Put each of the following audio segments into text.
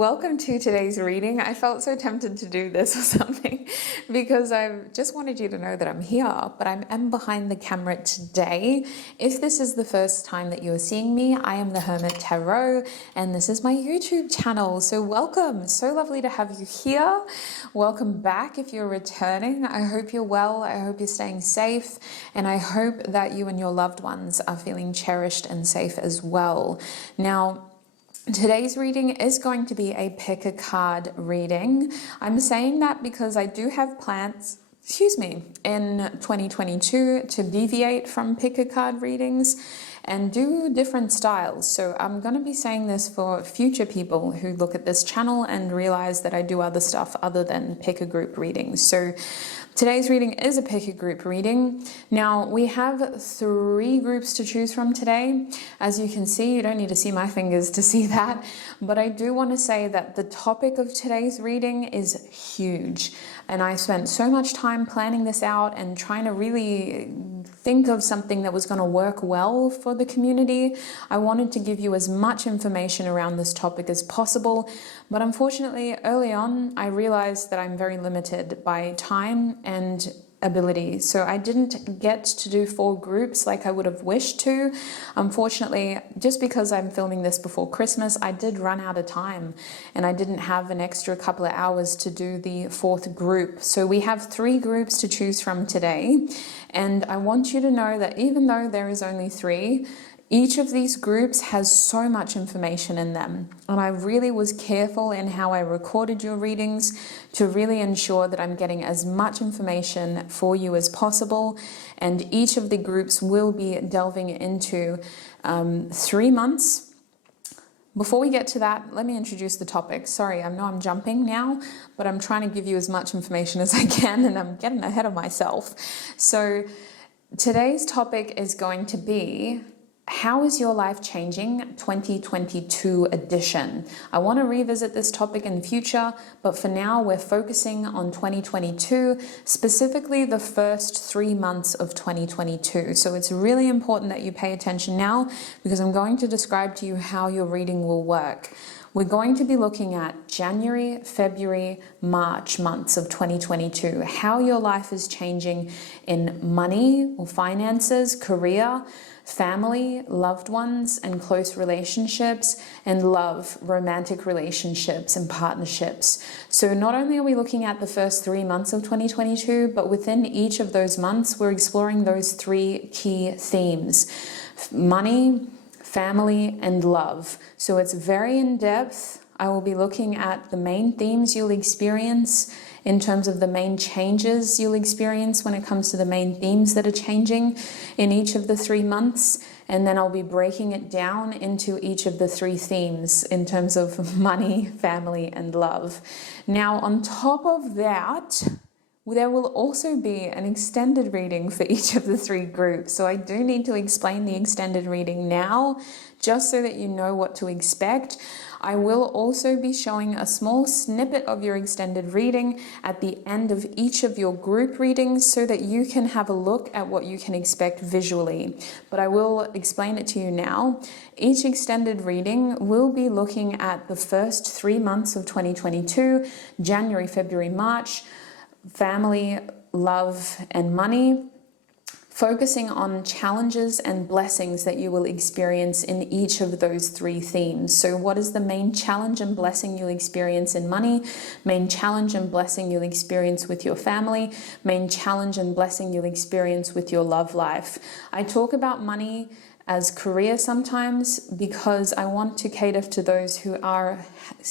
welcome to today's reading. I felt so tempted to do this or something because I just wanted you to know that I'm here, but I am behind the camera today. If this is the first time that you are seeing me, I am the Hermit Tarot and this is my YouTube channel. So welcome, so lovely to have you here. Welcome back if you're returning. I hope you're well, I hope you're staying safe, and I hope that you and your loved ones are feeling cherished and safe as well. Now, today's reading is going to be a pick a card reading. I'm saying that because I do have plans, in 2022 to deviate from pick a card readings and do different styles. So I'm going to be saying this for future people who look at this channel and realize that I do other stuff other than pick a group readings. So today's reading is a pick a group reading. Now we have 3 groups to choose from today. As you can see, you don't need to see my fingers to see that, but I do want to say that the topic of today's reading is huge. And I spent so much time planning this out and trying to really think of something that was going to work well for the community. I wanted to give you as much information around this topic as possible, but unfortunately early on I realized that I'm very limited by time and ability. So I didn't get to do 4 groups like I would have wished to. Unfortunately, just because I'm filming this before Christmas, I did run out of time and I didn't have an extra couple of hours to do the 4th group. So we have 3 groups to choose from today. And I want you to know that even though there is only 3, each of these groups has so much information in them, and I really was careful in how I recorded your readings to really ensure that I'm getting as much information for you as possible. And each of the groups will be delving into 3 months. Before we get to that, let me introduce the topic. Sorry, I know I'm jumping now, but I'm trying to give you as much information as I can and I'm getting ahead of myself. So today's topic is going to be, how is your life changing 2022 edition? I want to revisit this topic in the future, but for now we're focusing on 2022, specifically the first 3 months of 2022. So it's really important that you pay attention now because I'm going to describe to you how your reading will work. We're going to be looking at January, February, March months of 2022, how your life is changing in money or finances, career, family, loved ones, and close relationships, and love, romantic relationships and partnerships. So not only are we looking at the first 3 months of 2022, but within each of those months, we're exploring those 3 key themes: money, family, and love. So it's very in-depth. I will be looking at the main themes you'll experience in terms of the main changes you'll experience when it comes to the main themes that are changing in each of the 3 months. And then I'll be breaking it down into each of the 3 themes in terms of money, family, and love. Now, on top of that, there will also be an extended reading for each of the 3 groups. So I do need to explain the extended reading now, just so that you know what to expect. I will also be showing a small snippet of your extended reading at the end of each of your group readings so that you can have a look at what you can expect visually. But I will explain it to you now. Each extended reading will be looking at the first 3 months of 2022, January, February, March, family, love, and money, focusing on challenges and blessings that you will experience in each of those 3 themes. So what is the main challenge and blessing you'll experience in money, main challenge and blessing you'll experience with your family, main challenge and blessing you'll experience with your love life. I talk about money as career sometimes because I want to cater to those who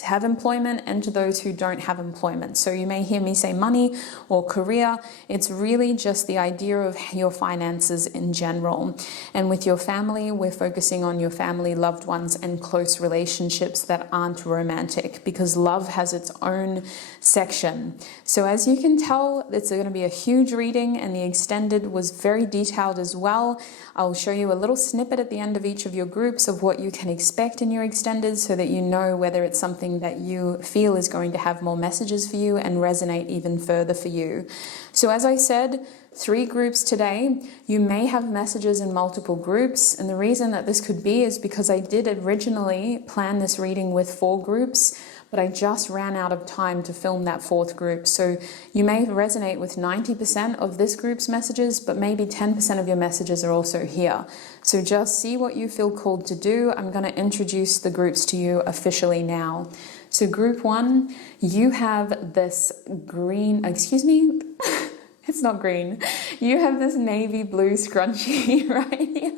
have employment and to those who don't have employment. So you may hear me say money or career. It's really just the idea of your finances in general. And with your family, we're focusing on your family, loved ones, and close relationships that aren't romantic, because love has its own section. So as you can tell, it's going to be a huge reading, and the extended was very detailed as well. I'll show you a little snippet at the end of each of your groups of what you can expect in your extended so that you know whether it's something that you feel is going to have more messages for you and resonate even further for you. So as I said, 3 groups today. You may have messages in multiple groups, and the reason that this could be is because I did originally plan this reading with 4 groups, but I just ran out of time to film that fourth group. So you may resonate with 90% of this group's messages, but maybe 10% of your messages are also here. So just see what you feel called to do. I'm going to introduce the groups to you officially now. So group 1, you have this green, excuse me, it's not green. You have this navy blue scrunchie right here.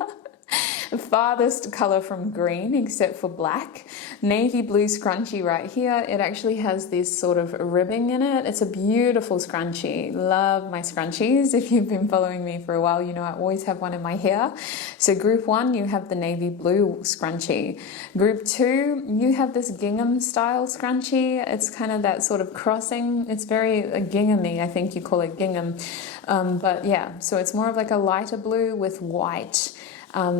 Farthest color from green except for black. Navy blue scrunchie right here. It actually has this sort of ribbing in it. It's a beautiful scrunchie. Love my scrunchies. If you've been following me for a while, you know I always have one in my hair. So group 1, you have the navy blue scrunchie. Group 2, you have this gingham style scrunchie. It's kind of that sort of crossing. It's very ginghamy, I think you call it gingham. But yeah, so it's more of like a lighter blue with white.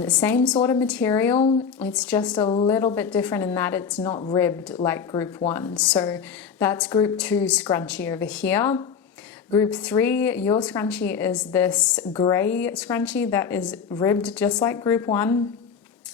Same sort of material, it's just a little bit different in that it's not ribbed like group 1. So that's group 2 scrunchie over here. Group 3, your scrunchie is this grey scrunchie that is ribbed just like group 1.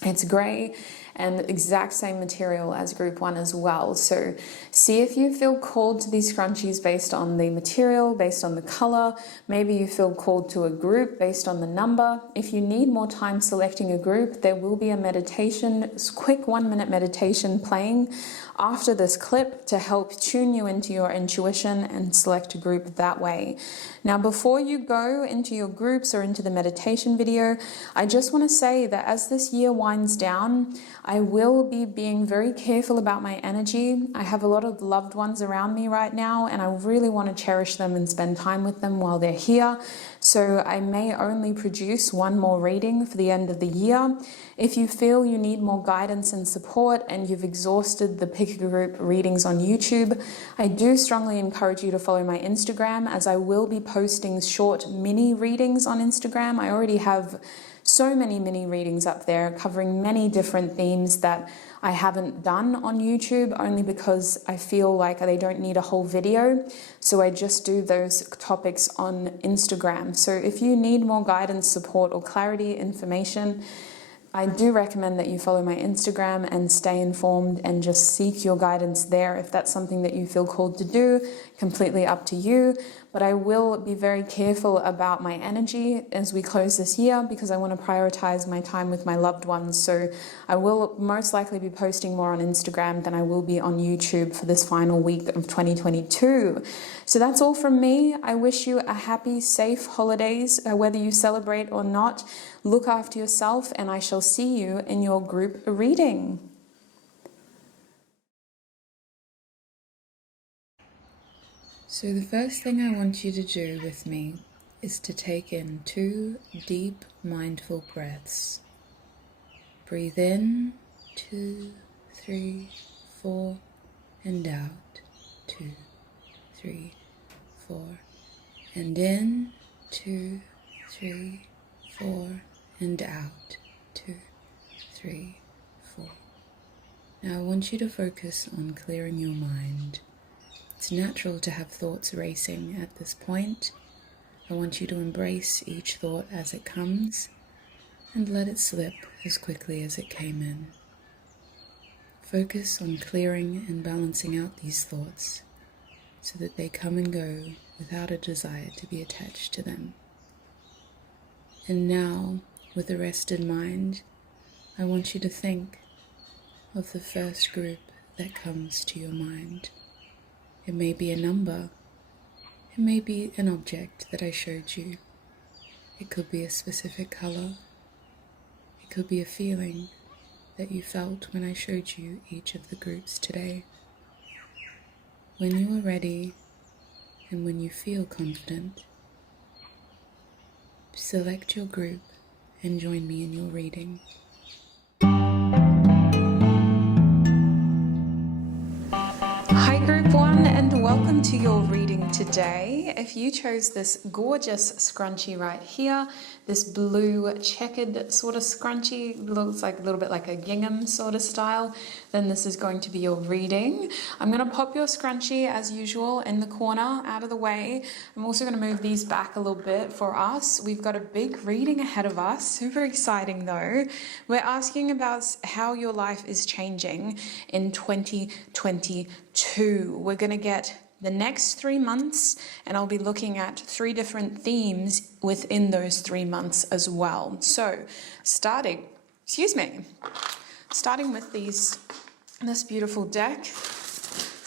It's grey and exact same material as group 1 as well. So see if you feel called to these scrunchies based on the material, based on the color. Maybe you feel called to a group based on the number. If you need more time selecting a group, there will be a meditation, quick 1-minute meditation playing after this clip to help tune you into your intuition and select a group that way. Now, before you go into your groups or into the meditation video, I just want to say that as this year winds down, I will be being very careful about my energy. I have a lot of loved ones around me right now, and I really want to cherish them and spend time with them while they're here. So I may only produce one more reading for the end of the year. If you feel you need more guidance and support and you've exhausted the pick a group readings on YouTube, I do strongly encourage you to follow my Instagram, as I will be posting short mini readings on Instagram. I already have so many mini readings up there covering many different themes that I haven't done on YouTube, only because I feel like they don't need a whole video. So I just do those topics on Instagram. So if you need more guidance, support, or clarity information, I do recommend that you follow my Instagram and stay informed and just seek your guidance there. If that's something that you feel called to do, completely up to you. But I will be very careful about my energy as we close this year, because I want to prioritize my time with my loved ones. So I will most likely be posting more on Instagram than I will be on YouTube for this final week of 2022. So that's all from me. I wish you a happy, safe holidays, whether you celebrate or not. Look after yourself, and I shall see you in your group reading. So the first thing I want you to do with me is to take in 2 deep, mindful breaths. Breathe in, 2, 3, 4, and out, 2, 3, 4, and in, 2, 3, 4, and out, 2, 3, 4. Now I want you to focus on clearing your mind. It's natural to have thoughts racing at this point. I want you to embrace each thought as it comes and let it slip as quickly as it came in. Focus on clearing and balancing out these thoughts so that they come and go without a desire to be attached to them. And now, with a rested mind, I want you to think of the first group that comes to your mind. It may be a number, it may be an object that I showed you. It could be a specific color, it could be a feeling that you felt when I showed you each of the groups today. When you are ready and when you feel confident, select your group and join me in your reading. Hi Group 1, and welcome welcome to your reading today. If you chose this gorgeous scrunchie right here, this blue checkered sort of scrunchie, looks like a little bit like a gingham sort of style, then this is going to be your reading. I'm going to pop your scrunchie as usual in the corner out of the way. I'm also going to move these back a little bit for us. We've got a big reading ahead of us, super exciting though. We're asking about how your life is changing in 2022. We're going to get the next 3 months, and I'll be looking at 3 different themes within those 3 months as well. So starting with this beautiful deck,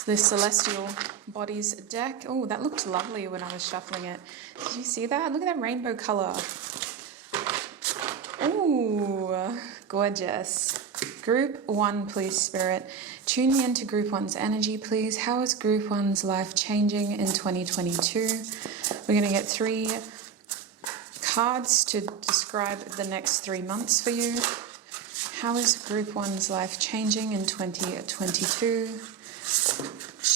this Celestial Bodies deck. Oh, that looked lovely when I was shuffling it. Did you see that? Look at that rainbow color. Oh, gorgeous. Group 1, please, Spirit. Tune me into Group 1's energy, please. How is Group 1's life changing in 2022? We're going to get 3 cards to describe the next 3 months for you. How is Group 1's life changing in 2022?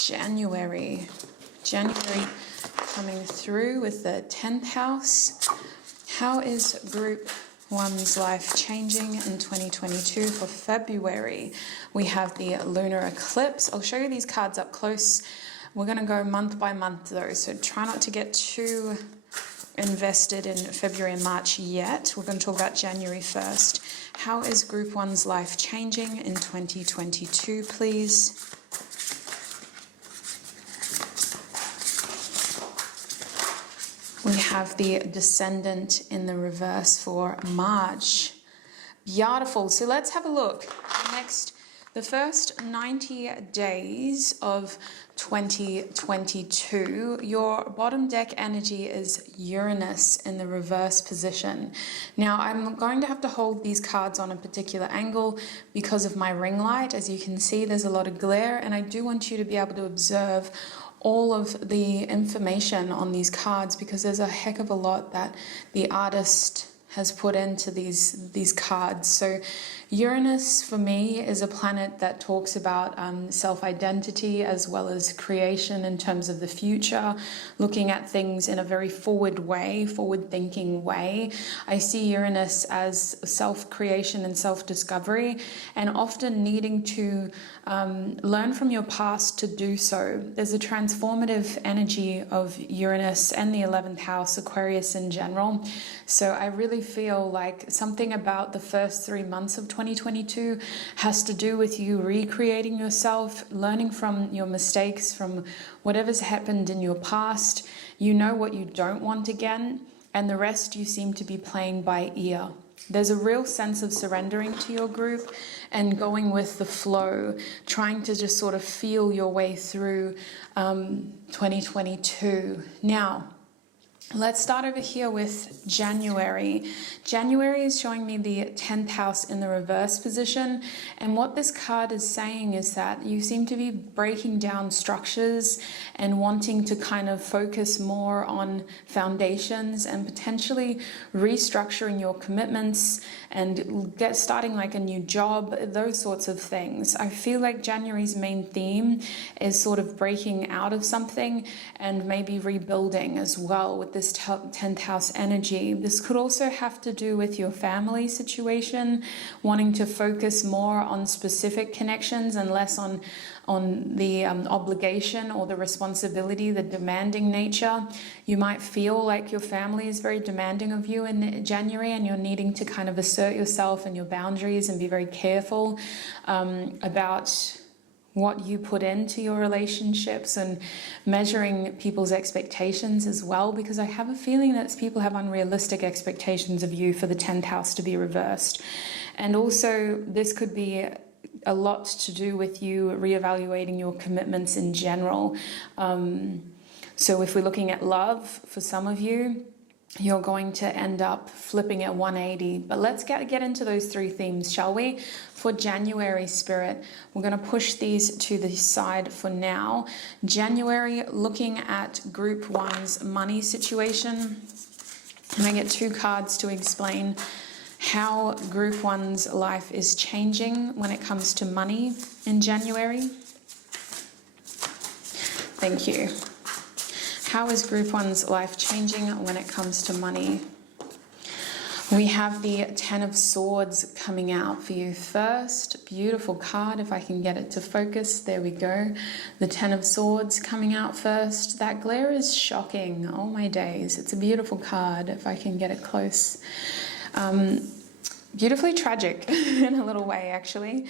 January coming through with the 10th house. How is Group 1's life changing in 2022? For February, we have the lunar eclipse. I'll show you these cards up close. We're going to go month by month though, so try not to get too invested in February and March yet. We're going to talk about January first. How is Group 1's life changing in 2022, please? We have the Descendant in the reverse for March. Beautiful. So let's have a look. The first 90 days of 2022, your bottom deck energy is Uranus in the reverse position. Now, I'm going to have to hold these cards on a particular angle because of my ring light. As you can see, there's a lot of glare, and I do want you to be able to observe all of the information on these cards because there's a heck of a lot that the artist has put into these cards. So Uranus for me is a planet that talks about self-identity as well as creation in terms of the future, looking at things in a very forward-thinking way. I see Uranus as self-creation and self-discovery, and often needing to learn from your past to do so. There's a transformative energy of Uranus and the 11th house, Aquarius in general. So I really feel like something about the first 3 months of 2022 has to do with you recreating yourself, learning from your mistakes, from whatever's happened in your past. You know what you don't want again, and the rest you seem to be playing by ear. There's a real sense of surrendering to your group and going with the flow, trying to just sort of feel your way through 2022. Now, let's start over here with January. January is showing me the 10th house in the reverse position. And what this card is saying is that you seem to be breaking down structures and wanting to kind of focus more on foundations and potentially restructuring your commitments and starting like a new job, those sorts of things. I feel like January's main theme is sort of breaking out of something and maybe rebuilding as well with this 10th house energy. This could also have to do with your family situation, wanting to focus more on specific connections and less on the obligation or the responsibility, the demanding nature. You might feel like your family is very demanding of you in January and you're needing to kind of assert yourself and your boundaries and be very careful about what you put into your relationships and measuring people's expectations as well, because I have a feeling that people have unrealistic expectations of you for the 10th house to be reversed. And also this could be a lot to do with you reevaluating your commitments in general. So if we're looking at love, for some of you, you're going to end up flipping at 180. But let's get into those 3 themes, shall we? For January, Spirit, we're going to push these to the side for now. January, looking at Group 1's money situation. And I get 2 cards to explain how Group 1's life is changing when it comes to money in January. Thank you. How is Group 1's life changing when it comes to money? We have the Ten of Swords coming out for you first. Beautiful card, if I can get it to focus. There we go. The Ten of Swords coming out first. That glare is shocking. Oh my days. It's a beautiful card, if I can get it close. Beautifully tragic in a little way, actually.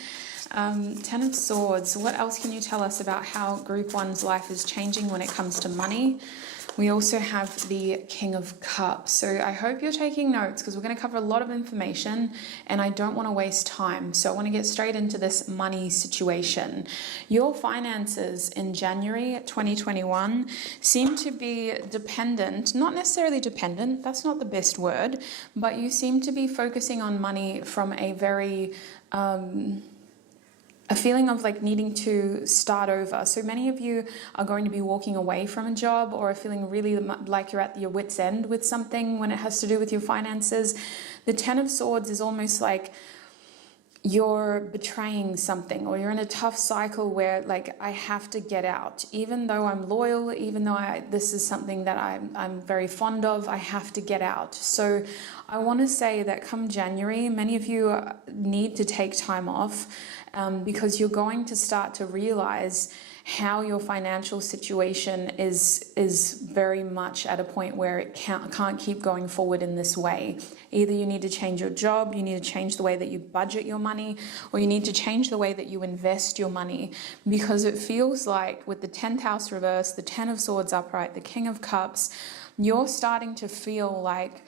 Ten of Swords. What else can you tell us about how Group 1's life is changing when it comes to money? We also have the King of Cups. So I hope you're taking notes because we're going to cover a lot of information and I don't want to waste time. So I want to get straight into this money situation. Your finances in January 2021 seem to be dependent, not necessarily dependent, that's not the best word, but you seem to be focusing on money from a very a feeling of like needing to start over. So many of you are going to be walking away from a job or are feeling really like you're at your wit's end with something when it has to do with your finances. The Ten of Swords is almost like you're betraying something or you're in a tough cycle where like I have to get out. Even though I'm loyal, even though this is something that I'm very fond of, I have to get out. So I want to say that come January, many of you need to take time off because you're going to start to realize how your financial situation is very much at a point where it can't keep going forward in this way. Either you need to change your job, you need to change the way that you budget your money, or you need to change the way that you invest your money, because it feels like with the 10th house reverse, the 10 of Swords upright, the King of Cups, you're starting to feel like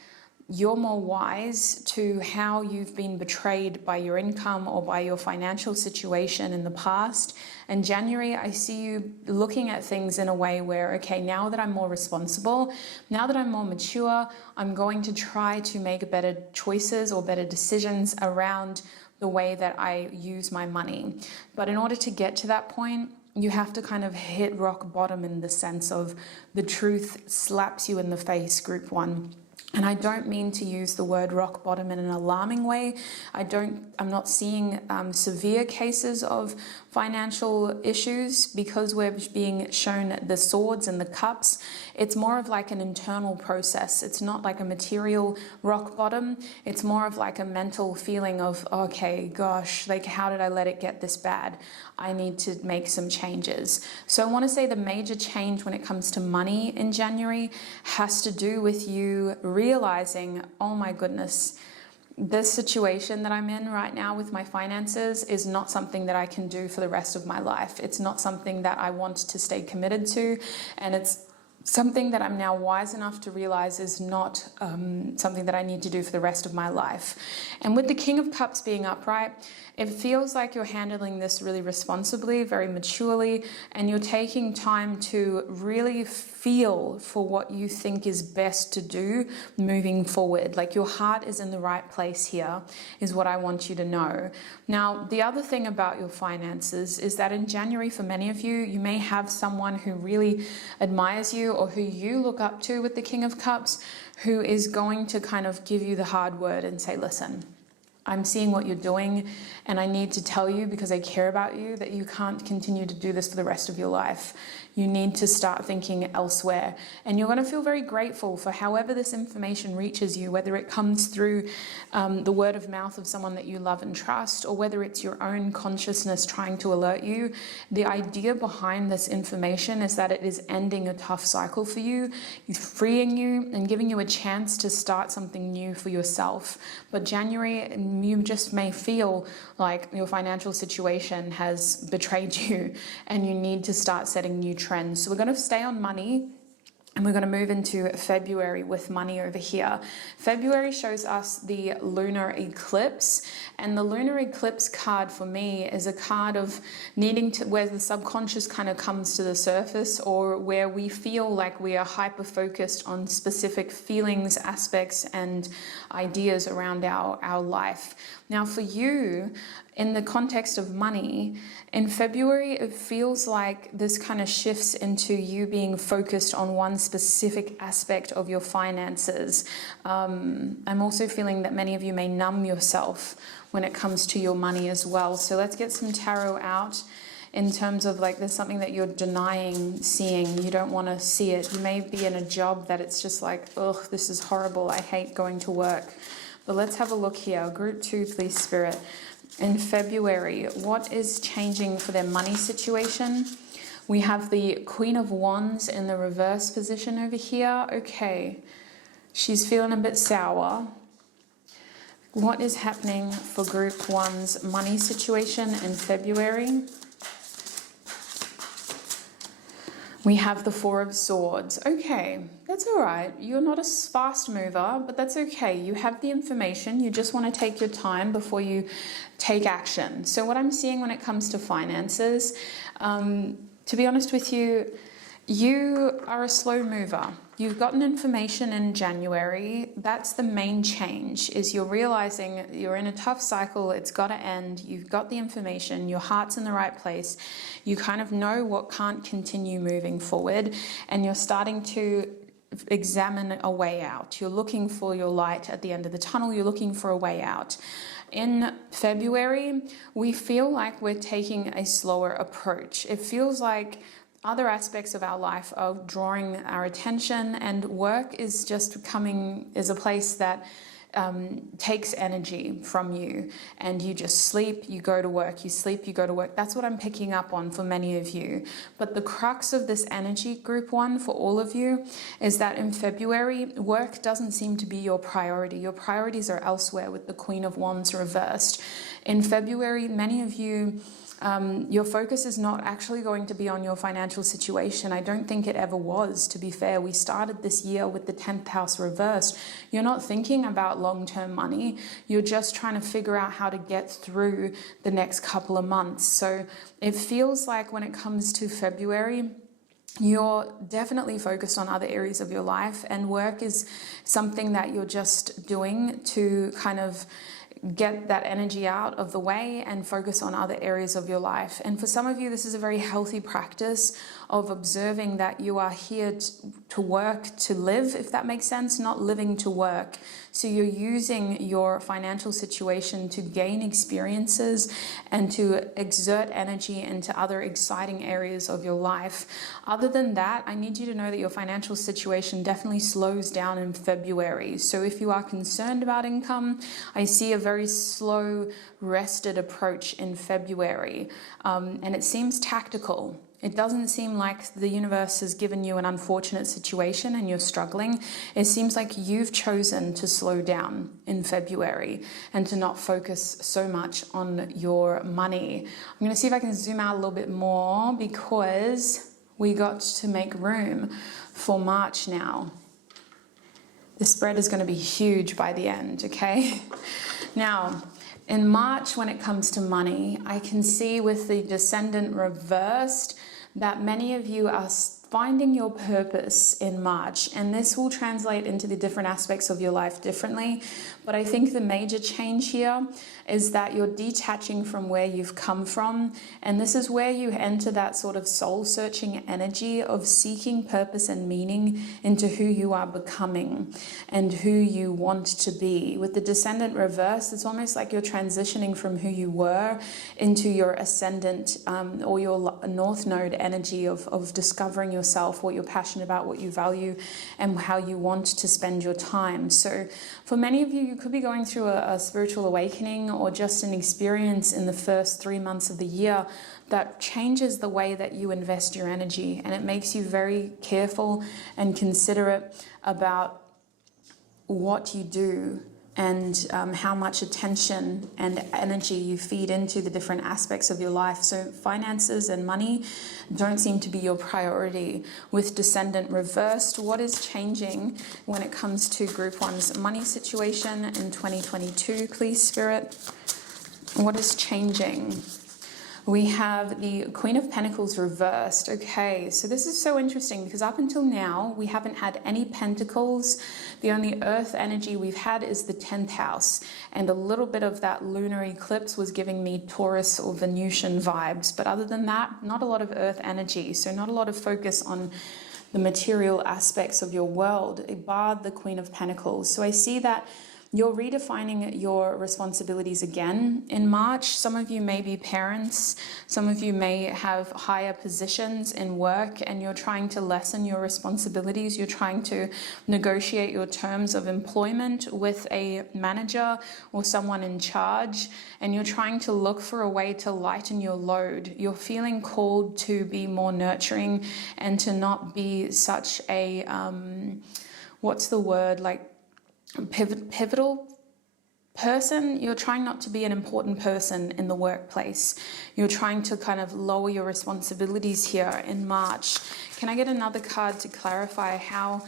you're more wise to how you've been betrayed by your income or by your financial situation in the past. And January, I see you looking at things in a way where, okay, now that I'm more responsible, now that I'm more mature, I'm going to try to make better choices or better decisions around the way that I use my money. But in order to get to that point, you have to kind of hit rock bottom in the sense of the truth slaps you in the face, Group 1. And I don't mean to use the word rock bottom in an alarming way. I'm not seeing severe cases of financial issues because we're being shown the swords and the cups. It's more of like an internal process. It's not like a material rock bottom. It's more of like a mental feeling of, okay, gosh, like how did I let it get this bad? I need to make some changes. So I want to say the major change when it comes to money in January has to do with you realizing, oh my goodness, this situation that I'm in right now with my finances is not something that I can do for the rest of my life. It's not something that I want to stay committed to, and it's something that I'm now wise enough to realize is not something that I need to do for the rest of my life. And with the King of Cups being upright, it feels like you're handling this really responsibly, very maturely, and you're taking time to really feel for what you think is best to do moving forward. Like your heart is in the right place here, is what I want you to know. Now, the other thing about your finances is that in January, for many of you, you may have someone who really admires you or who you look up to with the King of Cups, who is going to kind of give you the hard word and say, listen, I'm seeing what you're doing and I need to tell you because I care about you that you can't continue to do this for the rest of your life. You need to start thinking elsewhere. And you're going to feel very grateful for however this information reaches you, whether it comes through the word of mouth of someone that you love and trust, or whether it's your own consciousness trying to alert you. The idea behind this information is that it is ending a tough cycle for you, freeing you and giving you a chance to start something new for yourself. But January, you just may feel like your financial situation has betrayed you and you need to start setting new trends. So we're going to stay on money and we're going to move into February with money over here. February shows us the lunar eclipse, and the lunar eclipse card for me is a card of needing to, where the subconscious kind of comes to the surface, or where we feel like we are hyper focused on specific feelings, aspects and ideas around our life. Now for you, in the context of money, in February, it feels like this kind of shifts into you being focused on one specific aspect of your finances. I'm also feeling that many of you may numb yourself when it comes to your money as well. So let's get some tarot out in terms of like there's something that you're denying seeing. You don't want to see it. You may be in a job that it's just like, ugh, this is horrible. I hate going to work. But let's have a look here. Group 2, please, Spirit. In February, what is changing for their money situation? We have the Queen of Wands in the reverse position over here. Okay, she's feeling a bit sour. What is happening for Group 1's money situation in February? We have the Four of Swords. Okay, that's all right. You're not a fast mover, but that's okay. You have the information. You just want to take your time before you take action. So what I'm seeing when it comes to finances, to be honest with you, you are a slow mover. You've gotten information in January. That's the main change, is you're realizing you're in a tough cycle. It's got to end. You've got the information. Your heart's in the right place. You kind of know what can't continue moving forward, and you're starting to examine a way out. You're looking for your light at the end of the tunnel. You're looking for a way out. In February, we feel like we're taking a slower approach. It feels like other aspects of our life are drawing our attention, and work is just coming as a place that takes energy from you, and you just sleep, you go to work, you sleep, you go to work. That's what I'm picking up on for many of you. But the crux of this energy, Group 1, for all of you, is that in February, work doesn't seem to be your priority. Your priorities are elsewhere with the Queen of Wands reversed. In February, many of you, your focus is not actually going to be on your financial situation. I don't think it ever was, to be fair. We started this year with the 10th house reversed. You're not thinking about long-term money. You're just trying to figure out how to get through the next couple of months. So it feels like when it comes to February, you're definitely focused on other areas of your life, and work is something that you're just doing to kind of get that energy out of the way and focus on other areas of your life. And for some of you, this is a very healthy practice of observing that you are here to work, to live, if that makes sense, not living to work. So you're using your financial situation to gain experiences and to exert energy into other exciting areas of your life. Other than that, I need you to know that your financial situation definitely slows down in February. So if you are concerned about income, I see a very slow, rested approach in February. And it seems tactical. It doesn't seem like the universe has given you an unfortunate situation and you're struggling. It seems like you've chosen to slow down in February and to not focus so much on your money. I'm going to see if I can zoom out a little bit more, because we got to make room for March now. The spread is going to be huge by the end, okay? Now, in March, when it comes to money, I can see with the Descendant reversed that many of you are finding your purpose in March, and this will translate into the different aspects of your life differently. But I think the major change here is that you're detaching from where you've come from, and this is where you enter that sort of soul-searching energy of seeking purpose and meaning into who you are becoming and who you want to be. With the Descendant reverse, it's almost like you're transitioning from who you were into your Ascendant or your North Node energy of discovering yourself, what you're passionate about, what you value, and how you want to spend your time. So for many of you, you could be going through a spiritual awakening or just an experience in the first 3 months of the year that changes the way that you invest your energy, and it makes you very careful and considerate about what you do and how much attention and energy you feed into the different aspects of your life. So finances and money don't seem to be your priority. With Descendant reversed, what is changing when it comes to Group 1's money situation in 2022, please, Spirit? What is changing? We have the Queen of Pentacles reversed. Okay, so this is so interesting because up until now, we haven't had any Pentacles. The only earth energy we've had is the 10th house. And a little bit of that lunar eclipse was giving me Taurus or Venusian vibes. But other than that, not a lot of earth energy. So not a lot of focus on the material aspects of your world, bar the Queen of Pentacles. So I see that You're redefining your responsibilities again in March. Some of you may be parents, some of you may have higher positions in work, and you're trying to lessen your responsibilities. You're trying to negotiate your terms of employment with a manager or someone in charge, and you're trying to look for a way to lighten your load. You're feeling called to be more nurturing and to not be such a, what's the word, like pivotal person. You're trying not to be an important person in the workplace. You're trying to kind of lower your responsibilities here in March. Can I get another card to clarify how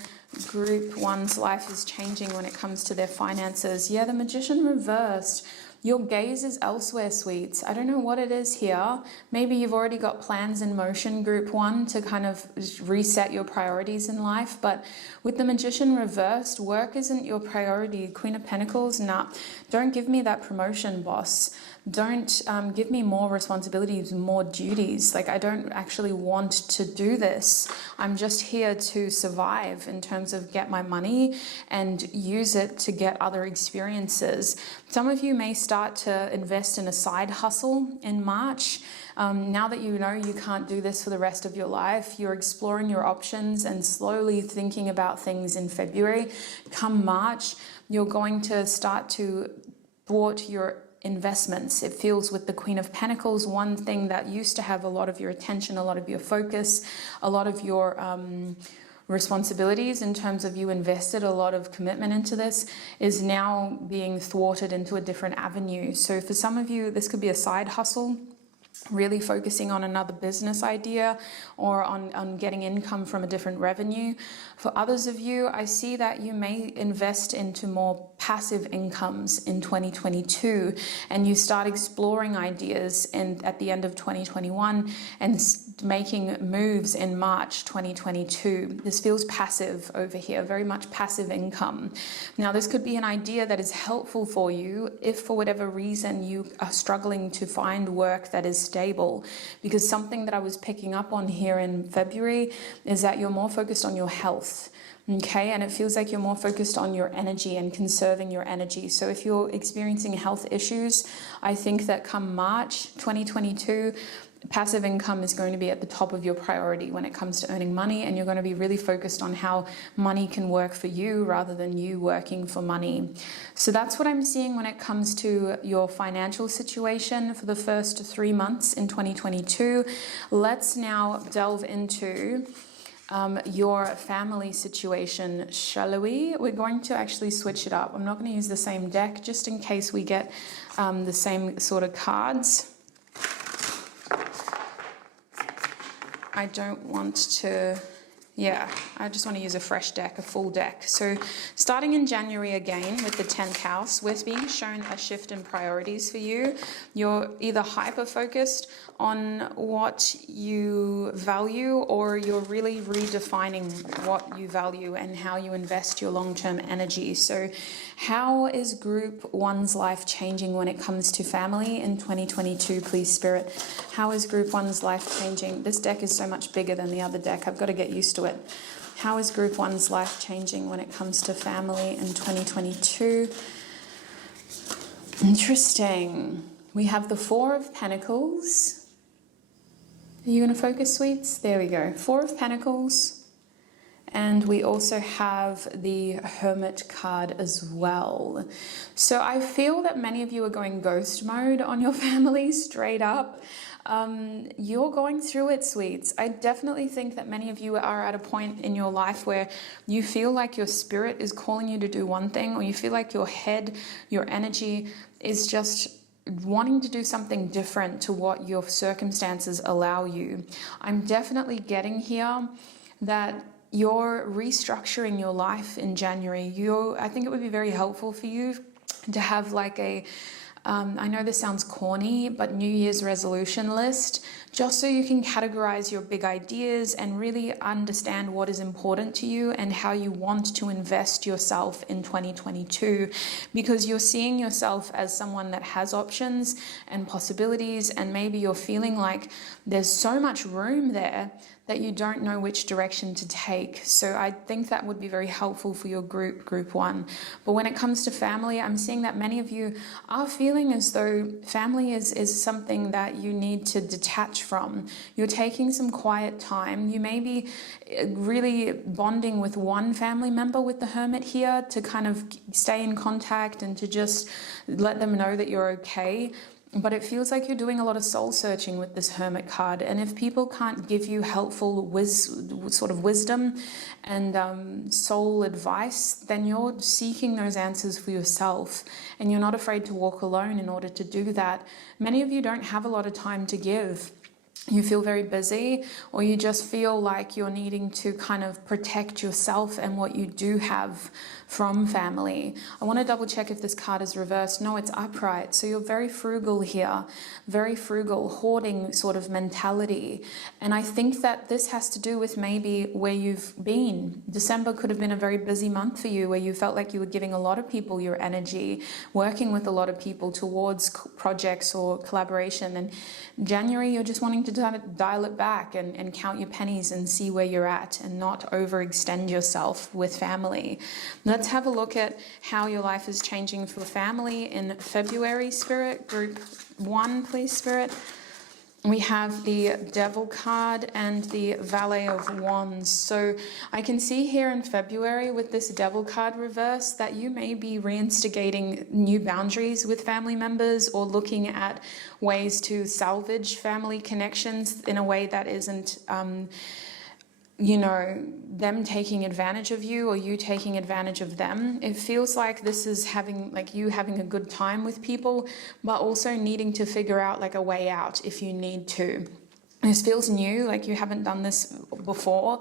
group one's life is changing when it comes to their finances? Yeah, the Magician reversed. Your gaze is elsewhere, sweets. I don't know what it is here. Maybe you've already got plans in motion, group one, to kind of reset your priorities in life. But with the Magician reversed, work isn't your priority. Queen of Pentacles, nah. Don't give me that promotion, boss. Don't give me more responsibilities, more duties. Like, I don't actually want to do this. I'm just here to survive in terms of get my money and use it to get other experiences. Some of you may start to invest in a side hustle in March. Now that you know you can't do this for the rest of your life, you're exploring your options and slowly thinking about things in February. Come March, you're going to start to thwart your investments. It feels with the Queen of Pentacles, one thing that used to have a lot of your attention, a lot of your focus, a lot of your responsibilities in terms of you invested a lot of commitment into this, is now being thwarted into a different avenue. So for some of you, this could be a side hustle, really focusing on another business idea or on getting income from a different revenue. For others of you, I see that you may invest into more passive incomes in 2022, and you start exploring ideas at the end of 2021 and making moves in March 2022. This feels passive over here, very much passive income. Now, this could be an idea that is helpful for you if for whatever reason you are struggling to find work that is stable, because something that I was picking up on here in February is that you're more focused on your health. Okay, and it feels like you're more focused on your energy and conserving your energy. So if you're experiencing health issues, I think that come March 2022, passive income is going to be at the top of your priority when it comes to earning money, and you're going to be really focused on how money can work for you rather than you working for money. So that's what I'm seeing when it comes to your financial situation for the first 3 months in 2022. Let's now delve into your family situation, shall we? We're going to actually switch it up. I'm not going to use the same deck just in case we get the same sort of cards. I don't want to, I just want to use a fresh deck, a full deck. So starting in January again with the 10th house, we're being shown a shift in priorities for you. You're either hyper-focused on what you value, or you're really redefining what you value and how you invest your long-term energy. So how is group one's life changing when it comes to family in 2022, please, Spirit? How is group one's life changing? This deck is so much bigger than the other deck. I've got to get used to it. How is group one's life changing when it comes to family in 2022? Interesting. We have the Four of Pentacles. Are you going to focus, sweets? There we go. Four of Pentacles. And we also have the Hermit card as well. So I feel that many of you are going ghost mode on your family, straight up. You're going through it, sweets. I definitely think that many of you are at a point in your life where you feel like your spirit is calling you to do one thing, or you feel like your head, your energy is just wanting to do something different to what your circumstances allow you. I'm definitely getting here that you're restructuring your life in January. I think it would be very helpful for you to have like a I know this sounds corny, but New Year's resolution list, just so you can categorize your big ideas and really understand what is important to you and how you want to invest yourself in 2022, because you're seeing yourself as someone that has options and possibilities, and maybe you're feeling like there's so much room there that you don't know which direction to take. So I think that would be very helpful for your group 1. But when it comes to family, I'm seeing that many of you are feeling as though family is something that you need to detach from. You're taking some quiet time. You may be really bonding with one family member with the Hermit here to kind of stay in contact and to just let them know that you're okay. But it feels like you're doing a lot of soul searching with this Hermit card. And if people can't give you helpful sort of wisdom and soul advice, then you're seeking those answers for yourself. And you're not afraid to walk alone in order to do that. Many of you don't have a lot of time to give. You feel very busy, or you just feel like you're needing to kind of protect yourself and what you do have from family. I want to double check if this card is reversed. No, it's upright. So you're very frugal here, very frugal, hoarding sort of mentality. And I think that this has to do with maybe where you've been. December could have been a very busy month for you, where you felt like you were giving a lot of people your energy, working with a lot of people towards projects or collaboration. And January, you're just wanting to dial it back and count your pennies and see where you're at and not overextend yourself with family. Let's have a look at how your life is changing for family in February, Spirit. Group 1, please, Spirit. We have the Devil card and the Valet of Wands. So I can see here in February with this Devil card reverse that you may be reinstigating new boundaries with family members or looking at ways to salvage family connections in a way that isn't them taking advantage of you or you taking advantage of them. It feels like this is having a good time with people, but also needing to figure out like a way out if you need to. This feels new, like you haven't done this before.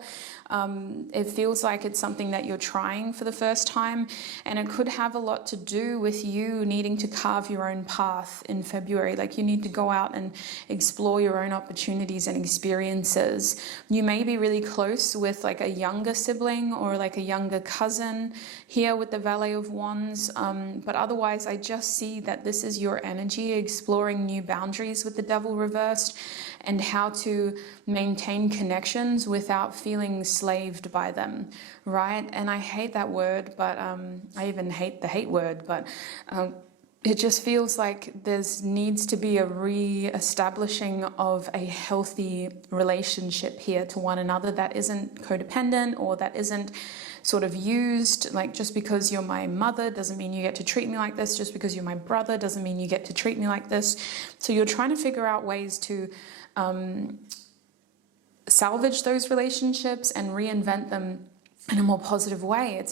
It feels like it's something that you're trying for the first time, and it could have a lot to do with you needing to carve your own path in February. Like you need to go out and explore your own opportunities and experiences. You may be really close with like a younger sibling or like a younger cousin here with the Valet of Wands. But otherwise, I just see that this is your energy exploring new boundaries with the Devil reversed and how to maintain connections without feeling slaved by them, right? And I hate that word, but I even hate the hate word, but it just feels like there's needs to be a re-establishing of a healthy relationship here to one another that isn't codependent or that isn't sort of used, like just because you're my mother doesn't mean you get to treat me like this, just because you're my brother doesn't mean you get to treat me like this. So you're trying to figure out ways to salvage those relationships and reinvent them in a more positive way.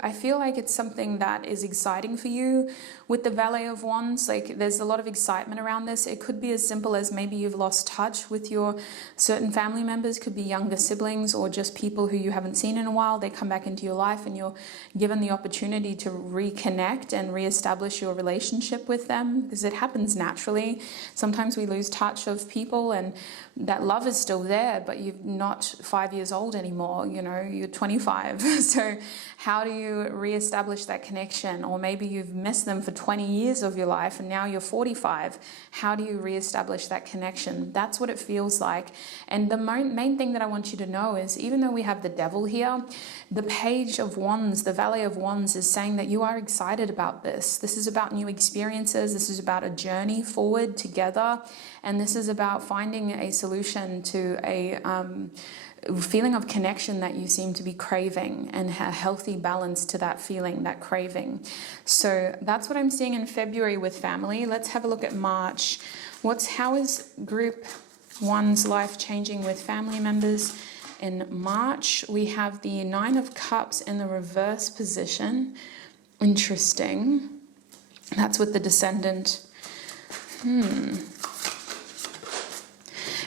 I feel like it's something that is exciting for you with the Valet of Wands. Like there's a lot of excitement around this. It could be as simple as maybe you've lost touch with your certain family members, could be younger siblings or just people who you haven't seen in a while. They come back into your life and you're given the opportunity to reconnect and reestablish your relationship with them, because it happens naturally. Sometimes we lose touch of people and that love is still there, but you're not 5 years old anymore, you're 25. So how do you reestablish that connection? Or maybe you've missed them for 20 years of your life and now you're 45. How do you reestablish that connection? That's what it feels like. And the main thing that I want you to know is, even though we have the Devil here, the Page of Wands, the Valet of Wands, is saying that you are excited about this. This is about new experiences. This is about a journey forward together. And this is about finding a solution to a feeling of connection that you seem to be craving, and a healthy balance to that feeling, that craving. So that's what I'm seeing in February with family. Let's have a look at March. How is group 1's life changing with family members? In March, we have the 9 of Cups in the reverse position. Interesting. That's with the Descendant.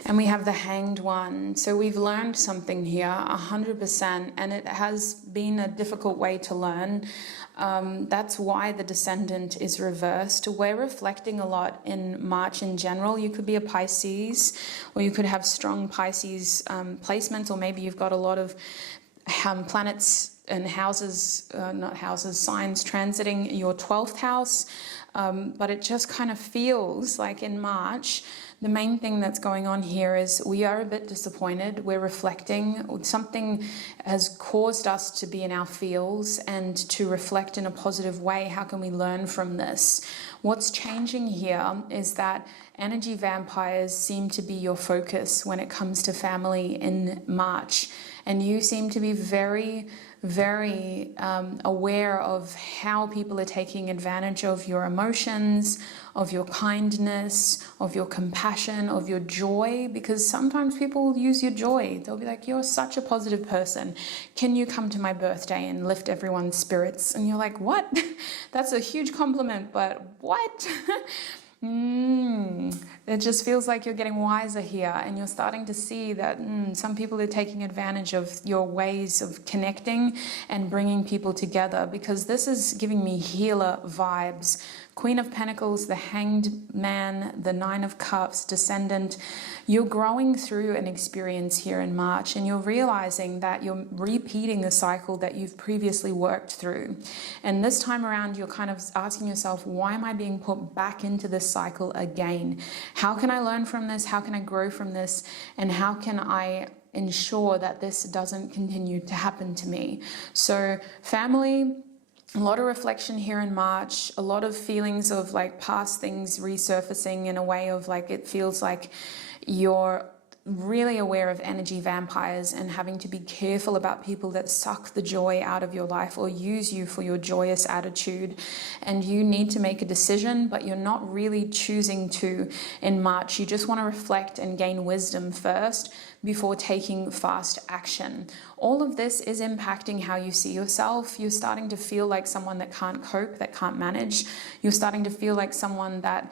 And we have the Hanged One. So we've learned something here, 100%, and it has been a difficult way to learn. That's why the Descendant is reversed. We're reflecting a lot in March in general. You could be a Pisces, or you could have strong Pisces placements, or maybe you've got a lot of planets and signs transiting your 12th house. But it just kind of feels like in March The main thing that's going on here is we are a bit disappointed. We're reflecting. Something has caused us to be in our feels and to reflect in a positive way. How can we learn from this? What's changing here is that energy vampires seem to be your focus when it comes to family in March. And you seem to be very aware of how people are taking advantage of your emotions, of your kindness, of your compassion, of your joy, because sometimes people will use your joy. They'll be like, you're such a positive person. Can you come to my birthday and lift everyone's spirits? And you're like, what? That's a huge compliment, but what? It just feels like you're getting wiser here, and you're starting to see that some people are taking advantage of your ways of connecting and bringing people together, because this is giving me healer vibes. Queen of Pentacles, the Hanged Man, the Nine of Cups, Descendant. You're growing through an experience here in March, and you're realizing that you're repeating the cycle that you've previously worked through. And this time around, you're kind of asking yourself, why am I being put back into this cycle again? How can I learn from this? How can I grow from this? And how can I ensure that this doesn't continue to happen to me? So family, a lot of reflection here in March, a lot of feelings of like past things resurfacing in a way of like, it feels like you're really aware of energy vampires and having to be careful about people that suck the joy out of your life or use you for your joyous attitude. And you need to make a decision, but you're not really choosing to in March. You just want to reflect and gain wisdom first before taking fast action. All of this is impacting how you see yourself. You're starting to feel like someone that can't cope, that can't manage. You're starting to feel like someone that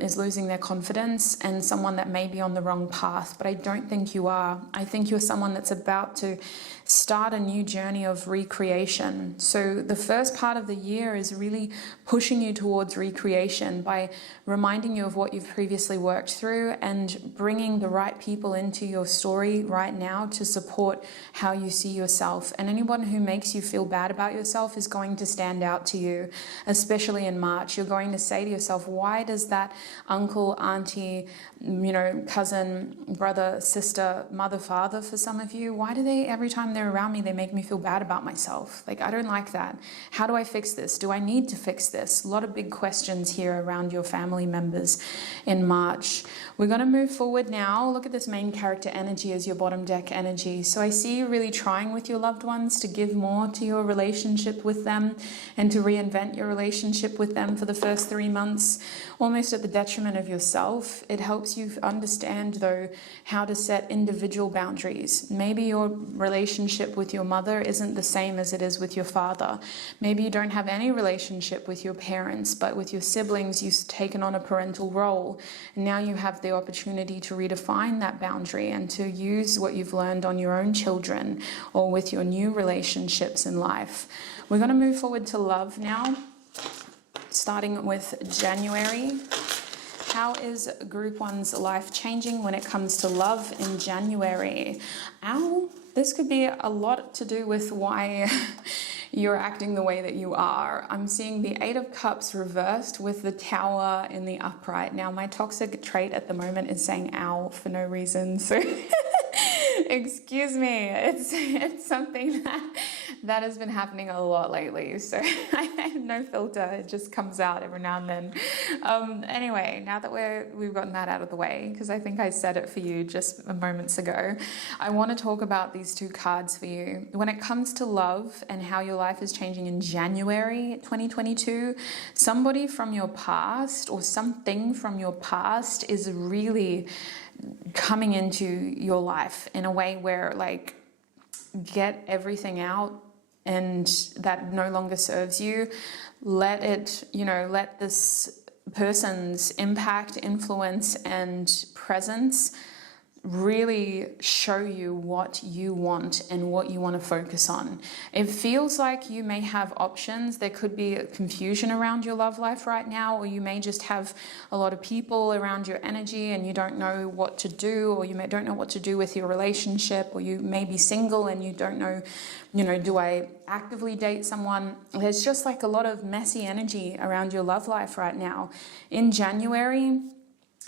is losing their confidence and someone that may be on the wrong path. But I don't think you are. I think you're someone that's about to start a new journey of recreation. So the first part of the year is really pushing you towards recreation by reminding you of what you've previously worked through and bringing the right people into your story right now to support how you see yourself. And anyone who makes you feel bad about yourself is going to stand out to you, especially in March. You're going to say to yourself, why does that uncle, auntie, cousin, brother, sister, mother, father, for some of you, why do they, every time they're around me, they make me feel bad about myself? Like, I don't like that. How do I fix this? Do I need to fix this? A lot of big questions here around your family members in March. We're going to move forward now. Look at this main character energy as your bottom deck energy. So I see you really trying with your loved ones to give more to your relationship with them and to reinvent your relationship with them for the first 3 months, almost at the detriment of yourself. It helps you understand, though, how to set individual boundaries. Maybe your relationship with your mother isn't the same as it is with your father. Maybe you don't have any relationship with your parents, but with your siblings, you've taken on a parental role. And now you have the opportunity to redefine that boundary and to use what you've learned on your own children or with your new relationships in life. We're going to move forward to love now, starting with January. How is Group 1's life changing when it comes to love in January? Ow, this could be a lot to do with why you're acting the way that you are. I'm seeing the 8 of Cups reversed with the Tower in the upright. Now, my toxic trait at the moment is saying ow for no reason, so excuse me. It's something that has been happening a lot lately, so I have no filter. It just comes out every now and then. Anyway, now that we've gotten that out of the way, because I think I said it for you just moments ago, I want to talk about these 2 cards for you. When it comes to love and how your life is changing in January 2022, somebody from your past or something from your past is really coming into your life in a way where, like, get everything out and that no longer serves you. Let it, let this person's impact, influence, and presence really show you what you want and what you want to focus on. It feels like you may have options. There could be confusion around your love life right now, or you may just have a lot of people around your energy and you don't know what to do, or you don't know what to do with your relationship, or you may be single and you don't know, do I actively date someone? There's just like a lot of messy energy around your love life right now. In January,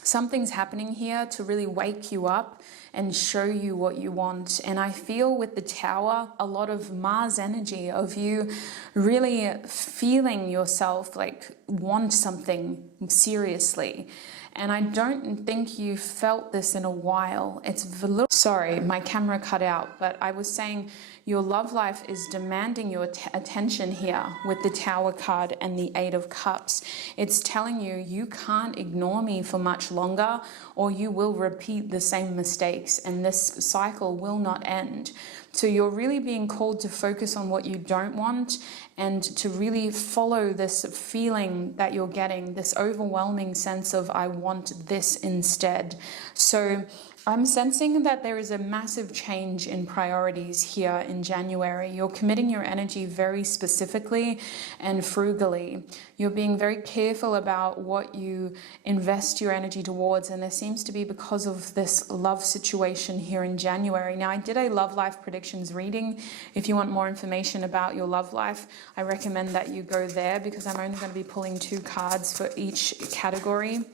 something's happening here to really wake you up and show you what you want. And I feel with the Tower, a lot of Mars energy of you really feeling yourself like want something seriously. And I don't think you felt this in a while. It's a little, sorry, my camera cut out, but I was saying your love life is demanding your attention here with the Tower card and the Eight of Cups. It's telling you, you can't ignore me for much longer, or you will repeat the same mistakes and this cycle will not end. So you're really being called to focus on what you don't want and to really follow this feeling that you're getting, this overwhelming sense of I want this instead. So I'm sensing that there is a massive change in priorities here in January. You're committing your energy very specifically and frugally. You're being very careful about what you invest your energy towards, and there seems to be because of this love situation here in January. Now, I did a love life predictions reading. If you want more information about your love life, I recommend that you go there because I'm only going to be pulling 2 cards for each category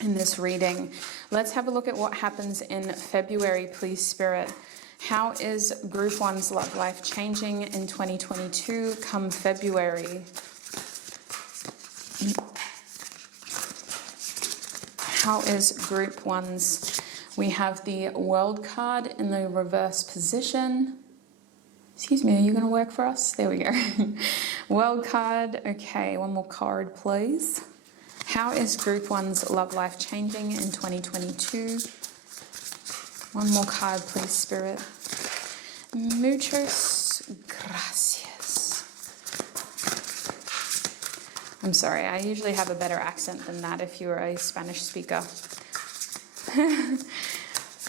in this reading. Let's have a look at what happens in February, please, Spirit. How is Group 1's love life changing in 2022 come February? How is Group 1's? We have the World card in the reverse position. Excuse me, are you going to work for us? There we go. World card. Okay, one more card, please. How is Group 1's love life changing in 2022? One more card, please, Spirit. Muchas gracias. I'm sorry, I usually have a better accent than that if you're a Spanish speaker.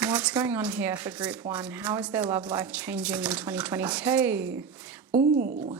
What's going on here for Group 1? How is their love life changing in 2022? Ooh.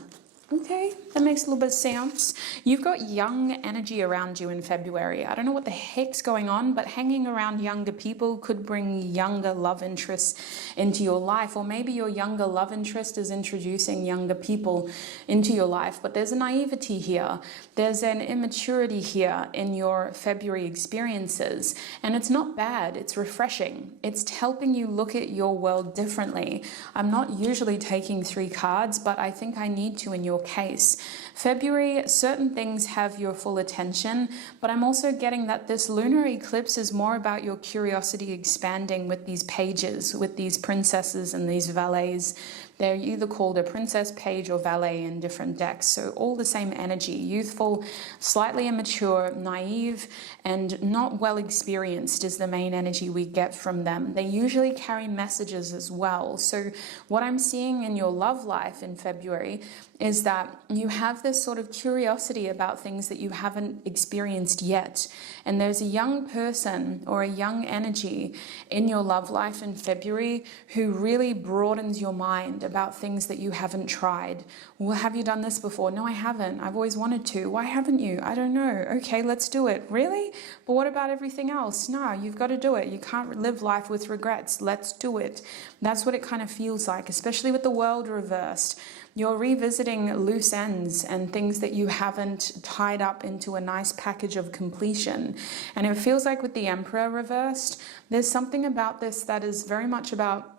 Okay, that makes a little bit of sense. You've got young energy around you in February. I don't know what the heck's going on, but hanging around younger people could bring younger love interests into your life. Or maybe your younger love interest is introducing younger people into your life. But there's a naivety here. There's an immaturity here in your February experiences. And it's not bad, it's refreshing. It's helping you look at your world differently. I'm not usually taking 3 cards, but I think I need to in your case. February, certain things have your full attention, but I'm also getting that this lunar eclipse is more about your curiosity expanding with these pages, with these princesses and these valets. They're either called a princess, page, or valet in different decks. So all the same energy, youthful, slightly immature, naive, and not well experienced is the main energy we get from them. They usually carry messages as well. So what I'm seeing in your love life in February is that you have this sort of curiosity about things that you haven't experienced yet. And there's a young person or a young energy in your love life in February who really broadens your mind about things that you haven't tried. Well, have you done this before? No, I haven't. I've always wanted to. Why haven't you? I don't know. Okay, let's do it. Really? But what about everything else? No, you've got to do it. You can't live life with regrets. Let's do it. That's what it kind of feels like, especially with the world reversed. You're revisiting loose ends and things that you haven't tied up into a nice package of completion. And it feels like with the Emperor reversed, there's something about this that is very much about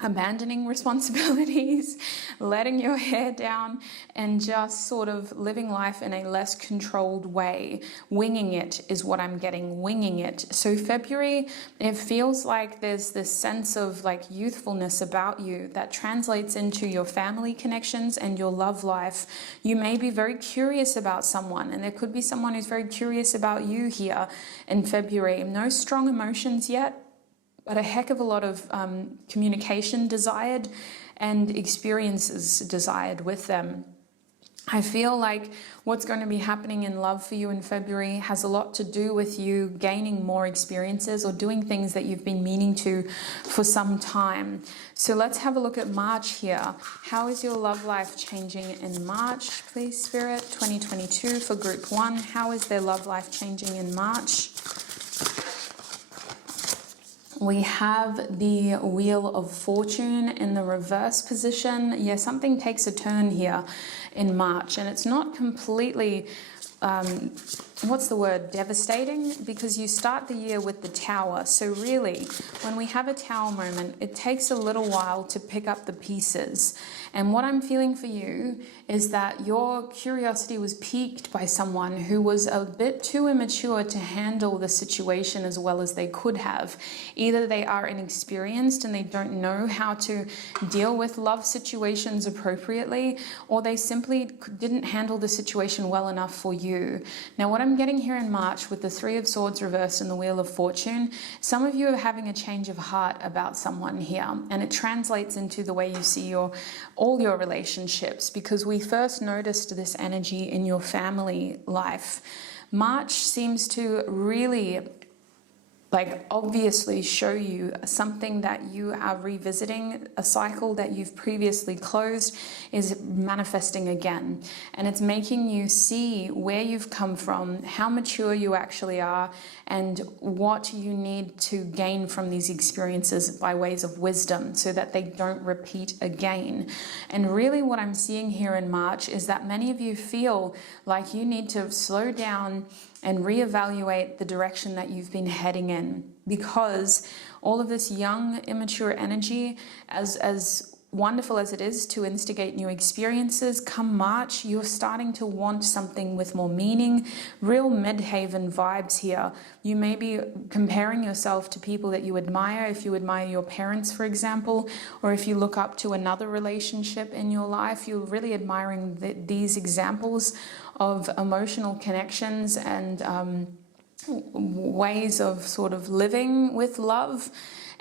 abandoning responsibilities, letting your hair down, and just sort of living life in a less controlled way. Winging it is what I'm getting, winging it. So February, it feels like there's this sense of like youthfulness about you that translates into your family connections and your love life. You may be very curious about someone, and there could be someone who's very curious about you here in February. No strong emotions yet, but a heck of a lot of communication desired and experiences desired with them. I feel like what's going to be happening in love for you in February has a lot to do with you gaining more experiences or doing things that you've been meaning to for some time. So let's have a look at March here. How is your love life changing in March, please, Spirit? 2022 for Group 1. How is their love life changing in March? We have the Wheel of Fortune in the reverse position. Yeah, something takes a turn here in March, and it's not completely what's the word, devastating, because you start the year with the Tower. So really, when we have a Tower moment, it takes a little while to pick up the pieces. And what I'm feeling for you is that your curiosity was piqued by someone who was a bit too immature to handle the situation as well as they could have. Either they are inexperienced and they don't know how to deal with love situations appropriately, or they simply didn't handle the situation well enough for you. Now, what I'm getting here in March with the Three of Swords reversed and the Wheel of Fortune, some of you are having a change of heart about someone here, and it translates into the way you see all your relationships, because we first noticed this energy in your family life. March seems to really obviously show you something that you are revisiting. A cycle that you've previously closed is manifesting again, and it's making you see where you've come from, how mature you actually are, and what you need to gain from these experiences by ways of wisdom so that they don't repeat again. And really what I'm seeing here in March is that many of you feel like you need to slow down and reevaluate the direction that you've been heading in, because all of this young, immature energy, as wonderful as it is to instigate new experiences, come March, you're starting to want something with more meaning, real midhaven vibes here. You may be comparing yourself to people that you admire, if you admire your parents, for example, or if you look up to another relationship in your life, you're really admiring these examples of emotional connections and ways of sort of living with love.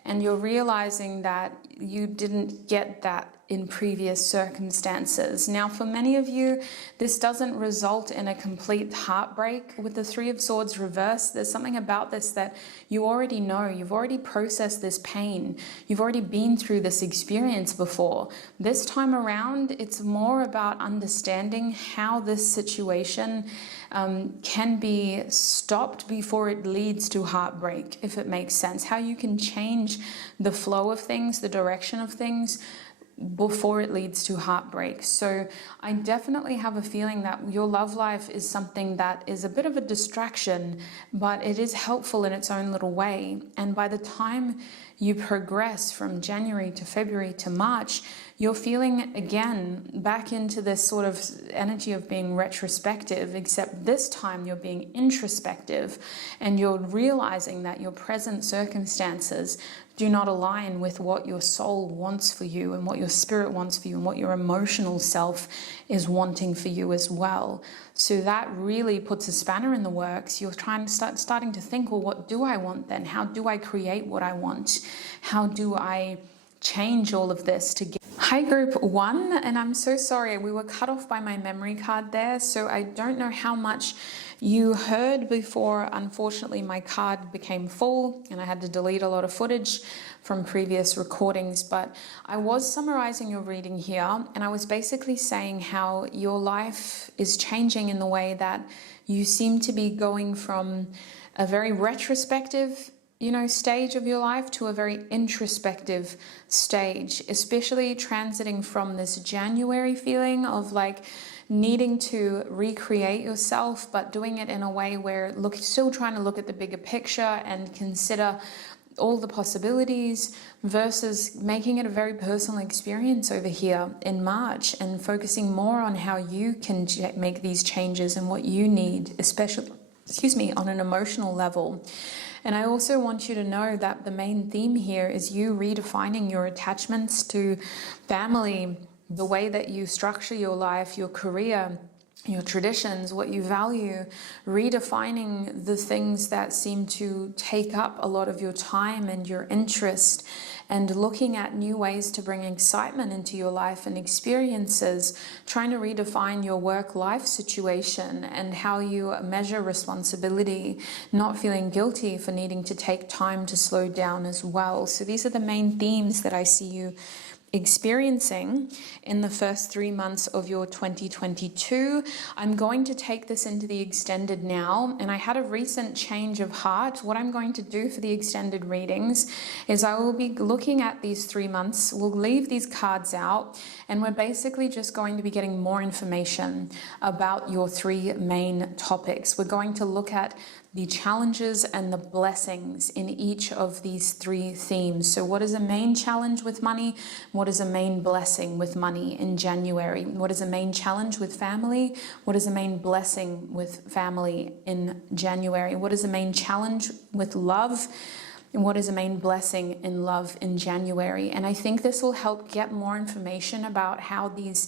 And you're realizing that you didn't get that in previous circumstances. Now, for many of you, this doesn't result in a complete heartbreak with the Three of Swords reversed. There's something about this that you already know. You've already processed this pain. You've already been through this experience before. This time around, it's more about understanding how this situation can be stopped before it leads to heartbreak, if it makes sense. How you can change the flow of things, the direction of things, before it leads to heartbreak. So I definitely have a feeling that your love life is something that is a bit of a distraction, but it is helpful in its own little way. And by the time you progress from January to February to March, you're feeling again back into this sort of energy of being retrospective, except this time you're being introspective, and you're realizing that your present circumstances do not align with what your soul wants for you and what your spirit wants for you and what your emotional self is wanting for you as well. So that really puts a spanner in the works. You're trying to starting to think, well, what do I want then? How do I create what I want? How do I change all of this to get... Hi group 1, and I'm so sorry, we were cut off by my memory card there, so I don't know how much you heard before. Unfortunately, my card became full and I had to delete a lot of footage from previous recordings, but I was summarizing your reading here, and I was basically saying how your life is changing in the way that you seem to be going from a very retrospective stage of your life to a very introspective stage, especially transiting from this January feeling of needing to recreate yourself, but doing it in a way where still trying to look at the bigger picture and consider all the possibilities, versus making it a very personal experience over here in March and focusing more on how you can make these changes and what you need, especially, on an emotional level. And I also want you to know that the main theme here is you redefining your attachments to family, the way that you structure your life, your career, your traditions, what you value, redefining the things that seem to take up a lot of your time and your interest, and looking at new ways to bring excitement into your life and experiences, trying to redefine your work-life situation and how you measure responsibility, not feeling guilty for needing to take time to slow down as well. So these are the main themes that I see you experiencing in the first 3 months of your 2022. I'm going to take this into the extended now, and I had a recent change of heart. What I'm going to do for the extended readings is I will be looking at these 3 months. We'll leave these cards out, and we're basically just going to be getting more information about your 3 main topics. We're going to look at the challenges and the blessings in each of these 3 themes. So what is a main challenge with money? What is a main blessing with money in January? What is a main challenge with family? What is a main blessing with family in January? What is a main challenge with love? And what is a main blessing in love in January? And I think this will help get more information about how these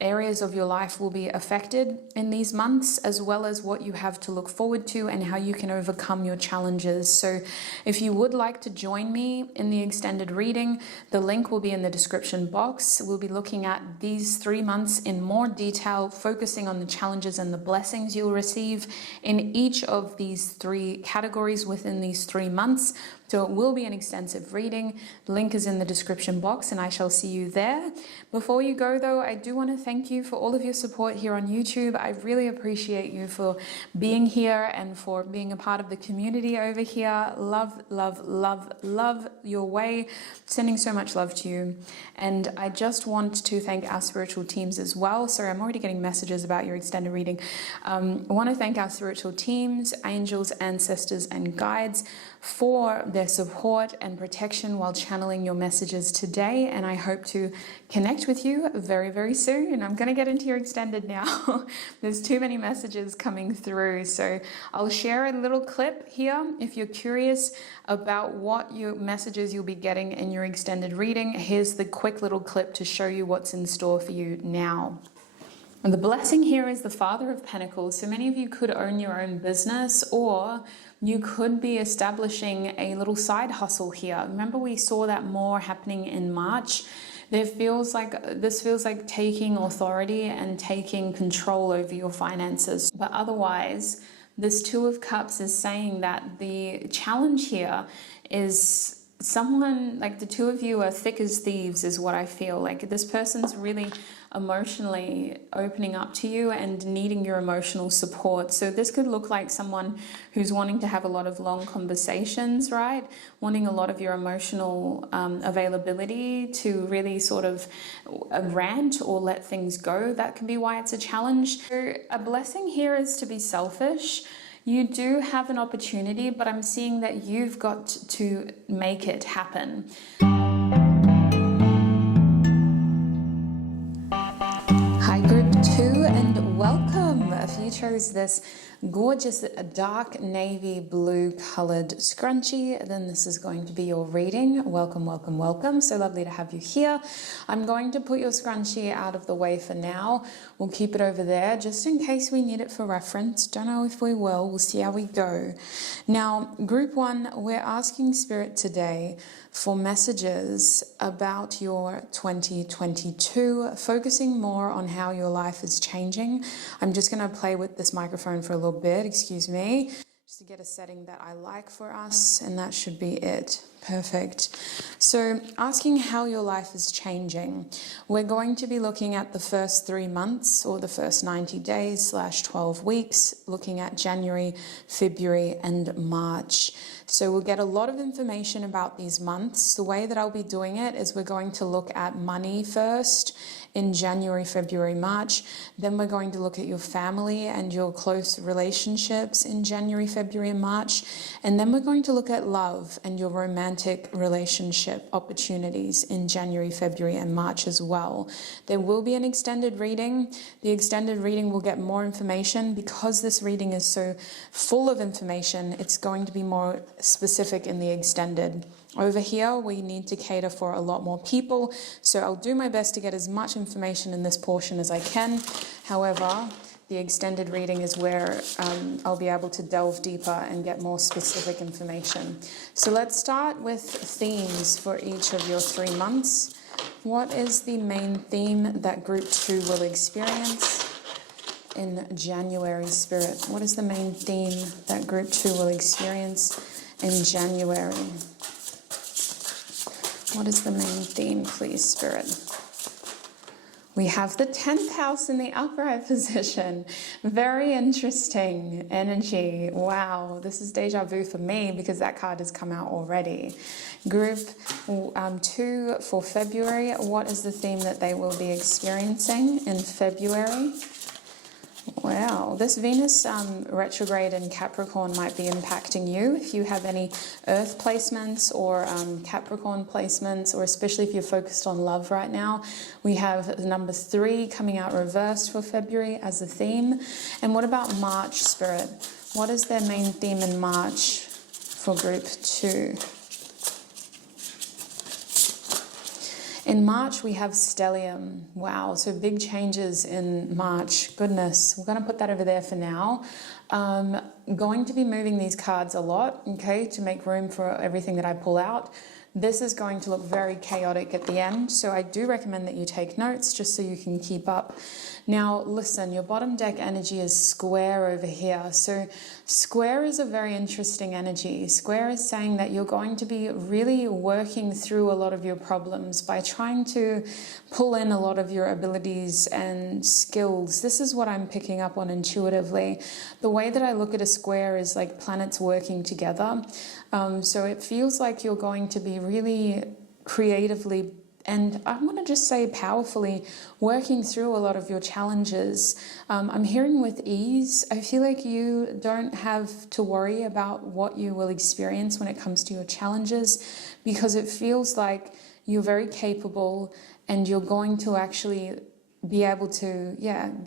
areas of your life will be affected in these months, as well as what you have to look forward to and how you can overcome your challenges. So if you would like to join me in the extended reading, the link will be in the description box. We'll be looking at these 3 months in more detail, focusing on the challenges and the blessings you'll receive in each of these 3 categories within these 3 months. So it will be an extensive reading. The link is in the description box, and I shall see you there. Before you go though, I do want to thank you for all of your support here on YouTube. I really appreciate you for being here and for being a part of the community over here. Love, love, love, love your way. Sending so much love to you. And I just want to thank our spiritual teams as well. Sorry, I'm already getting messages about your extended reading. I want to thank our spiritual teams, angels, ancestors, and guides for their support and protection while channeling your messages today. And I hope to connect with you very, very soon. I'm going to get into your extended now. There's too many messages coming through. So I'll share a little clip here. If you're curious about what your messages you'll be getting in your extended reading, here's the quick little clip to show you what's in store for you now. And the blessing here is the Father of Pentacles. So many of you could own your own business, or you could be establishing a little side hustle here. Remember, we saw that more happening in March. This feels like taking authority and taking control over your finances. But otherwise, this 2 of Cups is saying that the challenge here is someone, like the 2 of you are thick as thieves is what I feel. Like this person's really emotionally opening up to you and needing your emotional support. So this could look like someone who's wanting to have a lot of long conversations, right? Wanting a lot of your emotional availability to really sort of rant or let things go. That can be why it's a challenge. So a blessing here is to be selfish. You do have an opportunity, but I'm seeing that you've got to make it happen. Hi group 2 and welcome. If you chose this gorgeous dark navy blue colored scrunchie, then this is going to be your reading. Welcome, welcome, welcome. So lovely to have you here. I'm going to put your scrunchie out of the way for now. We'll keep it over there just in case we need it for reference. Don't know if we will. We'll see how we go. Now, group 1, we're asking Spirit today for messages about your 2022, focusing more on how your life is changing. I'm just going to play with this microphone for a little bit, excuse me, just to get a setting that I like for us, and that should be it. Perfect. So asking how your life is changing. We're going to be looking at the first 3 months, or the first 90 days / 12 weeks, looking at January, February, and March. So we'll get a lot of information about these months. The way that I'll be doing it is we're going to look at money first in January, February, March. Then we're going to look at your family and your close relationships in January, February, and March. And then we're going to look at love and your romantic relationship opportunities in January, February, and March as well. There will be an extended reading. The extended reading will get more information. Because this reading is so full of information, it's going to be more specific in the extended. Over here, we need to cater for a lot more people, so I'll do my best to get as much information in this portion as I can. However, the extended reading is where I'll be able to delve deeper and get more specific information. So let's start with themes for each of your 3 months. What is the main theme that group 2 will experience in January, Spirit? What is the main theme that group 2 will experience in January? What is the main theme, please, Spirit? We have the 10th house in the upright position. Very interesting energy. Wow, this is deja vu for me because that card has come out already. Group 2 for February. What is the theme that they will be experiencing in February? Wow, this Venus retrograde in Capricorn might be impacting you. If you have any Earth placements or Capricorn placements, or especially if you're focused on love right now, we have the number 3 coming out reversed for February as a theme. And what about March, Spirit? What is their main theme in March for Group 2? In March, we have stellium. Wow, so big changes in March. Goodness, we're going to put that over there for now. Going to be moving these cards a lot, okay, to make room for everything that I pull out. This is going to look very chaotic at the end, so I do recommend that you take notes just so you can keep up. Now, listen, your bottom deck energy is square over here. So square is a very interesting energy. Square is saying that you're going to be really working through a lot of your problems by trying to pull in a lot of your abilities and skills. This is what I'm picking up on intuitively. The way that I look at a square is like planets working together. So it feels like you're going to be really creatively, and I want to just say powerfully, working through a lot of your challenges. I'm hearing with ease. I feel like you don't have to worry about what you will experience when it comes to your challenges, because it feels like you're very capable and you're going to actually be able to,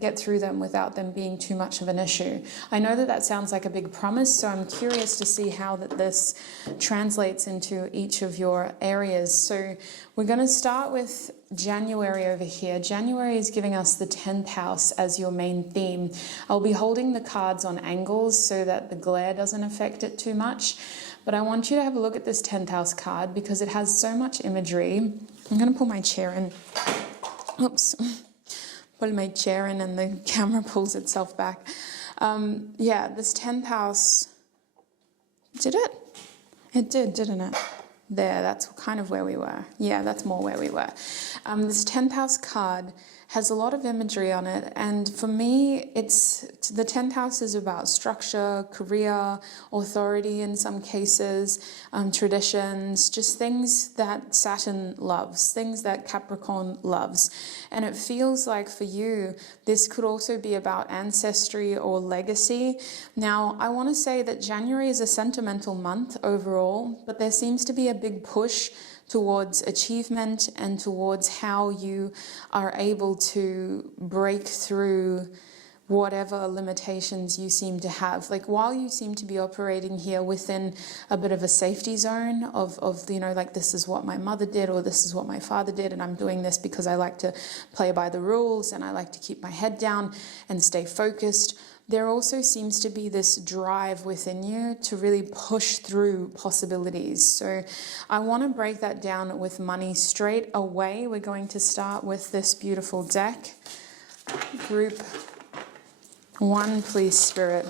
get through them without them being too much of an issue. I know that that sounds like a big promise, so I'm curious to see how that this translates into each of your areas. So we're going to start with January over here. January is giving us the 10th house as your main theme. I'll be holding the cards on angles so that the glare doesn't affect it too much. But I want you to have a look at this 10th house card because it has so much imagery. I'm going to pull my chair in. Oops. Pull my chair in and the camera pulls itself back. This 10th house, did it? It did, didn't it? There, that's kind of where we were. Yeah, that's more where we were. This 10th house card has a lot of imagery on it, and for me, the 10th house is about structure, career, authority in some cases, traditions, just things that Saturn loves, things that Capricorn loves. And it feels like for you, this could also be about ancestry or legacy. Now, I want to say that January is a sentimental month overall, but there seems to be a big push towards achievement and towards how you are able to break through whatever limitations you seem to have. Like, while you seem to be operating here within a bit of a safety zone of like, this is what my mother did or this is what my father did, and I'm doing this because I like to play by the rules and I like to keep my head down and stay focused. There also seems to be this drive within you to really push through possibilities. So I want to break that down with money straight away. We're going to start with this beautiful deck. Group 1, please, Spirit.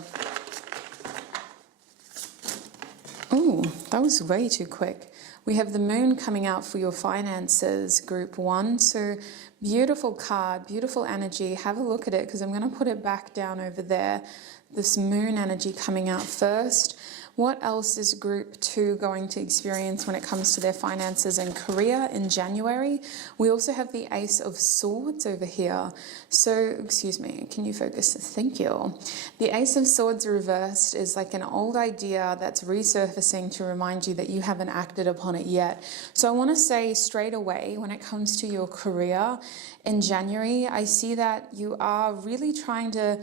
Oh, that was way too quick. We have the moon coming out for your finances, Group 1. So beautiful card, beautiful energy. Have a look at it because I'm going to put it back down over there. This moon energy coming out first. What else is Group 2 going to experience when it comes to their finances and career in January? We also have the Ace of Swords over here. So, excuse me, can you focus? Thank you. The Ace of Swords reversed is like an old idea that's resurfacing to remind you that you haven't acted upon it yet. So I want to say straight away, when it comes to your career in January, I see that you are really trying to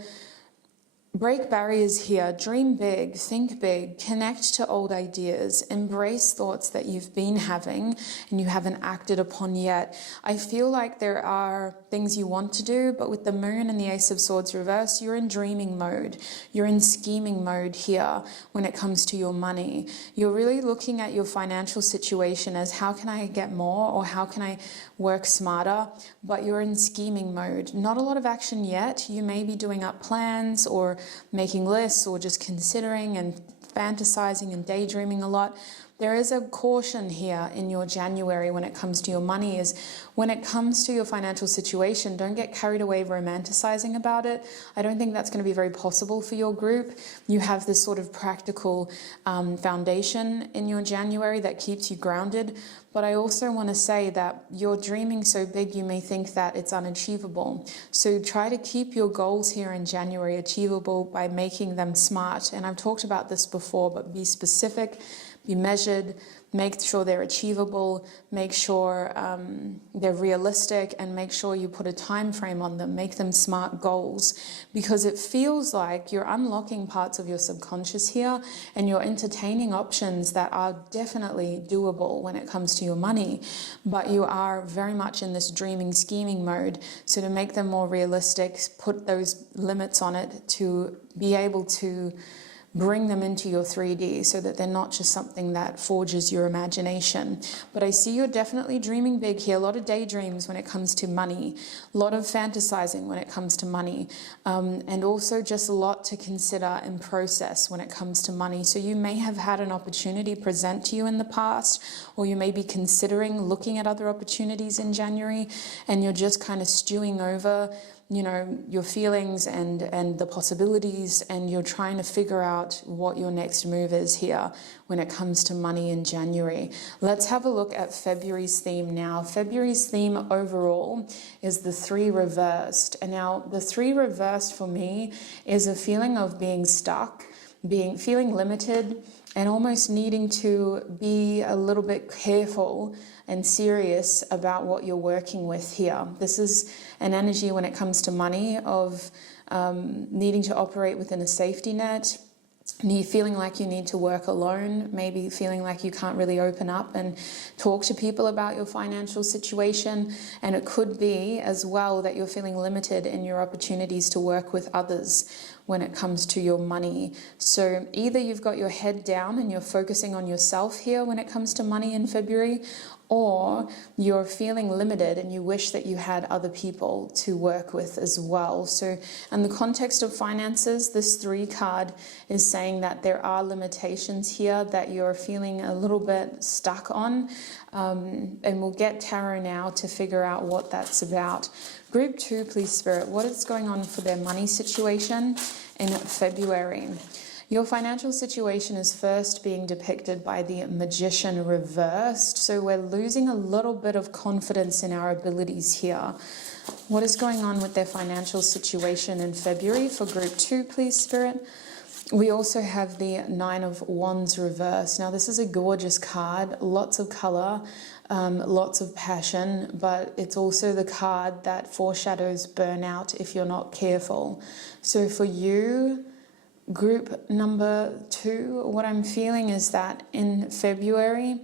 break barriers here, dream big, think big, connect to old ideas, embrace thoughts that you've been having and you haven't acted upon yet. I feel like there are things you want to do, but with the moon and the Ace of Swords reverse, you're in dreaming mode. You're in scheming mode here when it comes to your money. You're really looking at your financial situation as how can I get more or how can I work smarter, but you're in scheming mode. Not a lot of action yet. You may be doing up plans or making lists or just considering and fantasizing and daydreaming a lot, There is a caution here in your January when it comes to your money, is when it comes to your financial situation, don't get carried away romanticizing about it. I don't think that's going to be very possible for your group. You have this sort of practical foundation in your January that keeps you grounded. But I also want to say that you're dreaming so big you may think that it's unachievable. So try to keep your goals here in January achievable by making them smart. And I've talked about this before, but be specific, be measured, make sure they're achievable, make sure they're realistic, and make sure you put a time frame on them. Make them smart goals, because it feels like you're unlocking parts of your subconscious here and you're entertaining options that are definitely doable when it comes to your money, but you are very much in this dreaming, scheming mode. So to make them more realistic, put those limits on it to be able to bring them into your 3D so that they're not just something that forges your imagination. But I see you're definitely dreaming big here. A lot of daydreams when it comes to money, a lot of fantasizing when it comes to money, and also just a lot to consider and process when it comes to money. So you may have had an opportunity present to you in the past, or you may be considering looking at other opportunities in January, and you're just kind of stewing over your feelings and the possibilities, and you're trying to figure out what your next move is here when it comes to money in January. Let's have a look at February's theme now. February's theme overall is the 3 reversed. And now the 3 reversed for me is a feeling of being stuck, feeling limited, and almost needing to be a little bit careful and serious about what you're working with here. This is an energy when it comes to money of needing to operate within a safety net, feeling like you need to work alone, maybe feeling like you can't really open up and talk to people about your financial situation. And it could be as well that you're feeling limited in your opportunities to work with others when it comes to your money. So either you've got your head down and you're focusing on yourself here when it comes to money in February, or you're feeling limited and you wish that you had other people to work with as well. So in the context of finances, this 3 card is saying that there are limitations here that you're feeling a little bit stuck on. And we'll get tarot now to figure out what that's about. Group 2, please, Spirit, what is going on for their money situation in February? Your financial situation is first being depicted by the Magician reversed. So we're losing a little bit of confidence in our abilities here. What is going on with their financial situation in February for Group 2, please, Spirit? We also have the 9 of Wands reversed. Now, this is a gorgeous card, lots of color, lots of passion, but it's also the card that foreshadows burnout if you're not careful. So for you, Group number 2, what I'm feeling is that in February,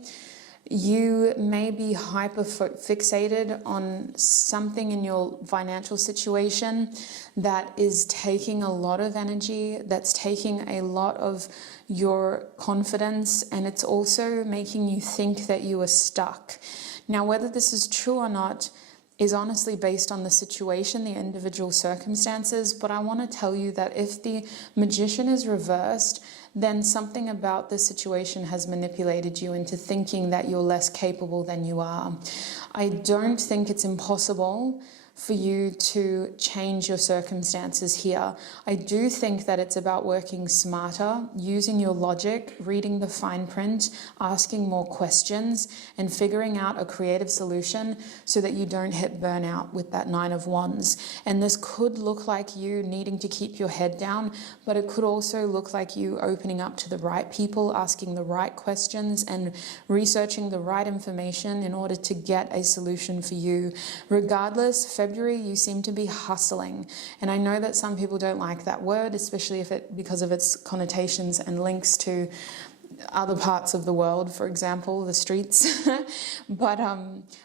you may be hyper fixated on something in your financial situation that is taking a lot of energy, that's taking a lot of your confidence, and it's also making you think that you are stuck. Now, whether this is true or not is honestly based on the situation, the individual circumstances, but I want to tell you that if the Magician is reversed, then something about the situation has manipulated you into thinking that you're less capable than you are. I don't think it's impossible for you to change your circumstances here. I do think that it's about working smarter, using your logic, reading the fine print, asking more questions, and figuring out a creative solution so that you don't hit burnout with that 9 of Wands. And this could look like you needing to keep your head down, but it could also look like you opening up to the right people, asking the right questions, and researching the right information in order to get a solution for you. Regardless, February, you seem to be hustling. And I know that some people don't like that word, especially because of its connotations and links to other parts of the world, for example, the streets. But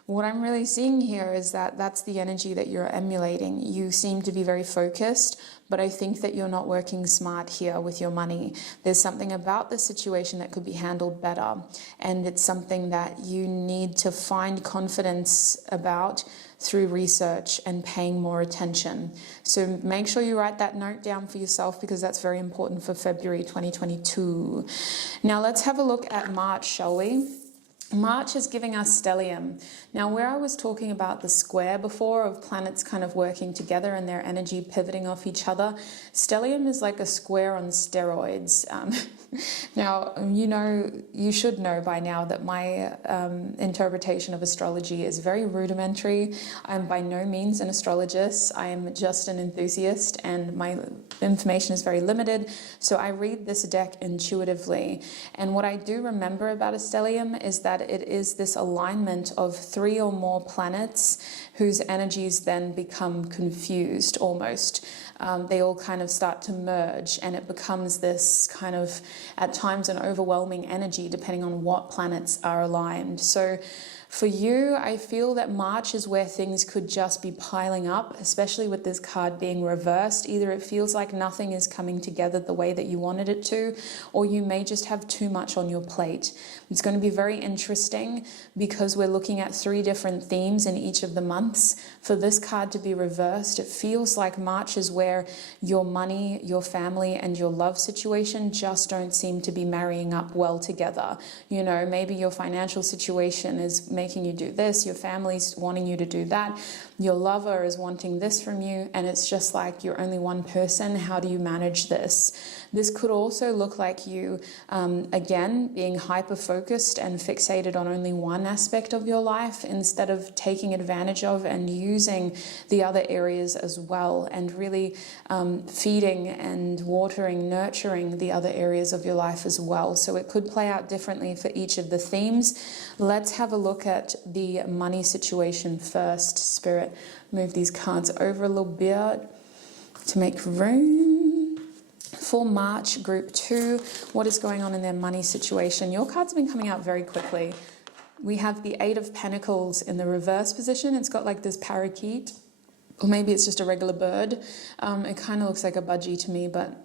what I'm really seeing here is that that's the energy that you're emulating. You seem to be very focused, but I think that you're not working smart here with your money. There's something about the situation that could be handled better, and it's something that you need to find confidence about through research and paying more attention. So make sure you write that note down for yourself, because that's very important for February 2022. Now let's have a look at March, shall we? March is giving us stellium. Now, where I was talking about the square before of planets kind of working together and their energy pivoting off each other, stellium is like a square on steroids. Now, you should know by now that my interpretation of astrology is very rudimentary. I'm by no means an astrologist. I am just an enthusiast, and my information is very limited. So I read this deck intuitively. And what I do remember about a stellium is that it is this alignment of 3 or more planets whose energies then become confused almost. They all kind of start to merge, and it becomes this kind of, at times, an overwhelming energy depending on what planets are aligned. So for you, I feel that March is where things could just be piling up, especially with this card being reversed. Either it feels like nothing is coming together the way that you wanted it to, or you may just have too much on your plate. It's going to be very interesting because we're looking at 3 different themes in each of the months. For this card to be reversed, it feels like March is where your money, your family, and your love situation just don't seem to be marrying up well together. Maybe your financial situation is making you do this, your family's wanting you to do that, your lover is wanting this from you, and it's just like you're only one person. How do you manage this? This could also look like you, again, being hyper-focused and fixated on only one aspect of your life instead of taking advantage of and using the other areas as well, and really feeding and watering, nurturing the other areas of your life as well. So it could play out differently for each of the themes. Let's have a look at the money situation first. Spirit, move these cards over a little bit to make room. For March, Group 2, what is going on in their money situation? Your cards have been coming out very quickly. We have the 8 of Pentacles in the reverse position. It's got like this parakeet, or maybe it's just a regular bird. It kind of looks like a budgie to me, but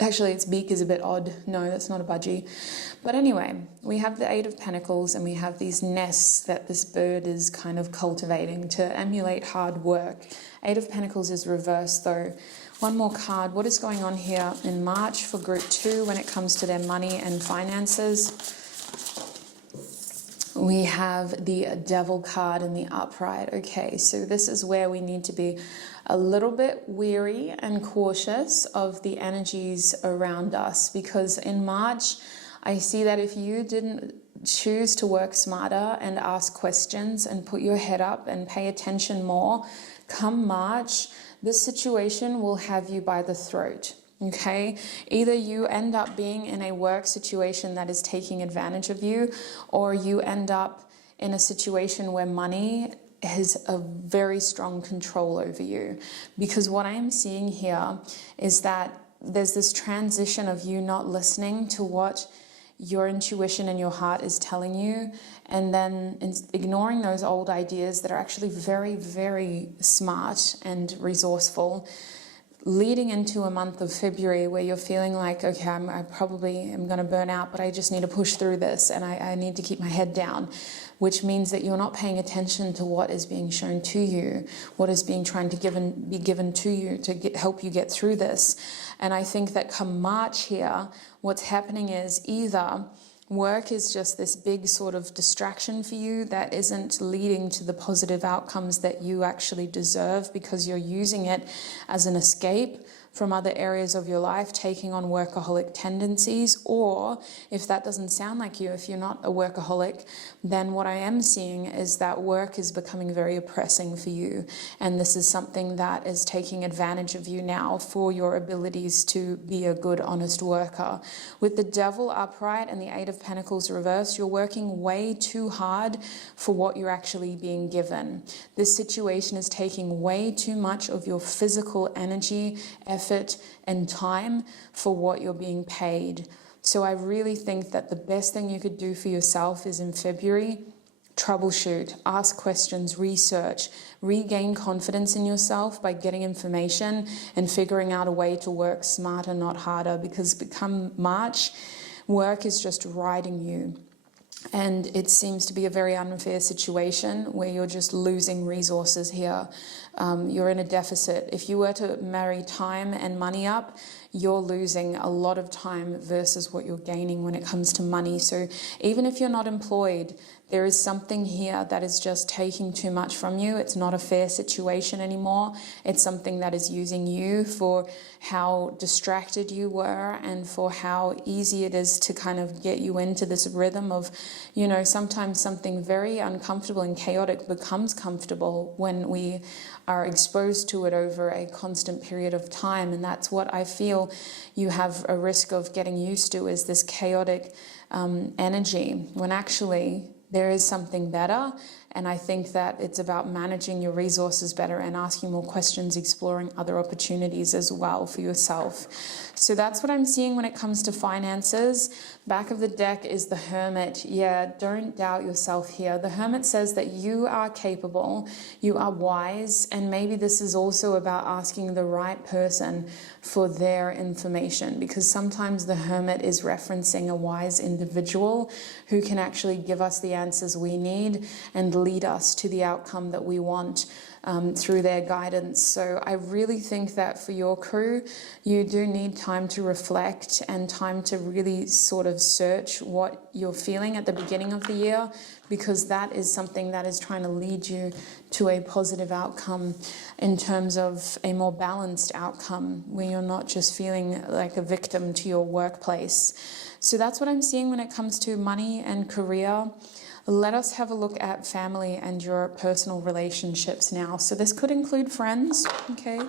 actually its beak is a bit odd. No, that's not a budgie. But anyway, we have the 8 of Pentacles, and we have these nests that this bird is kind of cultivating to emulate hard work. 8 of Pentacles is reversed though. One more card. What is going on here in March for Group 2 when it comes to their money and finances? We have the Devil card in the upright. Okay, so this is where we need to be a little bit weary and cautious of the energies around us, because in March, I see that if you didn't choose to work smarter and ask questions and put your head up and pay attention more, come March, this situation will have you by the throat. Okay, either you end up being in a work situation that is taking advantage of you, or you end up in a situation where money has a very strong control over you. Because what I am seeing here is that there's this transition of you not listening to what your intuition and your heart is telling you, and then ignoring those old ideas that are actually very, very smart and resourceful, leading into a month of February where you're feeling like, okay, I probably am going to burn out, but I just need to push through this, and I need to keep my head down, which means that you're not paying attention to what is being shown to you, what is being trying to be given to you to help you get through this. And I think that come March here, what's happening is either work is just this big sort of distraction for you that isn't leading to the positive outcomes that you actually deserve, because you're using it as an escape from other areas of your life, taking on workaholic tendencies. Or if that doesn't sound like you, if you're not a workaholic, then what I am seeing is that work is becoming very oppressing for you. And this is something that is taking advantage of you now for your abilities to be a good, honest worker. With the Devil upright and the 8 of Pentacles reversed, you're working way too hard for what you're actually being given. This situation is taking way too much of your physical energy, effort, and time for what you're being paid. So I really think that the best thing you could do for yourself is in February, troubleshoot, ask questions, research, regain confidence in yourself by getting information and figuring out a way to work smarter, not harder, because become March, work is just riding you. And it seems to be a very unfair situation where you're just losing resources here. You're in a deficit. If you were to marry time and money up, you're losing a lot of time versus what you're gaining when it comes to money. So even if you're not employed, there is something here that is just taking too much from you. It's not a fair situation anymore. It's something that is using you for how distracted you were and for how easy it is to kind of get you into this rhythm of, you know, sometimes something very uncomfortable and chaotic becomes comfortable when we are exposed to it over a constant period of time. And that's what I feel you have a risk of getting used to, is this chaotic energy, when actually there is something better. And I think that it's about managing your resources better and asking more questions, exploring other opportunities as well for yourself. So that's what I'm seeing when it comes to finances. Back of the deck is the Hermit. Yeah, don't doubt yourself here. The Hermit says that you are capable, you are wise, and maybe this is also about asking the right person for their information, because sometimes the Hermit is referencing a wise individual who can actually give us the answers we need and lead us to the outcome that we want through their guidance. So I really think that for your crew, you do need time to reflect and time to really sort of search what you're feeling at the beginning of the year, because that is something that is trying to lead you to a positive outcome in terms of a more balanced outcome where you're not just feeling like a victim to your workplace. So that's what I'm seeing when it comes to money and career. Let us have a look at family and your personal relationships now. So this could include friends, okay?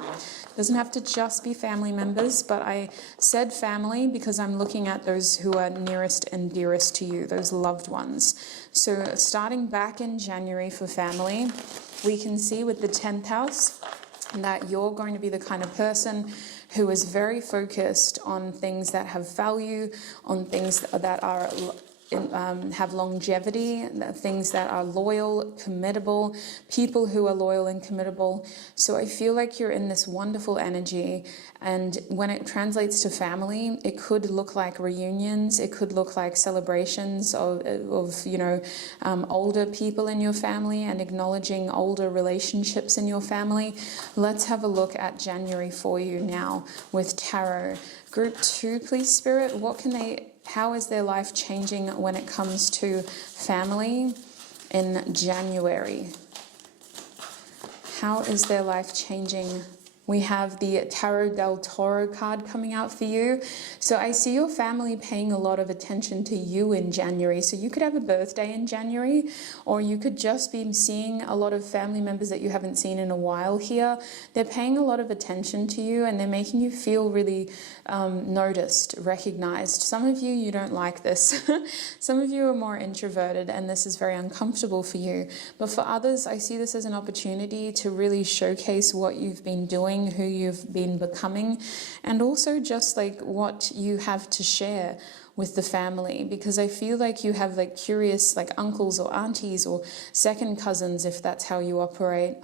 Doesn't have to just be family members, but I said family because I'm looking at those who are nearest and dearest to you, those loved ones. So starting back in January for family, we can see with the 10th house that you're going to be the kind of person who is very focused on things that have value, on things that are have longevity, things that are loyal, committable, people who are loyal and committable. So I feel like you're in this wonderful energy. And when it translates to family, it could look like reunions. It could look like celebrations of older people in your family and acknowledging older relationships in your family. Let's have a look at January for you now with tarot. Group 2, please, Spirit. How is their life changing when it comes to family in January? How is their life changing? We have the Tarot del Toro card coming out for you. So I see your family paying a lot of attention to you in January. So you could have a birthday in January, or you could just be seeing a lot of family members that you haven't seen in a while here. They're paying a lot of attention to you and they're making you feel really noticed, recognized. Some of you don't like this. Some of you are more introverted and this is very uncomfortable for you. But for others, I see this as an opportunity to really showcase what you've been doing, who you've been becoming, and also just like what you have to share with the family, because I feel like you have like curious like uncles or aunties or second cousins, if that's how you operate,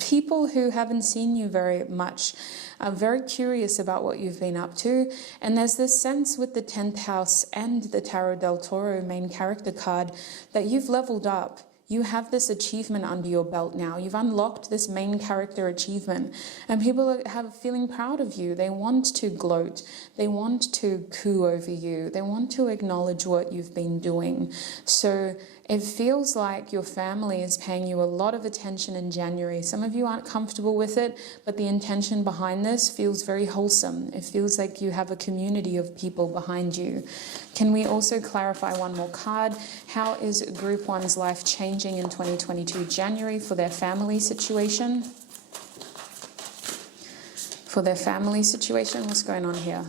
people who haven't seen you very much are very curious about what you've been up to. And there's this sense with the 10th house and the Tarot del Toro main character card that you've leveled up. You have this achievement under your belt now. You've unlocked this main character achievement and people have feeling proud of you. They want to gloat. They want to coo over you. They want to acknowledge what you've been doing. So it feels like your family is paying you a lot of attention in January. Some of you aren't comfortable with it, but the intention behind this feels very wholesome. It feels like you have a community of people behind you. Can we also clarify one more card? How is Group 1's life changing in 2022 January for their family situation? For their family situation, what's going on here?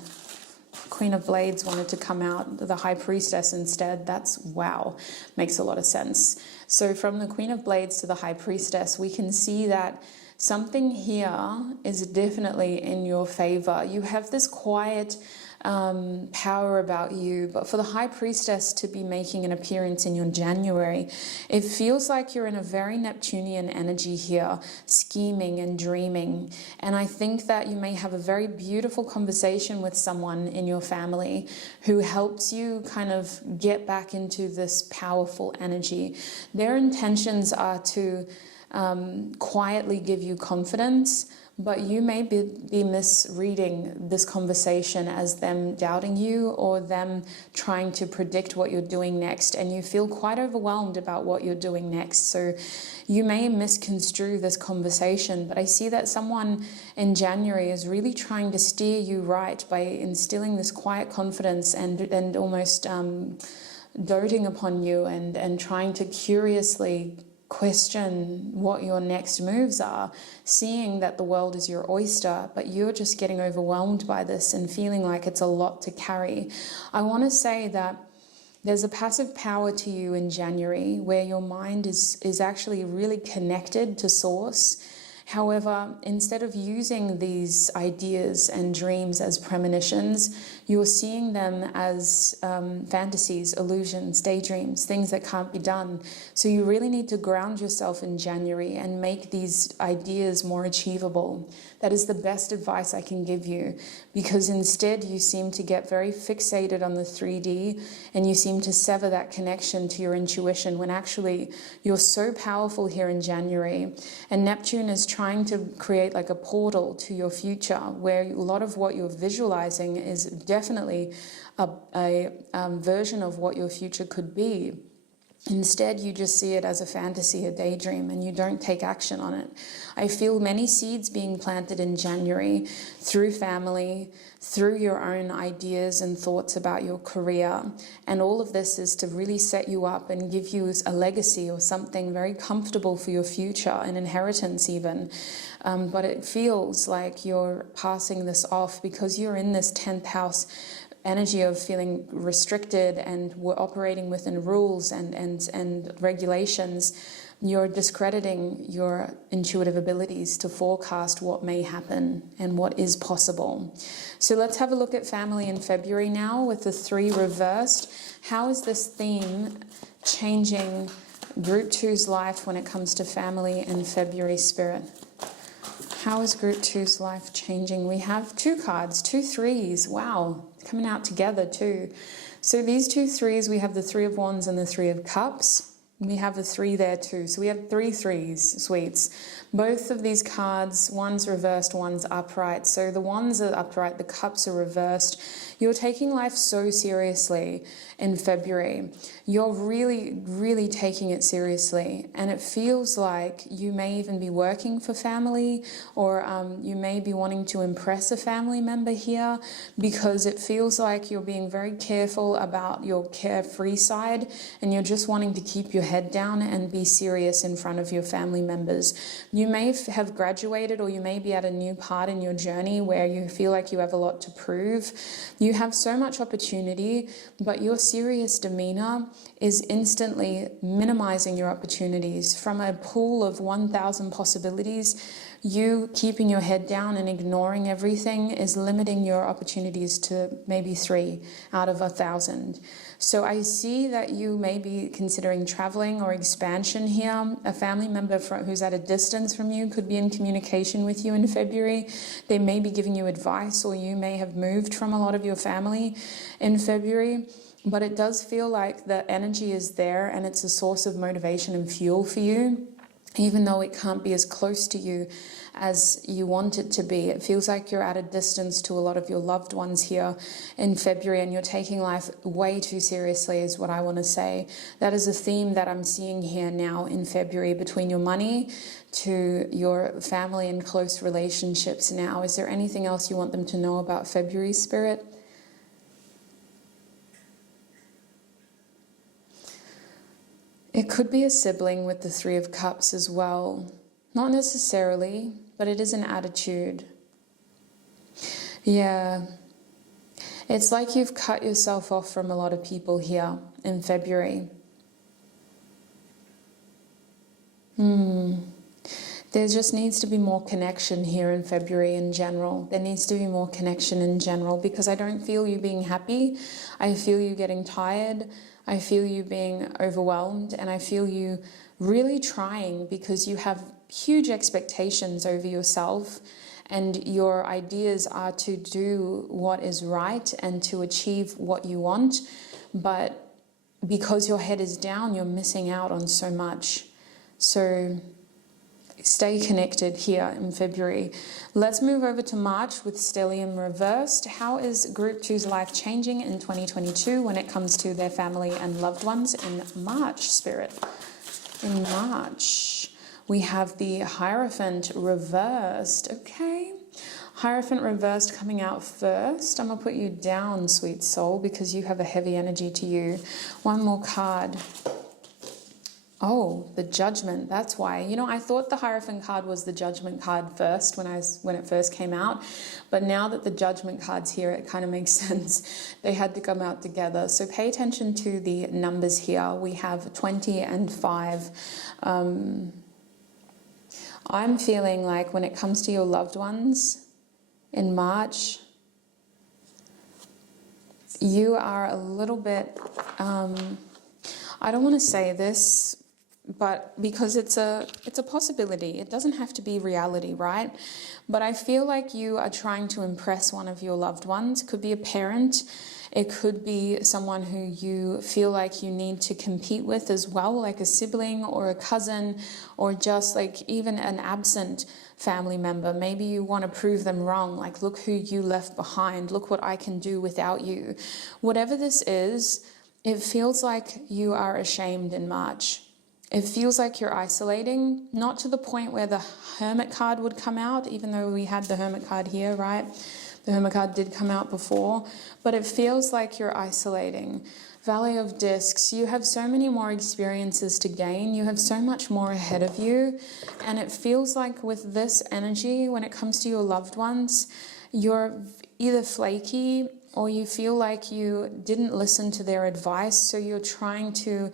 Queen of Blades wanted to come out, the High Priestess instead. That's wow, makes a lot of sense. So from the Queen of Blades to the High Priestess, we can see that something here is definitely in your favor. You have this quiet power about you. But for the High Priestess to be making an appearance in your January, it feels like you're in a very Neptunian energy here, scheming and dreaming. And I think that you may have a very beautiful conversation with someone in your family who helps you kind of get back into this powerful energy. Their intentions are to quietly give you confidence, but you may be misreading this conversation as them doubting you or them trying to predict what you're doing next, and you feel quite overwhelmed about what you're doing next. So you may misconstrue this conversation, but I see that someone in January is really trying to steer you right by instilling this quiet confidence and almost doting upon you and trying to curiously question what your next moves are, seeing that the world is your oyster, but you're just getting overwhelmed by this and feeling like it's a lot to carry. I want to say that there's a passive power to you in January where your mind is actually really connected to source. However, instead of using these ideas and dreams as premonitions, you're seeing them as fantasies, illusions, daydreams, things that can't be done. So you really need to ground yourself in January and make these ideas more achievable. That is the best advice I can give you, because instead you seem to get very fixated on the 3D and you seem to sever that connection to your intuition when actually you're so powerful here in January. And Neptune is trying to create like a portal to your future where a lot of what you're visualizing is definitely a version of what your future could be. Instead, you just see it as a fantasy, a daydream, and you don't take action on it. I feel many seeds being planted in January through family, through your own ideas and thoughts about your career. And all of this is to really set you up and give you a legacy or something very comfortable for your future, an inheritance even. But it feels like you're passing this off because you're in this 10th house energy of feeling restricted and we're operating within rules and regulations. You're discrediting your intuitive abilities to forecast what may happen and what is possible. So let's have a look at family in February now with the 3 reversed. How is this theme changing Group 2's life when it comes to family in February, Spirit? How is Group 2's life changing? We have 2 cards, 2 threes. Wow, coming out together too. So these 2 threes, we have the 3 of Wands and the 3 of Cups. We have a 3 there too. So we have 3 threes, sweets. Both of these cards, one's reversed, one's upright. So the ones are upright, the cups are reversed. You're taking life so seriously in February. You're really, really taking it seriously. And it feels like you may even be working for family, or you may be wanting to impress a family member here, because it feels like you're being very careful about your carefree side and you're just wanting to keep your head down and be serious in front of your family members. You may have graduated, or you may be at a new part in your journey where you feel like you have a lot to prove. You have so much opportunity, but your serious demeanor is instantly minimizing your opportunities. From a pool of 1,000 possibilities, you keeping your head down and ignoring everything is limiting your opportunities to maybe 3 out of 1,000. So I see that you may be considering traveling or expansion here. A family member who's at a distance from you could be in communication with you in February. They may be giving you advice, or you may have moved from a lot of your family in February. But it does feel like the energy is there and it's a source of motivation and fuel for you, even though it can't be as close to you as you want it to be. It feels like you're at a distance to a lot of your loved ones here in February, and you're taking life way too seriously is what I want to say. That is a theme that I'm seeing here now in February, between your money to your family and close relationships now. Is there anything else you want them to know about February, Spirit? It could be a sibling with the 3 of Cups as well. Not necessarily, but it is an attitude. Yeah. It's like you've cut yourself off from a lot of people here in February. There just needs to be more connection here in February in general. There needs to be more connection in general, because I don't feel you being happy. I feel you getting tired. I feel you being overwhelmed, and I feel you really trying, because you have huge expectations over yourself, and your ideas are to do what is right and to achieve what you want. But because your head is down, you're missing out on so much. So stay connected here in February. Let's move over to March with Stellium reversed. How is Group 2's life changing in 2022 when it comes to their family and loved ones in March, Spirit? In March, we have the Hierophant reversed. Okay. Hierophant reversed coming out first. I'm going to put you down, sweet soul, because you have a heavy energy to you. One more card. Oh, the Judgment. That's why. You know, I thought the Hierophant card was the Judgment card first when it first came out. But now that the Judgment card's here, it kind of makes sense. They had to come out together. So pay attention to the numbers here. We have 20 and 5. I'm feeling like when it comes to your loved ones in March, you are a little bit, I don't want to say this, but because it's a possibility. It doesn't have to be reality, right? But I feel like you are trying to impress one of your loved ones. It could be a parent. It could be someone who you feel like you need to compete with as well, like a sibling or a cousin, or just like even an absent family member. Maybe you want to prove them wrong, like, look who you left behind, look what I can do without you. Whatever this is, it feels like you are ashamed in March. It feels like you're isolating, not to the point where the Hermit card would come out, even though we had the Hermit card here, right? The Hermit card did come out before, but it feels like you're isolating. Valley of Discs, you have so many more experiences to gain. You have so much more ahead of you. And it feels like with this energy, when it comes to your loved ones, you're either flaky or you feel like you didn't listen to their advice. So you're trying to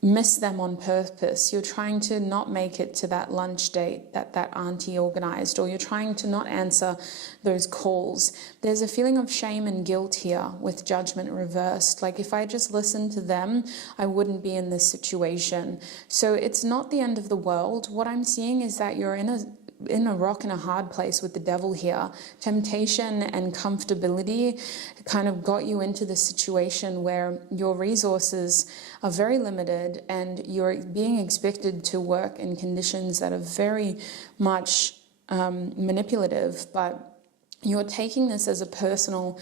miss them on purpose. You're trying to not make it to that lunch date that auntie organized, or you're trying to not answer those calls. There's a feeling of shame and guilt here with Judgment reversed. Like, if I just listened to them, I wouldn't be in this situation. So it's not the end of the world. What I'm seeing is that you're in a rock and a hard place with the devil here. Temptation and comfortability kind of got you into this situation where your resources are very limited and you're being expected to work in conditions that are very much manipulative, but you're taking this as a personal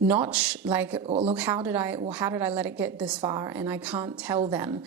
notch, like, oh, look, how did I let it get this far? And I can't tell them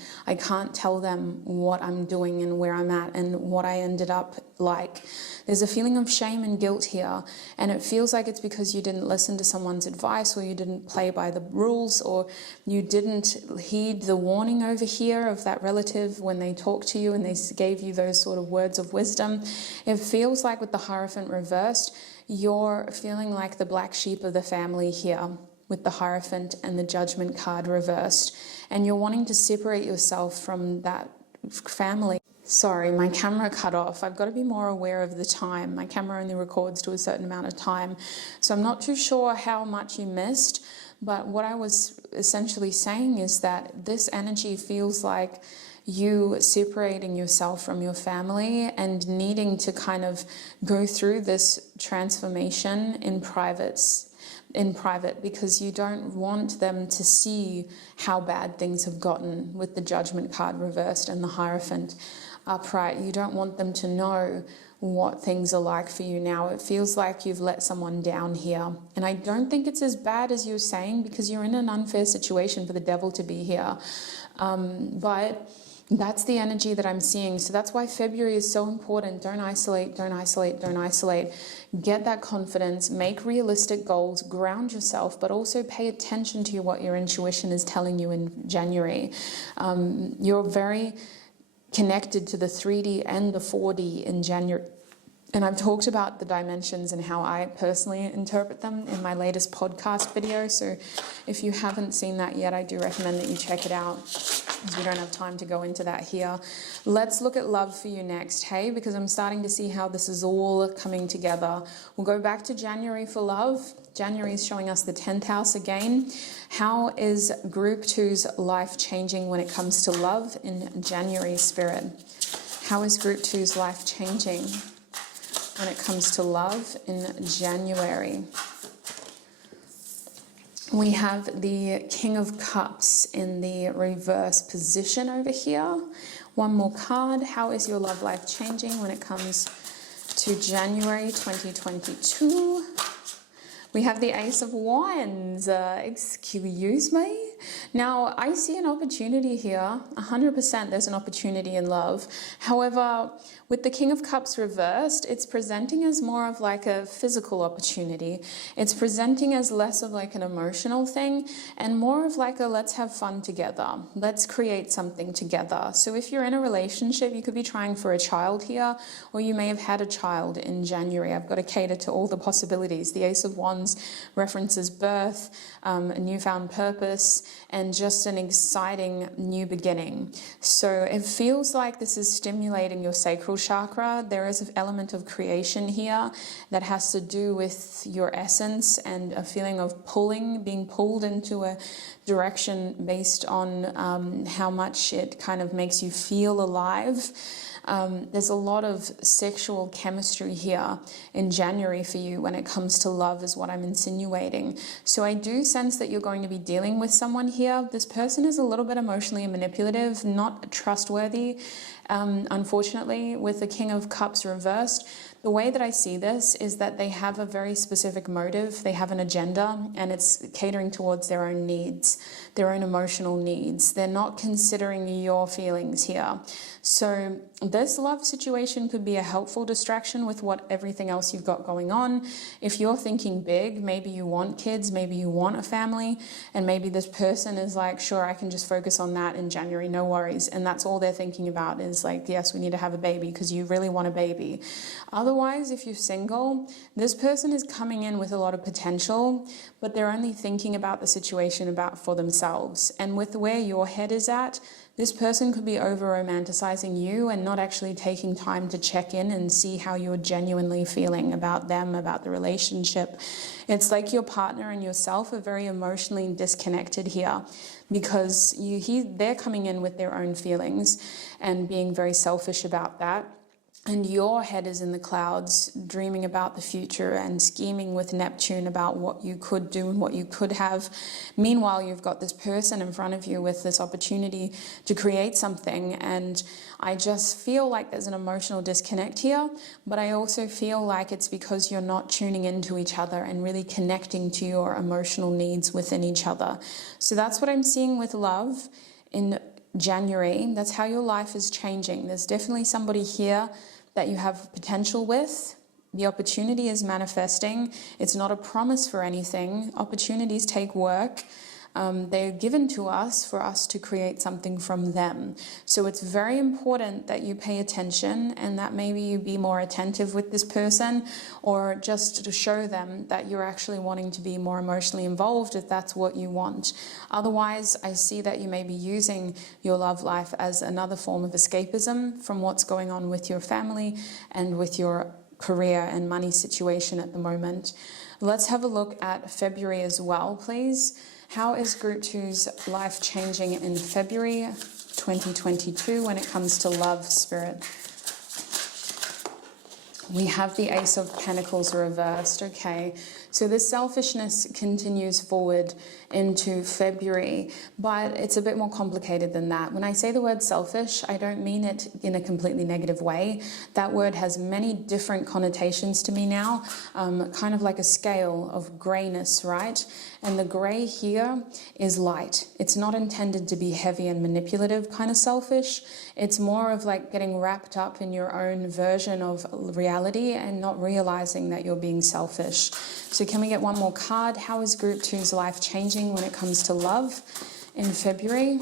what I'm doing and where I'm at and what I ended up like. There's a feeling of shame and guilt here, and it feels like it's because you didn't listen to someone's advice, or you didn't play by the rules, or you didn't heed the warning over here of that relative when they talked to you and they gave you those sort of words of wisdom. It feels like with the Hierophant reversed, you're feeling like the black sheep of the family here with the Hierophant and the Judgment card reversed, and you're wanting to separate yourself from that family. Sorry, my camera cut off. I've got to be more aware of the time. My camera only records to a certain amount of time, so I'm not too sure how much you missed, but what I was essentially saying is that this energy feels like you separating yourself from your family and needing to kind of go through this transformation in private, because you don't want them to see how bad things have gotten with the Judgment card reversed and the Hierophant upright. You don't want them to know what things are like for you now. It feels like you've let someone down here. And I don't think it's as bad as you're saying, because you're in an unfair situation for the devil to be here. But that's the energy that I'm seeing. So that's why February is so important. Don't isolate, don't isolate, don't isolate. Get that confidence, make realistic goals, ground yourself, but also pay attention to what your intuition is telling you in January. You're very connected to the 3D and the 4D in January. And I've talked about the dimensions and how I personally interpret them in my latest podcast video. So if you haven't seen that yet, I do recommend that you check it out, because we don't have time to go into that here. Let's look at love for you next, hey? Because I'm starting to see how this is all coming together. We'll go back to January for love. January is showing us the 10th house again. How is Group 2's life changing when it comes to love in January, Spirit? How is Group 2's life changing when it comes to love in January? We have the King of Cups in the reverse position over here. One more card. How is your love life changing when it comes to January 2022? We have the Ace of Wands. Excuse me. Now, I see an opportunity here. 100% there's an opportunity in love. However, with the King of Cups reversed, it's presenting as more of like a physical opportunity. It's presenting as less of like an emotional thing and more of like a let's have fun together. Let's create something together. So if you're in a relationship, you could be trying for a child here, or you may have had a child in January. I've got to cater to all the possibilities. The Ace of Wands references birth, a newfound purpose, and just an exciting new beginning. So it feels like this is stimulating your sacral chakra. There is an element of creation here that has to do with your essence and a feeling of being pulled into a direction based on how much it kind of makes you feel alive. There's a lot of sexual chemistry here in January for you when it comes to love, is what I'm insinuating. So I do sense that you're going to be dealing with someone here. This person is a little bit emotionally manipulative, not trustworthy. Unfortunately, with the King of Cups reversed, the way that I see this is that they have a very specific motive, they have an agenda, and it's catering towards their own needs, their own emotional needs. They're not considering your feelings here. So this love situation could be a helpful distraction with everything else you've got going on. If you're thinking big, maybe you want kids, maybe you want a family, and maybe this person is like, sure, I can just focus on that in January, no worries. And that's all they're thinking about is like, yes, we need to have a baby because you really want a baby. Otherwise, if you're single, this person is coming in with a lot of potential, but they're only thinking about the situation for themselves. And with where your head is at, this person could be over-romanticizing you and not actually taking time to check in and see how you're genuinely feeling about them, about the relationship. It's like your partner and yourself are very emotionally disconnected here, because they're coming in with their own feelings and being very selfish about that. And your head is in the clouds, dreaming about the future and scheming with Neptune about what you could do and what you could have. Meanwhile, you've got this person in front of you with this opportunity to create something. And I just feel like there's an emotional disconnect here, but I also feel like it's because you're not tuning into each other and really connecting to your emotional needs within each other. So that's what I'm seeing with love in January. That's how your life is changing. There's definitely somebody here that you have potential with. The opportunity is manifesting. It's not a promise for anything. Opportunities take work. They're given to us for us to create something from them. So it's very important that you pay attention and that maybe you be more attentive with this person, or just to show them that you're actually wanting to be more emotionally involved if that's what you want. Otherwise, I see that you may be using your love life as another form of escapism from what's going on with your family and with your career and money situation at the moment. Let's have a look at February as well, please. How is Group 2's life changing in February 2022 when it comes to love, Spirit? We have the Ace of Pentacles reversed. Okay, so this selfishness continues forward into February, but it's a bit more complicated than that. When I say the word selfish, I don't mean it in a completely negative way. That word has many different connotations to me now, kind of like a scale of grayness, right? And the gray here is light. It's not intended to be heavy and manipulative kind of selfish. It's more of like getting wrapped up in your own version of reality and not realizing that you're being selfish. So can we get one more card? How is Group 2's life changing when it comes to love in February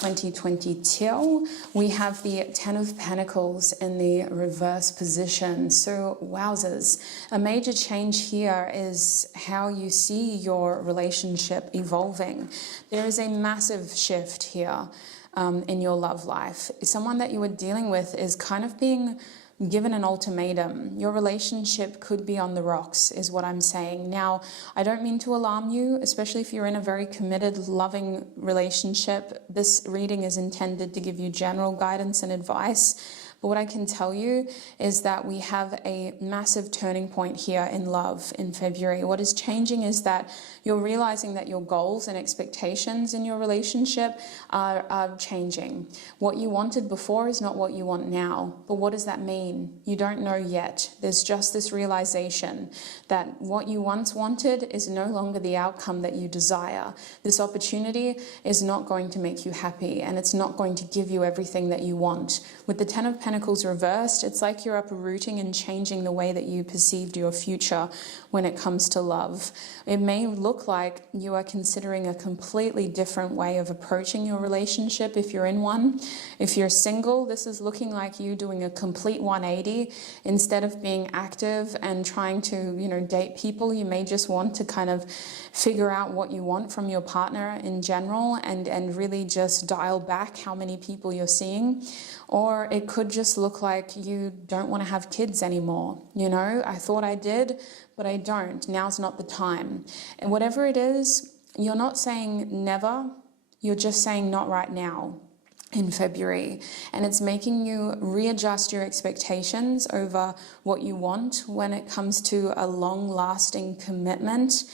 2022? 2022, we have the Ten of Pentacles in the reverse position. So wowzers, a major change here is how you see your relationship evolving. There is a massive shift here in your love life. Someone that you were dealing with is kind of being given an ultimatum. Your relationship could be on the rocks, is what I'm saying. Now, I don't mean to alarm you, especially if you're in a very committed, loving relationship. This reading is intended to give you general guidance and advice. But what I can tell you is that we have a massive turning point here in love in February. What is changing is that you're realizing that your goals and expectations in your relationship are changing. What you wanted before is not what you want now. But what does that mean? You don't know yet. There's just this realization that what you once wanted is no longer the outcome that you desire. This opportunity is not going to make you happy, and it's not going to give you everything that you want. With the Ten of Pentacles reversed, it's like you're uprooting and changing the way that you perceived your future when it comes to love. It may look like you are considering a completely different way of approaching your relationship if you're in one. If you're single, this is looking like you doing a complete 180. Instead of being active and trying to, date people, you may just want to kind of figure out what you want from your partner in general and really just dial back how many people you're seeing. Or it could just look like you don't want to have kids anymore. I thought I did, but I don't. Now's not the time. And whatever it is, you're not saying never, you're just saying not right now in February. And it's making you readjust your expectations over what you want when it comes to a long-lasting commitment.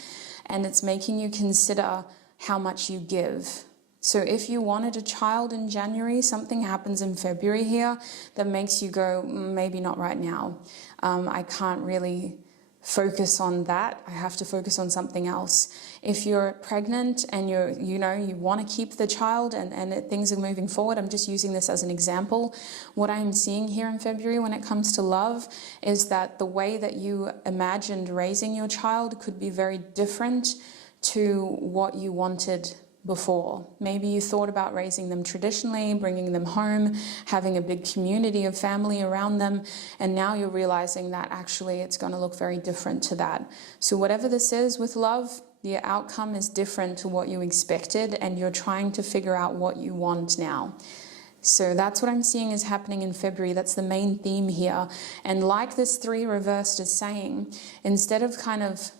And it's making you consider how much you give. So if you wanted a child in January, something happens in February here that makes you go, maybe not right now. I can't really focus on that. I have to focus on something else. If you're pregnant and you want to keep the child and things are moving forward, I'm just using this as an example. What I'm seeing here in February when it comes to love is that the way that you imagined raising your child could be very different to what you wanted before. Maybe you thought about raising them traditionally, bringing them home, having a big community of family around them, and now you're realizing that actually it's going to look very different to that. So whatever this is with love, the outcome is different to what you expected, and you're trying to figure out what you want now. So that's what I'm seeing is happening in February. That's the main theme here. And like this 3 reversed is saying, instead of kind of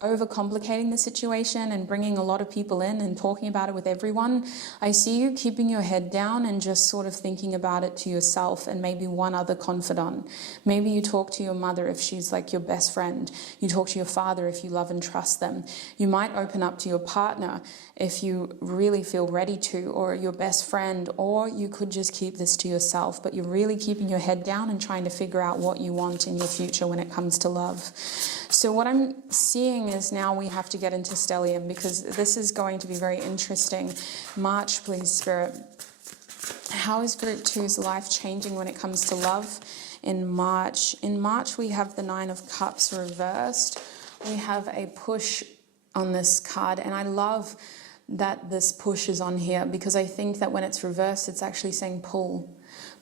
overcomplicating the situation and bringing a lot of people in and talking about it with everyone, I see you keeping your head down and just sort of thinking about it to yourself and maybe one other confidant. Maybe you talk to your mother if she's like your best friend. You talk to your father if you love and trust them. You might open up to your partner if you really feel ready to, or your best friend, or you could just keep this to yourself, but you're really keeping your head down and trying to figure out what you want in your future when it comes to love. So what I'm seeing is now we have to get into stellium, because this is going to be very interesting. March, please, Spirit. How is Group 2's life changing when it comes to love in March? In March, we have the 9 of Cups reversed. We have a push on this card, and I love that this push is on here, because I think that when it's reversed, it's actually saying pull.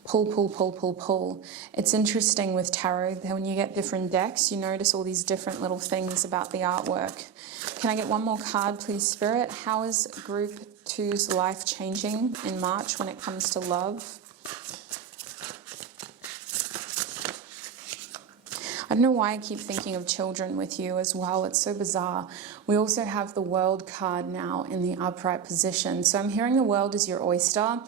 Pull, pull, pull, pull, pull. It's interesting with tarot that when you get different decks, you notice all these different little things about the artwork. Can I get one more card, please, Spirit? How is Group 2's life changing in March when it comes to love? I don't know why I keep thinking of children with you as well. It's so bizarre. We also have the World card now in the upright position. So I'm hearing the world is your oyster.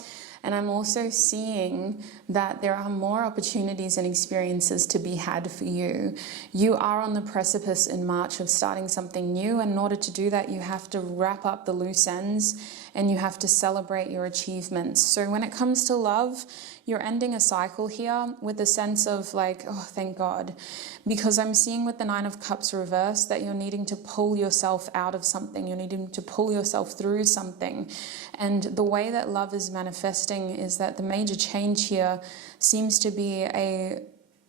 And I'm also seeing that there are more opportunities and experiences to be had for you. You are on the precipice in March of starting something new. And in order to do that, you have to wrap up the loose ends and you have to celebrate your achievements. So when it comes to love, you're ending a cycle here with a sense of like, oh, thank God. Because I'm seeing with the 9 of Cups reversed that you're needing to pull yourself out of something. You're needing to pull yourself through something. And the way that love is manifesting is that the major change here seems to be a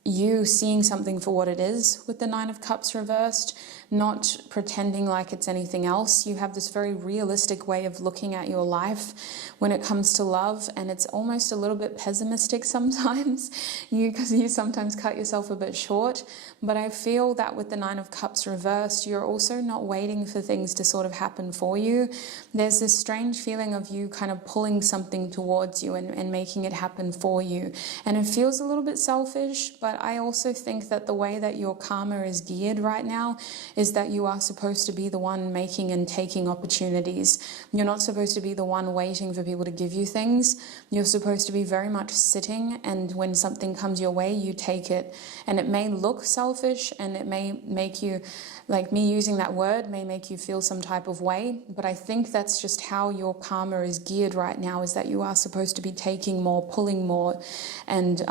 you seeing something for what it is with the Nine of Cups reversed, not pretending like it's anything else. You have this very realistic way of looking at your life when it comes to love, and it's almost a little bit pessimistic sometimes, because you sometimes cut yourself a bit short. But I feel that with the Nine of Cups reversed, you're also not waiting for things to sort of happen for you. There's this strange feeling of you kind of pulling something towards you and making it happen for you. And it feels a little bit selfish, but I also think that the way that your karma is geared right now is that you are supposed to be the one making and taking opportunities. You're not supposed to be the one waiting for people to give you things. You're supposed to be very much sitting, and when something comes your way, you take it. And it may look selfish, and it may make you, like me using that word, may make you feel some type of way, but I think that's just how your karma is geared right now, is that you are supposed to be taking more, pulling more, and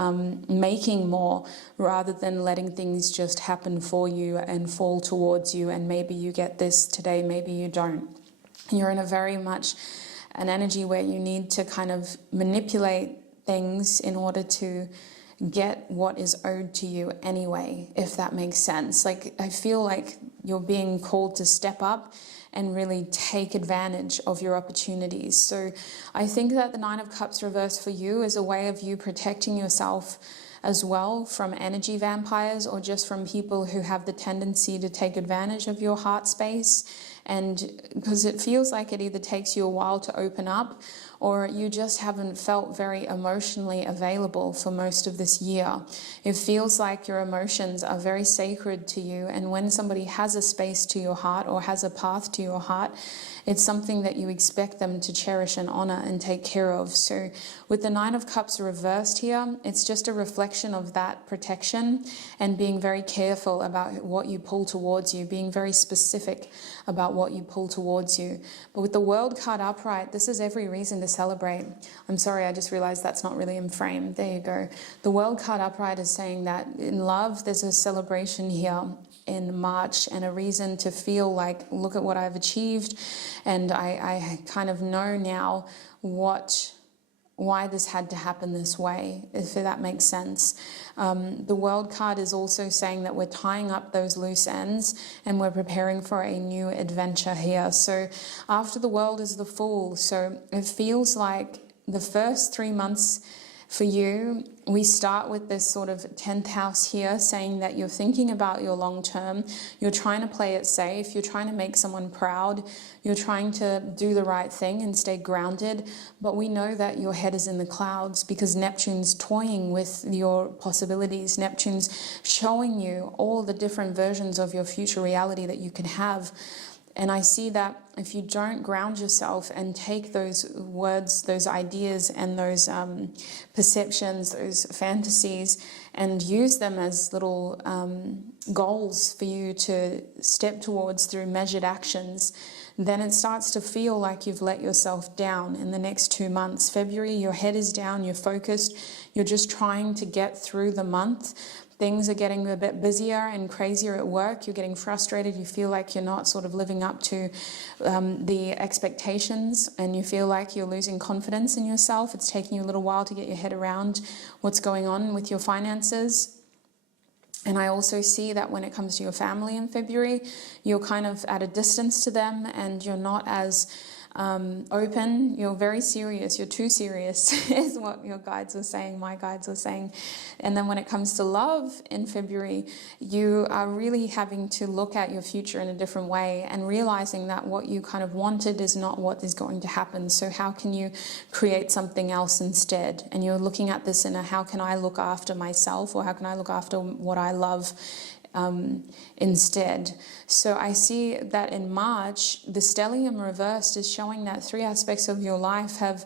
making more, rather than letting things just happen for you and fall towards you, and maybe you get this today, maybe you don't. You're in a very much an energy where you need to kind of manipulate things in order to get what is owed to you anyway, if that makes sense. Like, I feel like you're being called to step up and really take advantage of your opportunities. So I think that the Nine of Cups reversed for you is a way of you protecting yourself as well from energy vampires, or just from people who have the tendency to take advantage of your heart space. And because it feels like it either takes you a while to open up, or you just haven't felt very emotionally available for most of this year. It feels like your emotions are very sacred to you, and when somebody has a space to your heart or has a path to your heart, it's something that you expect them to cherish and honor and take care of. So with the Nine of Cups reversed here, it's just a reflection of that protection and being very careful about what you pull towards you, being very specific about what you pull towards you. But with the World card upright, this is every reason to celebrate. I'm sorry, I just realized that's not really in frame. There you go. The World card upright is saying that in love, there's a celebration here in March, and a reason to feel like, look at what I've achieved, and I kind of know now why this had to happen this way, if that makes sense. The World card is also saying that we're tying up those loose ends and we're preparing for a new adventure here. So after the World is the Fool. So it feels like the first 3 months for you, we start with this sort of 10th house here, saying that you're thinking about your long term, you're trying to play it safe, you're trying to make someone proud, you're trying to do the right thing and stay grounded. But we know that your head is in the clouds, because Neptune's toying with your possibilities. Neptune's showing you all the different versions of your future reality that you can have. And I see that if you don't ground yourself and take those words, those ideas, and those perceptions, those fantasies, and use them as little goals for you to step towards through measured actions, then it starts to feel like you've let yourself down in the next 2 months. February, your head is down, you're focused, you're just trying to get through the month. Things are getting a bit busier and crazier at work. You're getting frustrated. You feel like you're not sort of living up to the expectations, and you feel like you're losing confidence in yourself. It's taking you a little while to get your head around what's going on with your finances. And I also see that when it comes to your family in February, you're kind of at a distance to them, and you're not as open. You're very serious. You're too serious is what your guides were saying, my guides were saying. And then when it comes to love in February, you are really having to look at your future in a different way, and realizing that what you kind of wanted is not what is going to happen. So how can you create something else instead? And you're looking at this in a, how can I look after myself, or how can I look after what I love instead. So I see that in March, the stellium reversed is showing that 3 aspects of your life have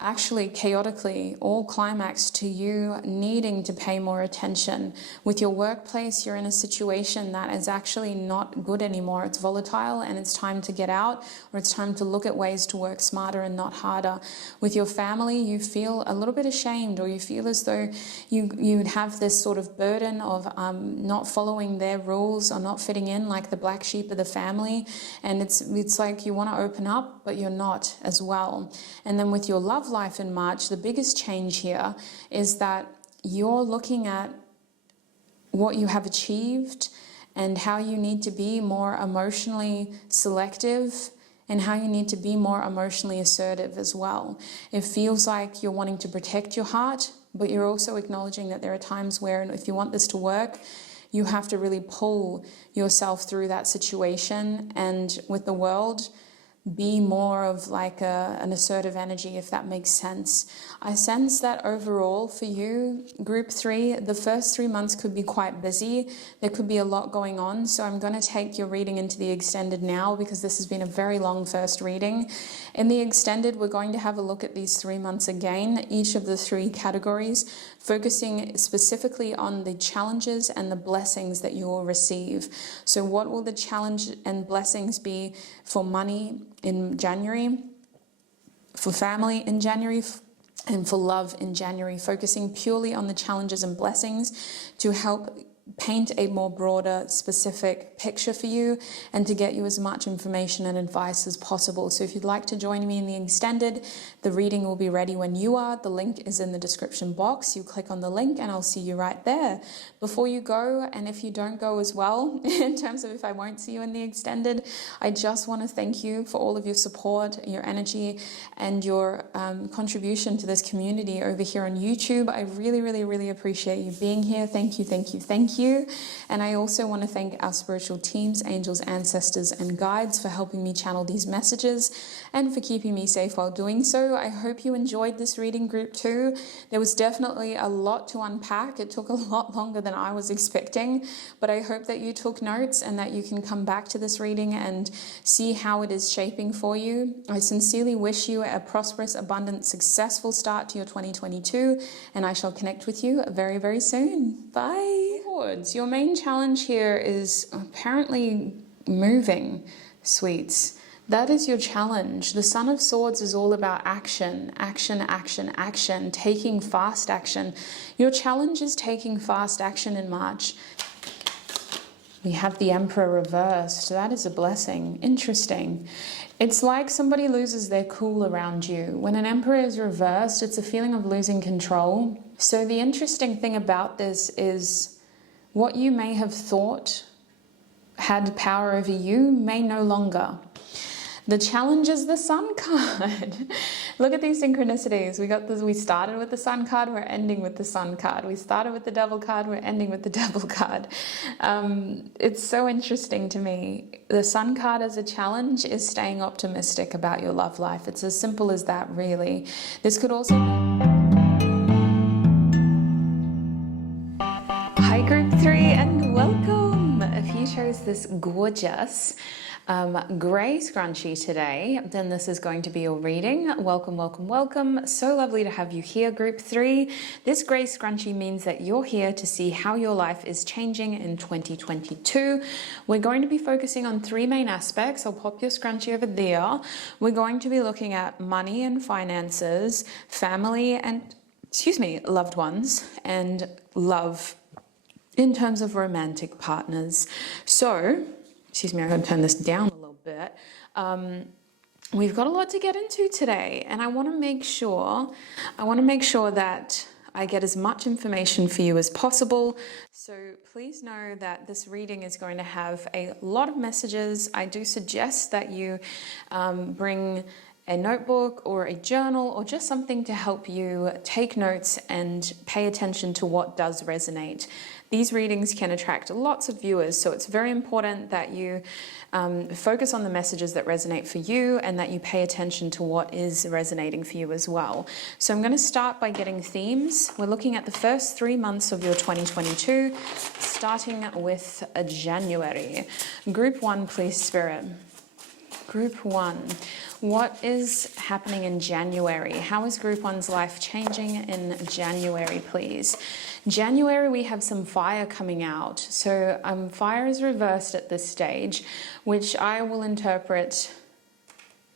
actually chaotically all climaxed to you needing to pay more attention. With your workplace, you're in a situation that is actually not good anymore. It's volatile, and it's time to get out, or it's time to look at ways to work smarter and not harder. With your family, you feel a little bit ashamed, or you feel as though you have this sort of burden of not following their rules or not fitting in, like the black sheep of the family. And it's like you want to open up, but you're not as well. And then with your love life in March, the biggest change here is that you're looking at what you have achieved and how you need to be more emotionally selective and how you need to be more emotionally assertive as well. It feels like you're wanting to protect your heart, but you're also acknowledging that there are times where if you want this to work, you have to really pull yourself through that situation, and with the world, be more of like an assertive energy, if that makes sense. I sense that overall for you, group 3, the first 3 months could be quite busy. There could be a lot going on. So I'm going to take your reading into the extended now because this has been a very long first reading. In the extended, we're going to have a look at these 3 months again, each of the 3 categories, focusing specifically on the challenges and the blessings that you will receive. So what will the challenge and blessings be for money in January, for family in January, and for love in January, focusing purely on the challenges and blessings to help paint a more broader, specific picture for you and to get you as much information and advice as possible. So if you'd like to join me in the extended, the reading will be ready when you are. The link is in the description box. You click on the link and I'll see you right there. Before you go, and if you don't go as well, in terms of if I won't see you in the extended, I just want to thank you for all of your support, your energy, and your contribution to this community over here on YouTube. I really, really, really appreciate you being here. Thank you, thank you, thank you. And I also want to thank our spiritual teams, angels, ancestors, and guides for helping me channel these messages and for keeping me safe while doing so. I hope you enjoyed this reading, group 2. There was definitely a lot to unpack. It took a lot longer than I was expecting, but I hope that you took notes and that you can come back to this reading and see how it is shaping for you. I sincerely wish you a prosperous, abundant, successful start to your 2022, and I shall connect with you very, very soon. Bye. Your main challenge here is apparently moving, sweets. That is your challenge. The Son of Swords is all about action, action, action, action, taking fast action. Your challenge is taking fast action in March. We have the Emperor reversed. That is a blessing. Interesting. It's like somebody loses their cool around you. When an Emperor is reversed, it's a feeling of losing control. So the interesting thing about this is what you may have thought had power over you may no longer. The challenge is the Sun card. Look at these synchronicities. We started with the Sun card, we're ending with the Sun card. We started with the Devil card, we're ending with the Devil card. It's so interesting to me. The Sun card as a challenge is staying optimistic about your love life. It's as simple as that, really. This could also... Hi group 3 and welcome! If you chose this gorgeous grey scrunchie today, then this is going to be your reading. Welcome, welcome, welcome. So lovely to have you here, group 3. This grey scrunchie means that you're here to see how your life is changing in 2022. We're going to be focusing on 3 main aspects. I'll pop your scrunchie over there. We're going to be looking at money and finances, family and, loved ones, and love in terms of romantic partners. So, I'm going to turn this down a little bit. We've got a lot to get into today, and I want to make sure that I get as much information for you as possible. So please know that this reading is going to have a lot of messages. I do suggest that you bring a notebook or a journal or just something to help you take notes and pay attention to what does resonate. These readings can attract lots of viewers, so it's very important that you focus on the messages that resonate for you and that you pay attention to what is resonating for you as well. So I'm going to start by getting themes. We're looking at the first 3 months of your 2022, starting with January. Group 1, please, Spirit. Group 1. What is happening in January? How is Group 1's life changing in January, please? January, we have some fire coming out. So fire is reversed at this stage, which I will interpret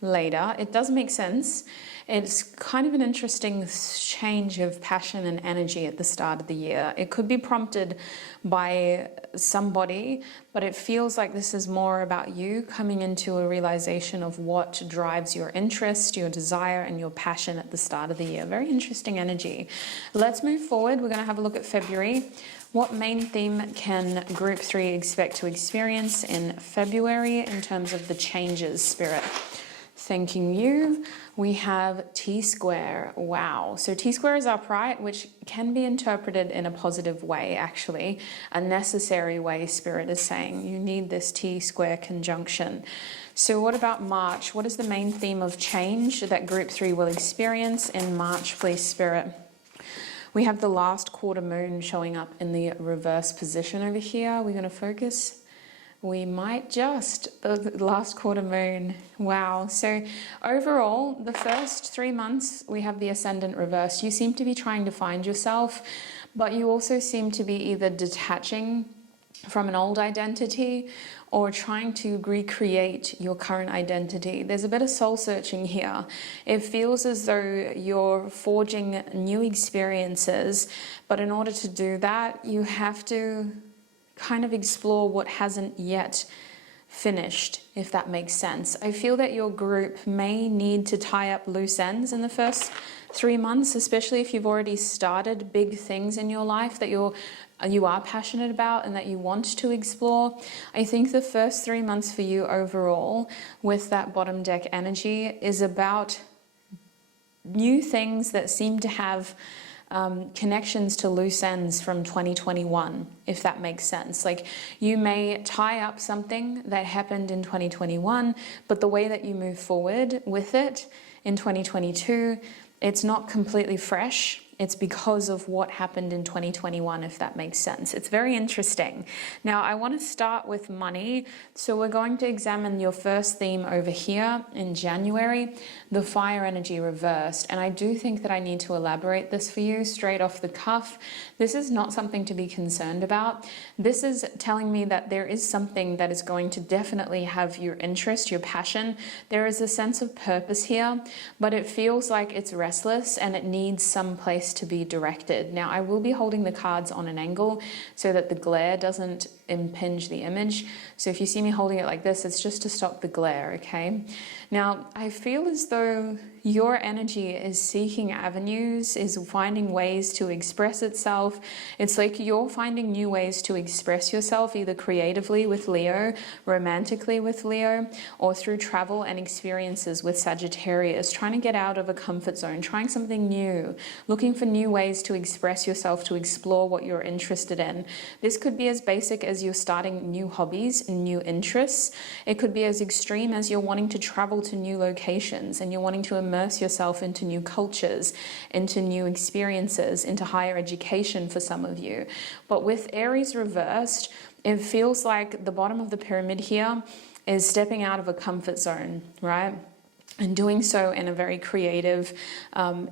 later. It does make sense. It's kind of an interesting change of passion and energy at the start of the year. It could be prompted by somebody, but it feels like this is more about you coming into a realization of what drives your interest, your desire, and your passion at the start of the year. Very interesting energy. Let's move forward. We're going to have a look at February. What main theme can Group 3 expect to experience in February in terms of the changes, Spirit? Thanking you. We have T-square. Wow. So T-square is upright, which can be interpreted in a positive way, actually. A necessary way, Spirit is saying. You need this T-square conjunction. So what about March? What is the main theme of change that Group 3 will experience in March, please, Spirit? We have the last quarter moon showing up in the reverse position over here. We're going to focus. We might just, the last quarter moon. Wow. So overall, the first 3 months, we have the ascendant reverse. You seem to be trying to find yourself, but you also seem to be either detaching from an old identity or trying to recreate your current identity. There's a bit of soul searching here. It feels as though you're forging new experiences, but in order to do that, you have to kind of explore what hasn't yet finished, if that makes sense. I feel that your group may need to tie up loose ends in the first 3 months, especially if you've already started big things in your life that you are passionate about and that you want to explore. I think the first 3 months for you overall with that bottom deck energy is about new things that seem to have connections to loose ends from 2021, if that makes sense. Like you may tie up something that happened in 2021, but the way that you move forward with it in 2022, it's not completely fresh. It's because of what happened in 2021, if that makes sense. It's very interesting. Now, I want to start with money. So we're going to examine your first theme over here in January, the fire energy reversed. And I do think that I need to elaborate this for you straight off the cuff. This is not something to be concerned about. This is telling me that there is something that is going to definitely have your interest, your passion. There is a sense of purpose here, but it feels like it's restless and it needs some place to be directed. Now, I will be holding the cards on an angle so that the glare doesn't impinge the image. So if you see me holding it like this, it's just to stop the glare, okay? Now, I feel as though your energy is seeking avenues, is finding ways to express itself. It's like you're finding new ways to express yourself, either creatively with Leo, romantically with Leo, or through travel and experiences with Sagittarius, trying to get out of a comfort zone, trying something new, looking for new ways to express yourself, to explore what you're interested in. This could be as basic as you're starting new hobbies and new interests. It could be as extreme as you're wanting to travel to new locations and you're wanting to immerse yourself into new cultures, into new experiences, into higher education for some of you. But with Aries reversed, it feels like the bottom of the pyramid here is stepping out of a comfort zone, right? And doing so in a very creative,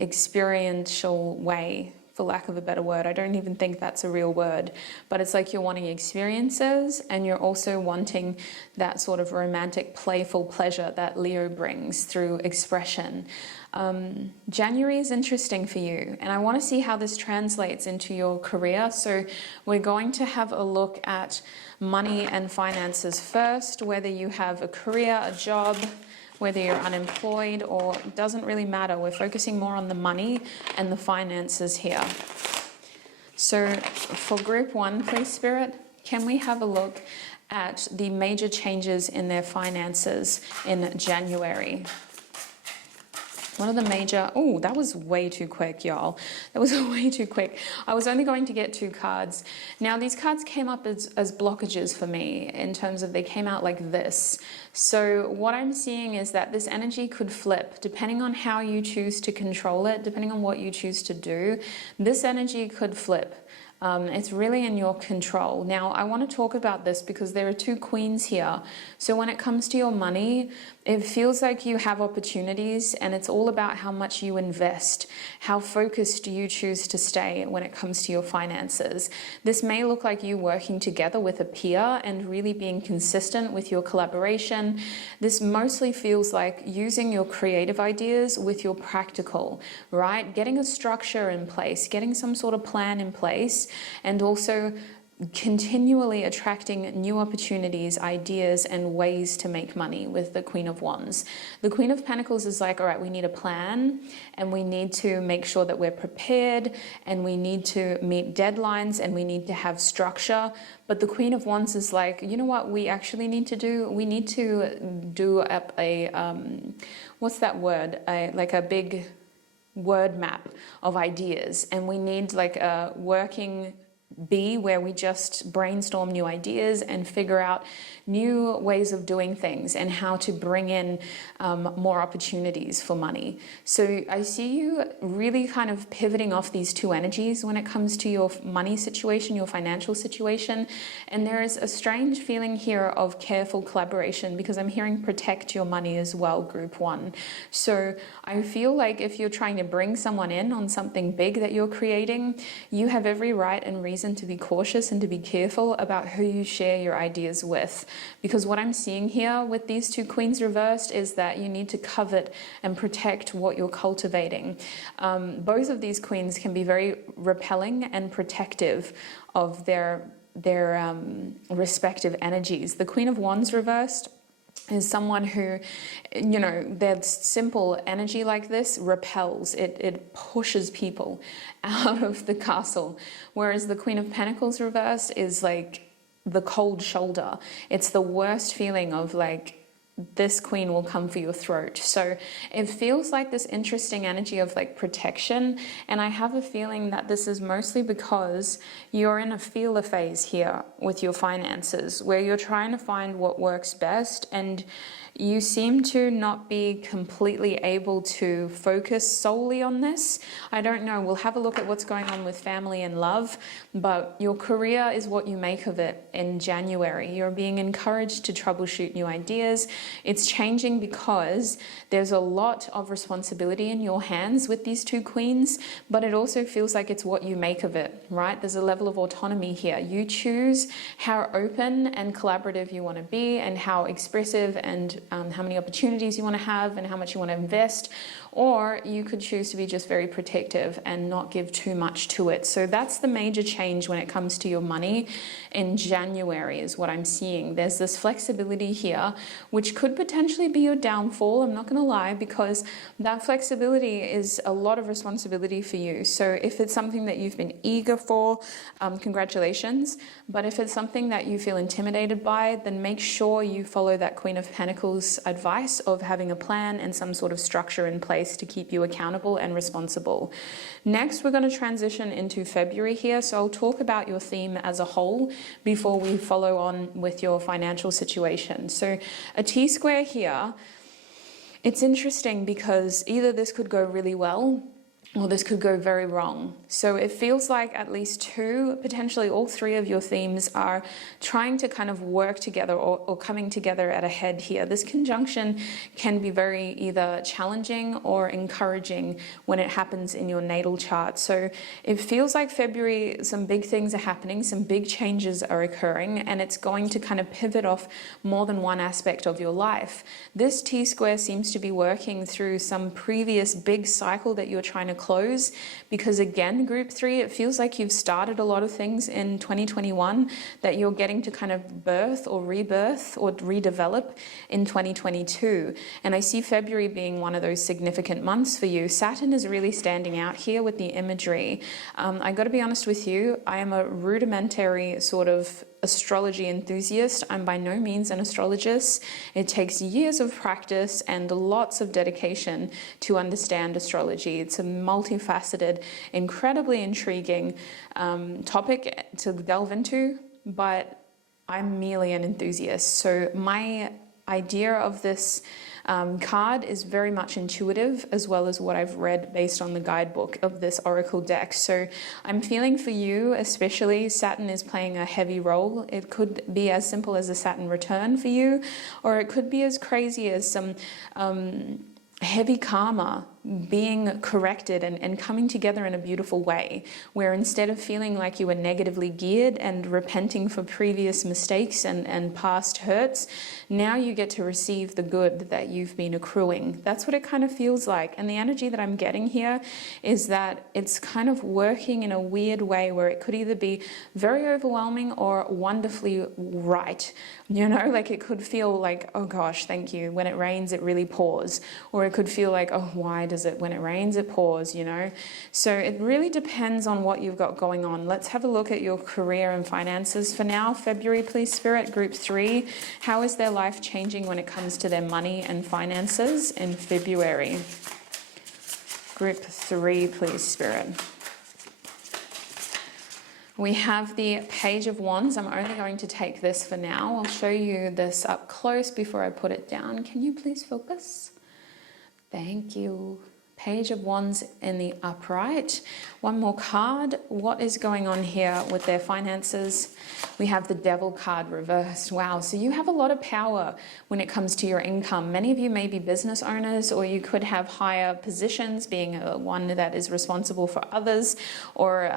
experiential way, for lack of a better word. I don't even think that's a real word, but it's like you're wanting experiences and you're also wanting that sort of romantic, playful pleasure that Leo brings through expression. January is interesting for you, and I want to see how this translates into your career. So we're going to have a look at money and finances first, whether you have a career, a job, whether you're unemployed, or it doesn't really matter. We're focusing more on the money and the finances here. So for group 1, please, Spirit, can we have a look at the major changes in their finances in January? One of the major, oh, that was way too quick, y'all. That was way too quick. I was only going to get 2 cards. Now, these cards came up as blockages for me in terms of they came out like this. So what I'm seeing is that this energy could flip depending on how you choose to control it, depending on what you choose to do. This energy could flip. It's really in your control. Now, I want to talk about this because there are two queens here. So when it comes to your money, it feels like you have opportunities, and it's all about how much you invest, how focused you choose to stay when it comes to your finances. This may look like you working together with a peer and really being consistent with your collaboration. This mostly feels like using your creative ideas with your practical, right? Getting a structure in place, getting some sort of plan in place, and also continually attracting new opportunities, ideas, and ways to make money with the Queen of Wands. The Queen of Pentacles is like, all right, we need a plan, and we need to make sure that we're prepared, and we need to meet deadlines, and we need to have structure. But the Queen of Wands is like, you know what we actually need to do? We need to do up a, what's that word? Like a big word map of ideas, and we need like a working bee where we just brainstorm new ideas and figure out new ways of doing things and how to bring in more opportunities for money. So I see you really kind of pivoting off these two energies when it comes to your money situation, your financial situation. And there is a strange feeling here of careful collaboration, because I'm hearing protect your money as well, group one. So I feel like if you're trying to bring someone in on something big that you're creating, you have every right and reason to be cautious and to be careful about who you share your ideas with. Because what I'm seeing here with these two queens reversed is that you need to covet and protect what you're cultivating. Both of these queens can be very repelling and protective of their respective energies. The Queen of Wands reversed is someone who, you know, their simple energy like this repels, it pushes people out of the castle. Whereas the Queen of Pentacles reversed is like the cold shoulder. It's the worst feeling of like, this queen will come for your throat. So it feels like this interesting energy of like protection. And I have a feeling that this is mostly because you're in a feeler phase here with your finances, where you're trying to find what works best, and you seem to not be completely able to focus solely on this. I don't know. We'll have a look at what's going on with family and love, but your career is what you make of it in January. You're being encouraged to troubleshoot new ideas. It's changing because there's a lot of responsibility in your hands with these two queens, but it also feels like it's what you make of it, right? There's a level of autonomy here. You choose how open and collaborative you want to be, and how expressive, and how many opportunities you want to have, and how much you want to invest. Or you could choose to be just very protective and not give too much to it. So that's the major change when it comes to your money in January, is what I'm seeing. There's this flexibility here, which could potentially be your downfall. I'm not going to lie, because that flexibility is a lot of responsibility for you. So if it's something that you've been eager for, congratulations. But if it's something that you feel intimidated by, then make sure you follow that Queen of Pentacles advice of having a plan and some sort of structure in place to keep you accountable and responsible. Next, we're going to transition into February here. So I'll talk about your theme as a whole before we follow on with your financial situation. So a T-square here, it's interesting because either this could go really well, or this could go very wrong. So it feels like at least two, potentially all three of your themes are trying to kind of work together, or coming together at a head here. This conjunction can be very either challenging or encouraging when it happens in your natal chart. So it feels like February, some big things are happening, some big changes are occurring, and it's going to kind of pivot off more than one aspect of your life. This T-square seems to be working through some previous big cycle that you're trying to close, because again, group three, it feels like you've started a lot of things in 2021 that you're getting to kind of birth or rebirth or redevelop in 2022. And I see February being one of those significant months for you. Saturn is really standing out here with the imagery. I got to be honest with you, I am a rudimentary sort of astrology enthusiast. I'm by no means an astrologist. It takes years of practice and lots of dedication to understand astrology. It's a multifaceted, incredibly intriguing topic to delve into, but I'm merely an enthusiast. So my idea of this card is very much intuitive, as well as what I've read based on the guidebook of this oracle deck. So I'm feeling for you, especially Saturn is playing a heavy role. It could be as simple as a Saturn return for you, or it could be as crazy as some heavy karma being corrected and coming together in a beautiful way, where instead of feeling like you were negatively geared and repenting for previous mistakes and past hurts, now you get to receive the good that you've been accruing. That's what it kind of feels like. And the energy that I'm getting here is that it's kind of working in a weird way where it could either be very overwhelming or wonderfully right. You know, like it could feel like, oh gosh, thank you. When it rains, it really pours. Or it could feel like, oh, why does it, when it rains, it pours, you know? So it really depends on what you've got going on. Let's have a look at your career and finances for now. February, please, Spirit. Group 3. How is their life changing when it comes to their money and finances in February? Group 3, please, Spirit. We have the Page of Wands. I'm only going to take this for now. I'll show you this up close before I put it down. Can you please focus? Thank you. Page of Wands in the upright. One more card. What is going on here with their finances? We have the Devil card reversed. Wow. So you have a lot of power when it comes to your income. Many of you may be business owners, or you could have higher positions, being one that is responsible for others. Or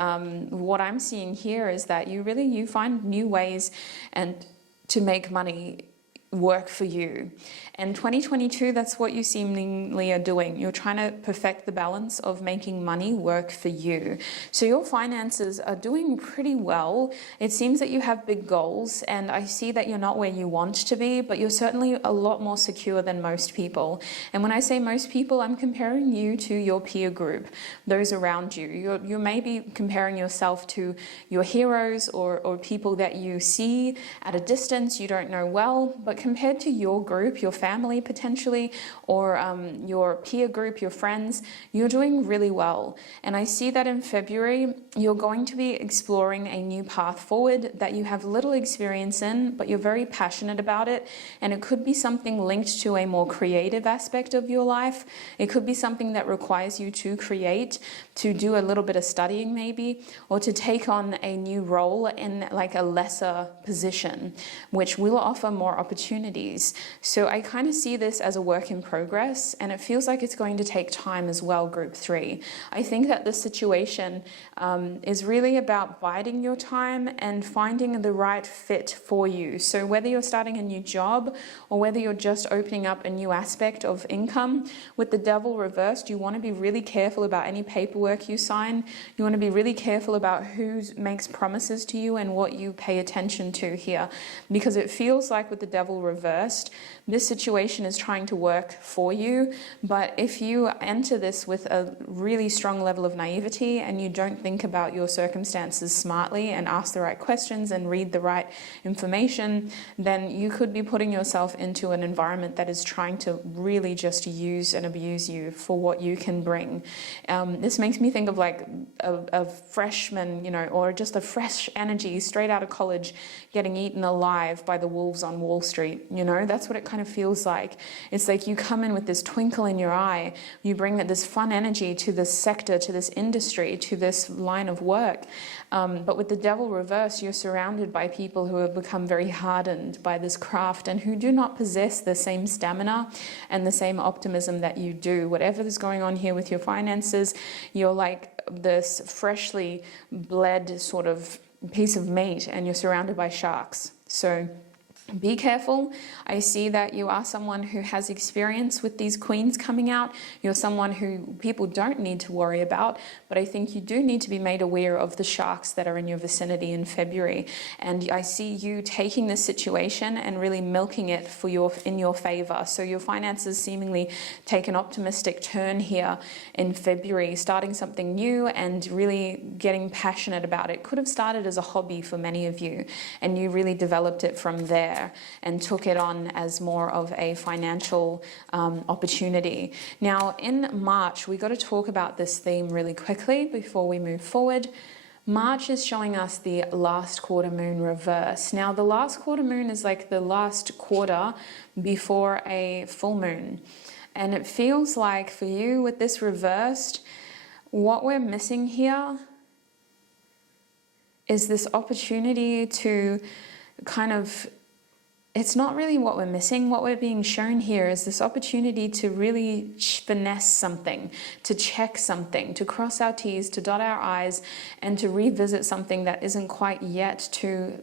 what I'm seeing here is that you find new ways and to make money work for you. And 2022, that's what you seemingly are doing. You're trying to perfect the balance of making money work for you. So your finances are doing pretty well. It seems that you have big goals, and I see that you're not where you want to be, but you're certainly a lot more secure than most people. And when I say most people, I'm comparing you to your peer group, those around you. You may be comparing yourself to your heroes or people that you see at a distance you don't know well, but compared to your group, your family potentially, or your peer group, your friends, you're doing really well. And I see that in February, you're going to be exploring a new path forward that you have little experience in, but you're very passionate about it. And it could be something linked to a more creative aspect of your life. It could be something that requires you to create, to do a little bit of studying maybe, or to take on a new role in like a lesser position, which will offer more opportunities. So I kind of see this as a work in progress, and it feels like it's going to take time as well, Group 3. I think that this situation is really about biding your time and finding the right fit for you. So whether you're starting a new job or whether you're just opening up a new aspect of income, with the Devil reversed, you want to be really careful about any paperwork you sign. You want to be really careful about who makes promises to you and what you pay attention to here, because it feels like with the Devil reversed, this situation is trying to work for you. But if you enter this with a really strong level of naivety and you don't think about your circumstances smartly and ask the right questions and read the right information, then you could be putting yourself into an environment that is trying to really just use and abuse you for what you can bring. This makes me think of like a freshman, or just a fresh energy straight out of college getting eaten alive by the wolves on Wall Street. That's what it kind of feels like. It's like you come in with this twinkle in your eye, you bring this fun energy to this sector, to this industry, to this line of work. But with the Devil reversed, you're surrounded by people who have become very hardened by this craft and who do not possess the same stamina and the same optimism that you do. Whatever is going on here with your finances, you're like this freshly bled sort of piece of meat and you're surrounded by sharks. So be careful. I see that you are someone who has experience with these queens coming out. You're someone who people don't need to worry about, but I think you do need to be made aware of the sharks that are in your vicinity in February. And I see you taking this situation and really milking it in your favor. So your finances seemingly take an optimistic turn here in February, starting something new and really getting passionate about it. Could have started as a hobby for many of you, and you really developed it from there and took it on as more of a financial opportunity. Now in March, we got to talk about this theme really quickly before we move forward. March is showing us the last quarter moon reverse. Now, the last quarter moon is like the last quarter before a full moon. And it feels like for you with this reversed, what we're missing here is this opportunity to kind of, it's not really what we're missing. What we're being shown here is this opportunity to really finesse something, to check something, to cross our T's, to dot our I's, and to revisit something that isn't quite yet to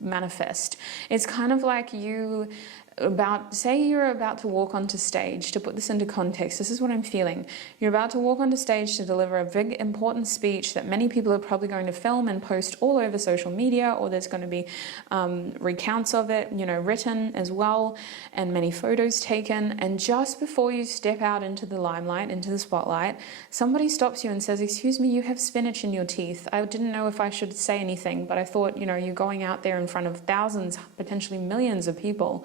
manifest. It's kind of like say you're about to walk onto stage. To put this into context, this is what I'm feeling. You're about to walk onto stage to deliver a big important speech that many people are probably going to film and post all over social media, or there's going to be recounts of it, written as well, and many photos taken. And just before you step out into the limelight, into the spotlight, somebody stops you and says, "Excuse me, you have spinach in your teeth. I didn't know if I should say anything, but I thought, you're going out there in front of thousands, potentially millions of people.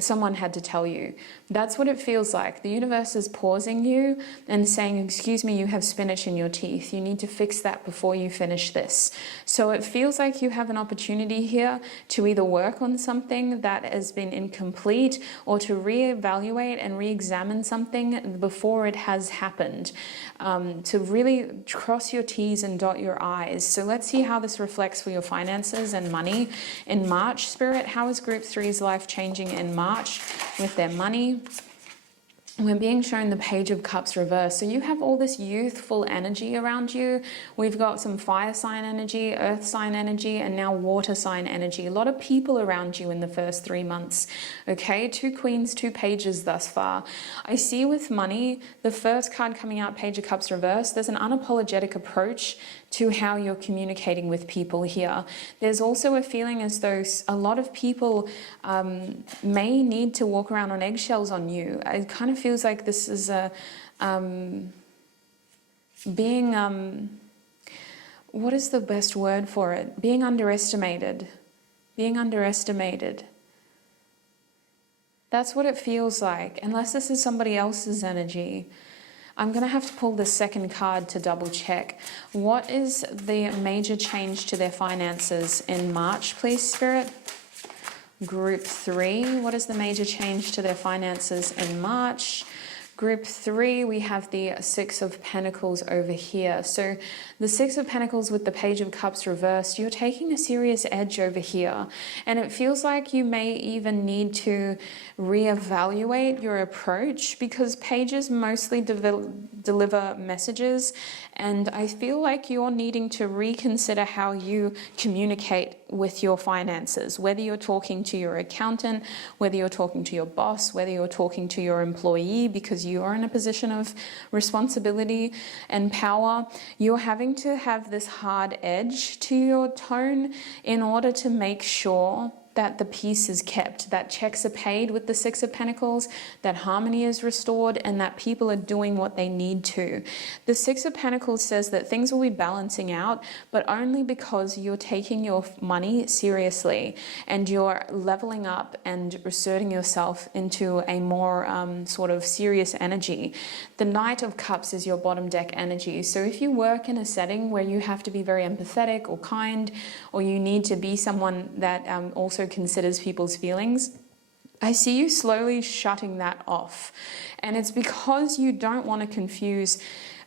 Someone had to tell you." That's what it feels like. The universe is pausing you and saying, "Excuse me, you have spinach in your teeth. You need to fix that before you finish this." So it feels like you have an opportunity here to either work on something that has been incomplete, or to reevaluate and re-examine something before it has happened, to really cross your T's and dot your I's. So let's see how this reflects for your finances and money in March. Spirit, how is Group 3's life changing in March with their money? We're being shown the Page of Cups reverse. So you have all this youthful energy around you. We've got some fire sign energy, earth sign energy, and now water sign energy. A lot of people around you in the first 3 months. Okay, 2 queens, 2 pages thus far. I see with money, the first card coming out, Page of Cups reverse, there's an unapologetic approach to how you're communicating with people here. There's also a feeling as though a lot of people may need to walk around on eggshells on you. It kind of feels like this is a being what is the best word for it? Being underestimated. Being underestimated. That's what it feels like, unless this is somebody else's energy. I'm going to have to pull the second card to double check. What is the major change to their finances in March, please, Spirit? Group 3, what is the major change to their finances in March? Group 3, we have the 6 of Pentacles over here. So the 6 of Pentacles with the Page of Cups reversed, you're taking a serious edge over here. And it feels like you may even need to reevaluate your approach, because pages mostly deliver messages. And I feel like you're needing to reconsider how you communicate with your finances, whether you're talking to your accountant, whether you're talking to your boss, whether you're talking to your employee, because you are in a position of responsibility and power. You're having to have this hard edge to your tone in order to make sure that the peace is kept, that checks are paid with the 6 of Pentacles, that harmony is restored, and that people are doing what they need to. The 6 of Pentacles says that things will be balancing out, but only because you're taking your money seriously and you're leveling up and asserting yourself into a more sort of serious energy. The Knight of Cups is your bottom deck energy. So if you work in a setting where you have to be very empathetic or kind, or you need to be someone that also considers people's feelings, I see you slowly shutting that off. And it's because you don't want to confuse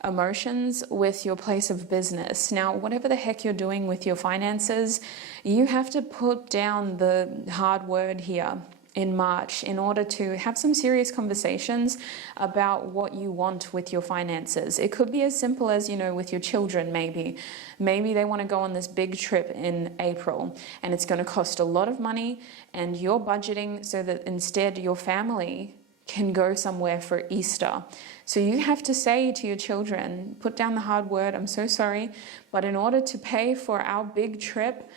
emotions with your place of business. Now, whatever the heck you're doing with your finances, you have to put down the hard word here in March in order to have some serious conversations about what you want with your finances. It could be as simple as, with your children, maybe they want to go on this big trip in April, and it's going to cost a lot of money, and you're budgeting so that instead your family can go somewhere for Easter. So you have to say to your children, put down the hard word, "I'm so sorry, but in order to pay for our big trip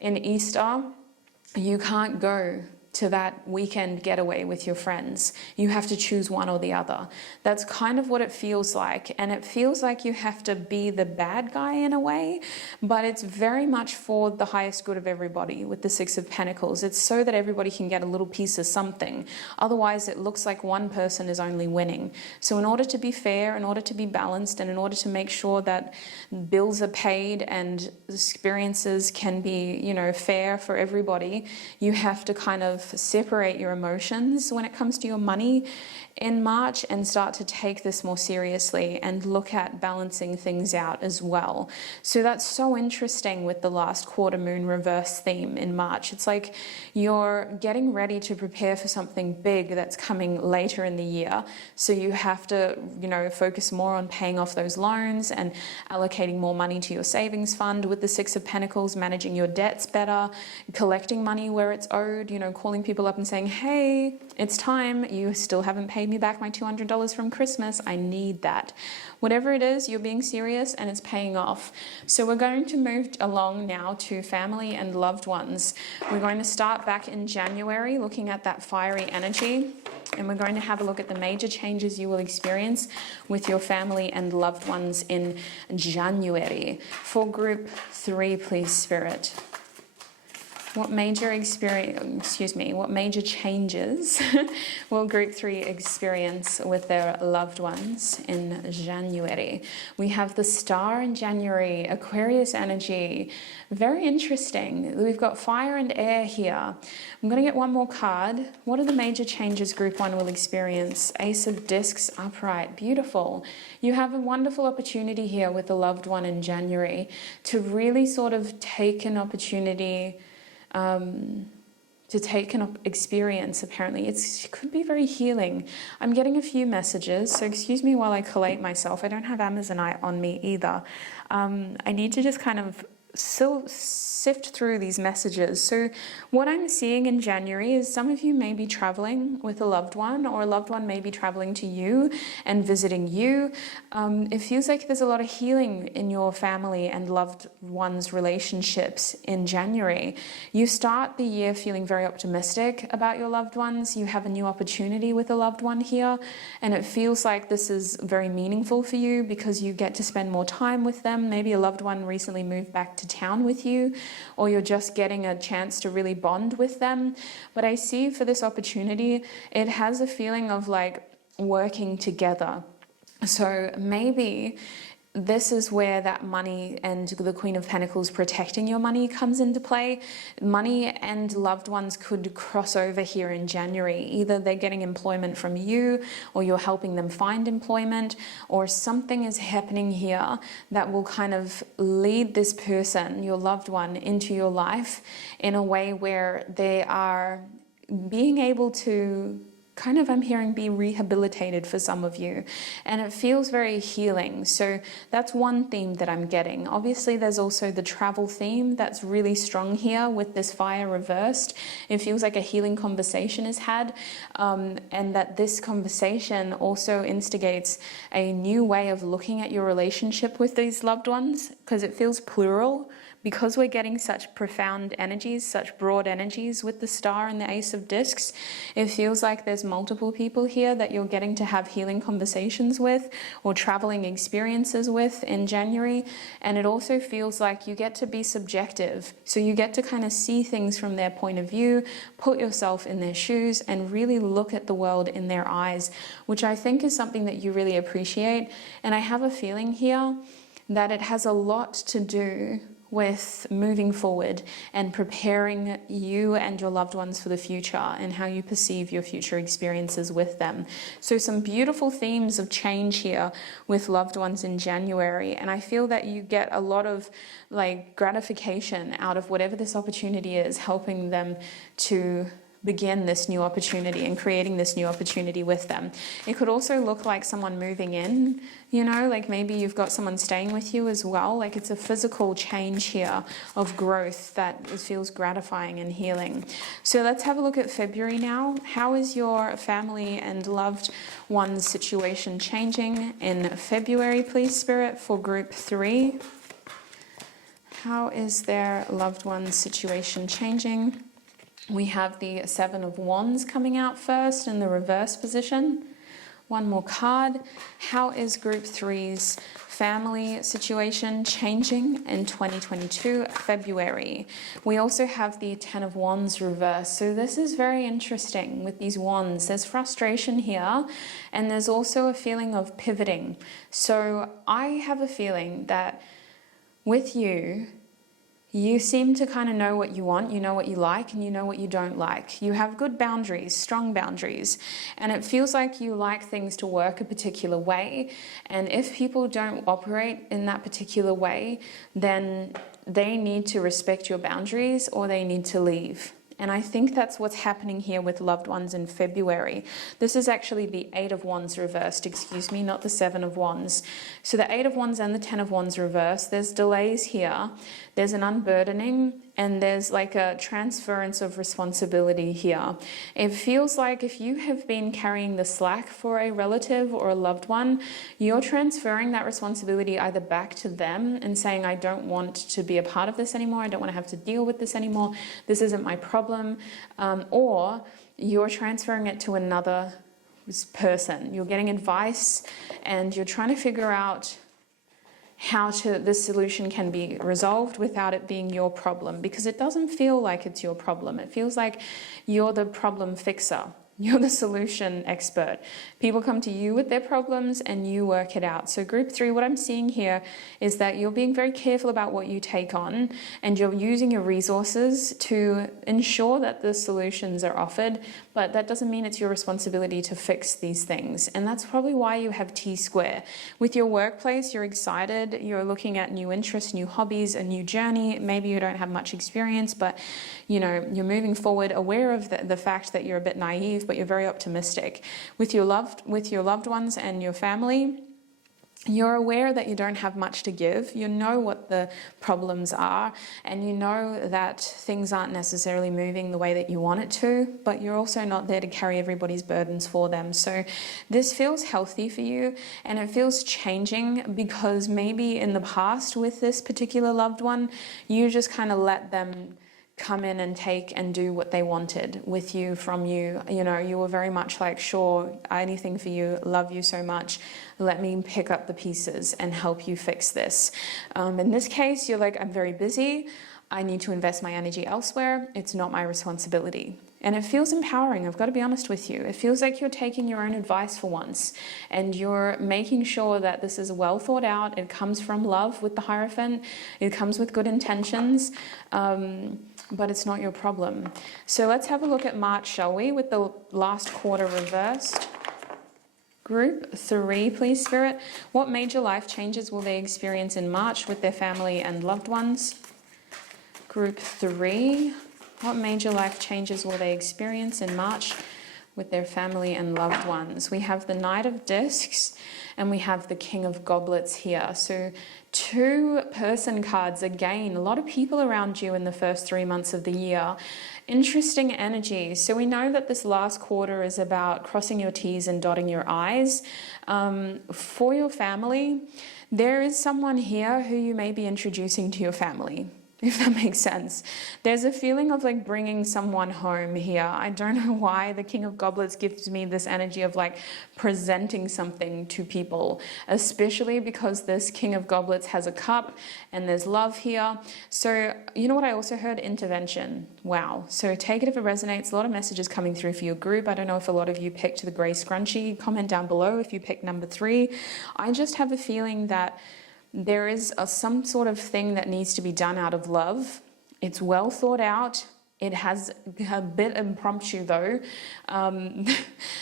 in Easter, you can't go to that weekend getaway with your friends. You have to choose one or the other. That's kind of what it feels like. And it feels like you have to be the bad guy in a way, but it's very much for the highest good of everybody with the Six of Pentacles. It's so that everybody can get a little piece of something. Otherwise, it looks like one person is only winning. So in order to be fair, in order to be balanced, and in order to make sure that bills are paid and experiences can be, you know, fair for everybody, you have to kind of separate your emotions when it comes to your money in March and start to take this more seriously and look at balancing things out as well. So that's so interesting with the last quarter moon reverse theme in March. It's like you're getting ready to prepare for something big that's coming later in the year. So you have to, you know, focus more on paying off those loans and allocating more money to your savings fund with the Six of Pentacles, managing your debts better, collecting money where it's owed, you know, calling people up and saying, hey, it's time, you still haven't paid me back my $200 from Christmas, I need that. Whatever it is, you're being serious and it's paying off. So we're going to move along now to family and loved ones. We're going to start back in January looking at that fiery energy, and we're going to have a look at the major changes you will experience with your family and loved ones in January. For group 3, please, Spirit. What major changes will group 3 experience with their loved ones in January? We have the star in January, Aquarius energy. Very interesting. We've got fire and air here. I'm going to get one more card. What are the major changes group 1 will experience? Ace of Discs upright. Beautiful. You have a wonderful opportunity here with the loved one in January to really sort of take an opportunity to take an experience. Apparently it could be very healing. I'm getting a few messages, so excuse me while I collate myself. I don't have Amazonite on me either. I need to just kind of sift through these messages. So what I'm seeing in January is some of you may be traveling with a loved one, or a loved one may be traveling to you and visiting you. It feels like there's a lot of healing in your family and loved ones' relationships in January. You start the year feeling very optimistic about your loved ones. You have a new opportunity with a loved one here, and it feels like this is very meaningful for you because you get to spend more time with them. Maybe a loved one recently moved back to town with you, or you're just getting a chance to really bond with them. But I see for this opportunity, it has a feeling of like working together. So maybe this is where that money and the Queen of Pentacles protecting your money comes into play. Money and loved ones could cross over here in January. Either they're getting employment from you, or you're helping them find employment, or something is happening here that will kind of lead this person, your loved one, into your life in a way where they are being able to kind of, I'm hearing, be rehabilitated for some of you, and it feels very healing. So that's one theme that I'm getting. Obviously there's also the travel theme that's really strong here with this fire reversed. It feels like a healing conversation is had, and that this conversation also instigates a new way of looking at your relationship with these loved ones, because it feels plural. Because we're getting such profound energies, such broad energies with the star and the Ace of Discs, it feels like there's multiple people here that you're getting to have healing conversations with or traveling experiences with in January. And it also feels like you get to be subjective. So you get to kind of see things from their point of view, put yourself in their shoes, and really look at the world in their eyes, which I think is something that you really appreciate. And I have a feeling here that it has a lot to do with moving forward and preparing you and your loved ones for the future and how you perceive your future experiences with them. So some beautiful themes of change here with loved ones in January. And I feel that you get a lot of like gratification out of whatever this opportunity is, helping them to begin this new opportunity and creating this new opportunity with them. It could also look like someone moving in, you know, like maybe you've got someone staying with you as well. Like it's a physical change here of growth that feels gratifying and healing. So let's have a look at February now. How is your family and loved ones situation changing in February, please, Spirit, for group 3? How is their loved one's situation changing? We have the Seven of Wands coming out first in the reverse position. One more card. How is group three's family situation changing in 2022, February? We also have the Ten of Wands reverse. So this is very interesting with these wands. There's frustration here, and there's also a feeling of pivoting. So I have a feeling that with you, you seem to kind of know what you want, you know what you like, and you know what you don't like. You have good boundaries, strong boundaries, and it feels like you like things to work a particular way. And if people don't operate in that particular way, then they need to respect your boundaries or they need to leave. And I think that's what's happening here with loved ones in February. This is actually the Eight of Wands reversed, excuse me, not the Seven of Wands. So the Eight of Wands and the Ten of Wands reversed, there's delays here. There's an unburdening and there's like a transference of responsibility here. It feels like if you have been carrying the slack for a relative or a loved one, you're transferring that responsibility either back to them and saying, I don't want to be a part of this anymore. I don't want to have to deal with this anymore. This isn't my problem. Or you're transferring it to another person. You're getting advice and you're trying to figure out how this solution can be resolved without it being your problem, because it doesn't feel like it's your problem. It feels like you're the problem fixer. You're the solution expert. People come to you with their problems and you work it out. So group three, what I'm seeing here is that you're being very careful about what you take on and you're using your resources to ensure that the solutions are offered, but that doesn't mean it's your responsibility to fix these things. And that's probably why you have T square. With your workplace, you're excited, you're looking at new interests, new hobbies, a new journey. Maybe you don't have much experience, but you're moving forward, aware of the fact that you're a bit naive, but you're very optimistic. With your loved ones and your family, you're aware that you don't have much to give. You know what the problems are, and you know that things aren't necessarily moving the way that you want it to, but you're also not there to carry everybody's burdens for them. So this feels healthy for you, and it feels changing, because maybe in the past with this particular loved one, you just kind of let them come in and take and do what they wanted with you, from you. You were very much like, sure, anything for you, love you so much, let me pick up the pieces and help you fix this. In this case, you're like, I'm very busy, I need to invest my energy elsewhere, it's not my responsibility. And it feels empowering, I've got to be honest with you. It feels like you're taking your own advice for once, and you're making sure that this is well thought out. It comes from love with the Hierophant, it comes with good intentions, but it's not your problem. So let's have a look at March, shall we, with the last quarter reversed. Group three, please, Spirit. What major life changes will they experience in March with their family and loved ones? Group three. What major life changes will they experience in March with their family and loved ones? We have the Knight of Discs and we have the King of Goblets here. So 2-person cards again. A lot of people around you in the first 3 months of the year. Interesting energy. So we know that this last quarter is about crossing your T's and dotting your I's. For your family, there is someone here who you may be introducing to your family, if that makes sense. There's a feeling of like bringing someone home here. I don't know why the King of Goblets gives me this energy of like presenting something to people, especially because this King of Goblets has a cup and there's love here. So you know what I also heard? Intervention. Wow. So take it if it resonates. A lot of messages coming through for your group. I don't know if a lot of you picked the grey scrunchie. Comment down below if you picked number 3. I just have a feeling that there is some sort of thing that needs to be done out of love. It's well thought out. It has a bit impromptu though.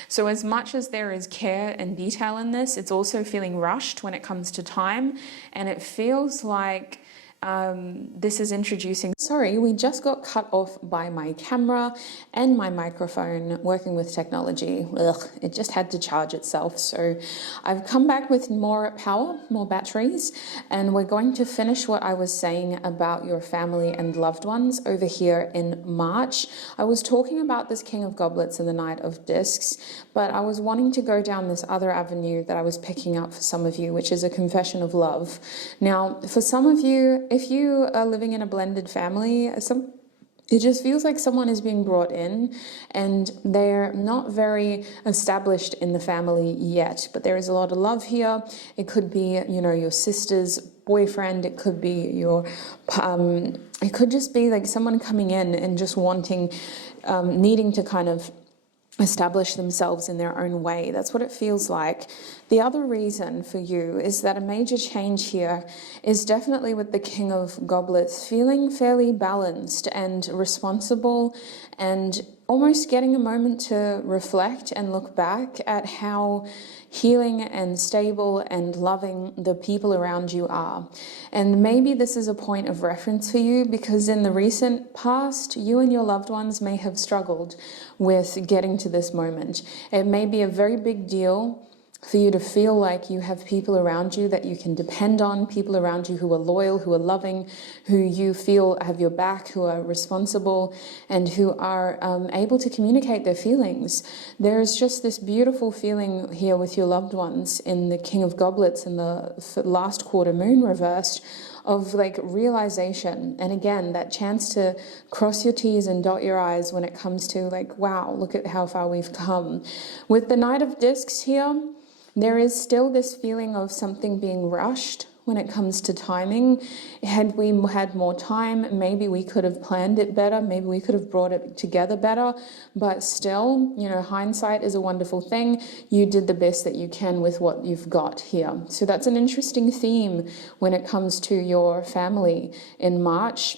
So as much as there is care and detail in this, it's also feeling rushed when it comes to time. And it feels like this is introducing... Sorry, we just got cut off by my camera and my microphone working with technology. Ugh, it just had to charge itself. So I've come back with more power, more batteries, and we're going to finish what I was saying about your family and loved ones over here in March. I was talking about this King of Goblets and the Knight of Discs, but I was wanting to go down this other avenue that I was picking up for some of you, which is a confession of love. Now, for some of you, if you are living in a blended family, It just feels like someone is being brought in and they're not very established in the family yet, but there is a lot of love here. It could be, you know, your sister's boyfriend. It could be it could just be like someone coming in and just wanting, needing to kind of establish themselves in their own way. That's what it feels like. The other reason for you is that a major change here is definitely with the King of Goblets, feeling fairly balanced and responsible and almost getting a moment to reflect and look back at how healing and stable and loving the people around you are. And maybe this is a point of reference for you because in the recent past, you and your loved ones may have struggled with getting to this moment. It may be a very big deal for you to feel like you have people around you that you can depend on, people around you who are loyal, who are loving, who you feel have your back, who are responsible, and who are able to communicate their feelings. There's just this beautiful feeling here with your loved ones in the King of Goblets in the last quarter moon reversed of like realization. And again, that chance to cross your T's and dot your I's when it comes to like, wow, look at how far we've come. With the Knight of Discs here, there is still this feeling of something being rushed when it comes to timing. Had we had more time, maybe we could have planned it better, maybe we could have brought it together better, but still, you know, hindsight is a wonderful thing. You did the best that you can with what you've got here. So that's an interesting theme when it comes to your family in March.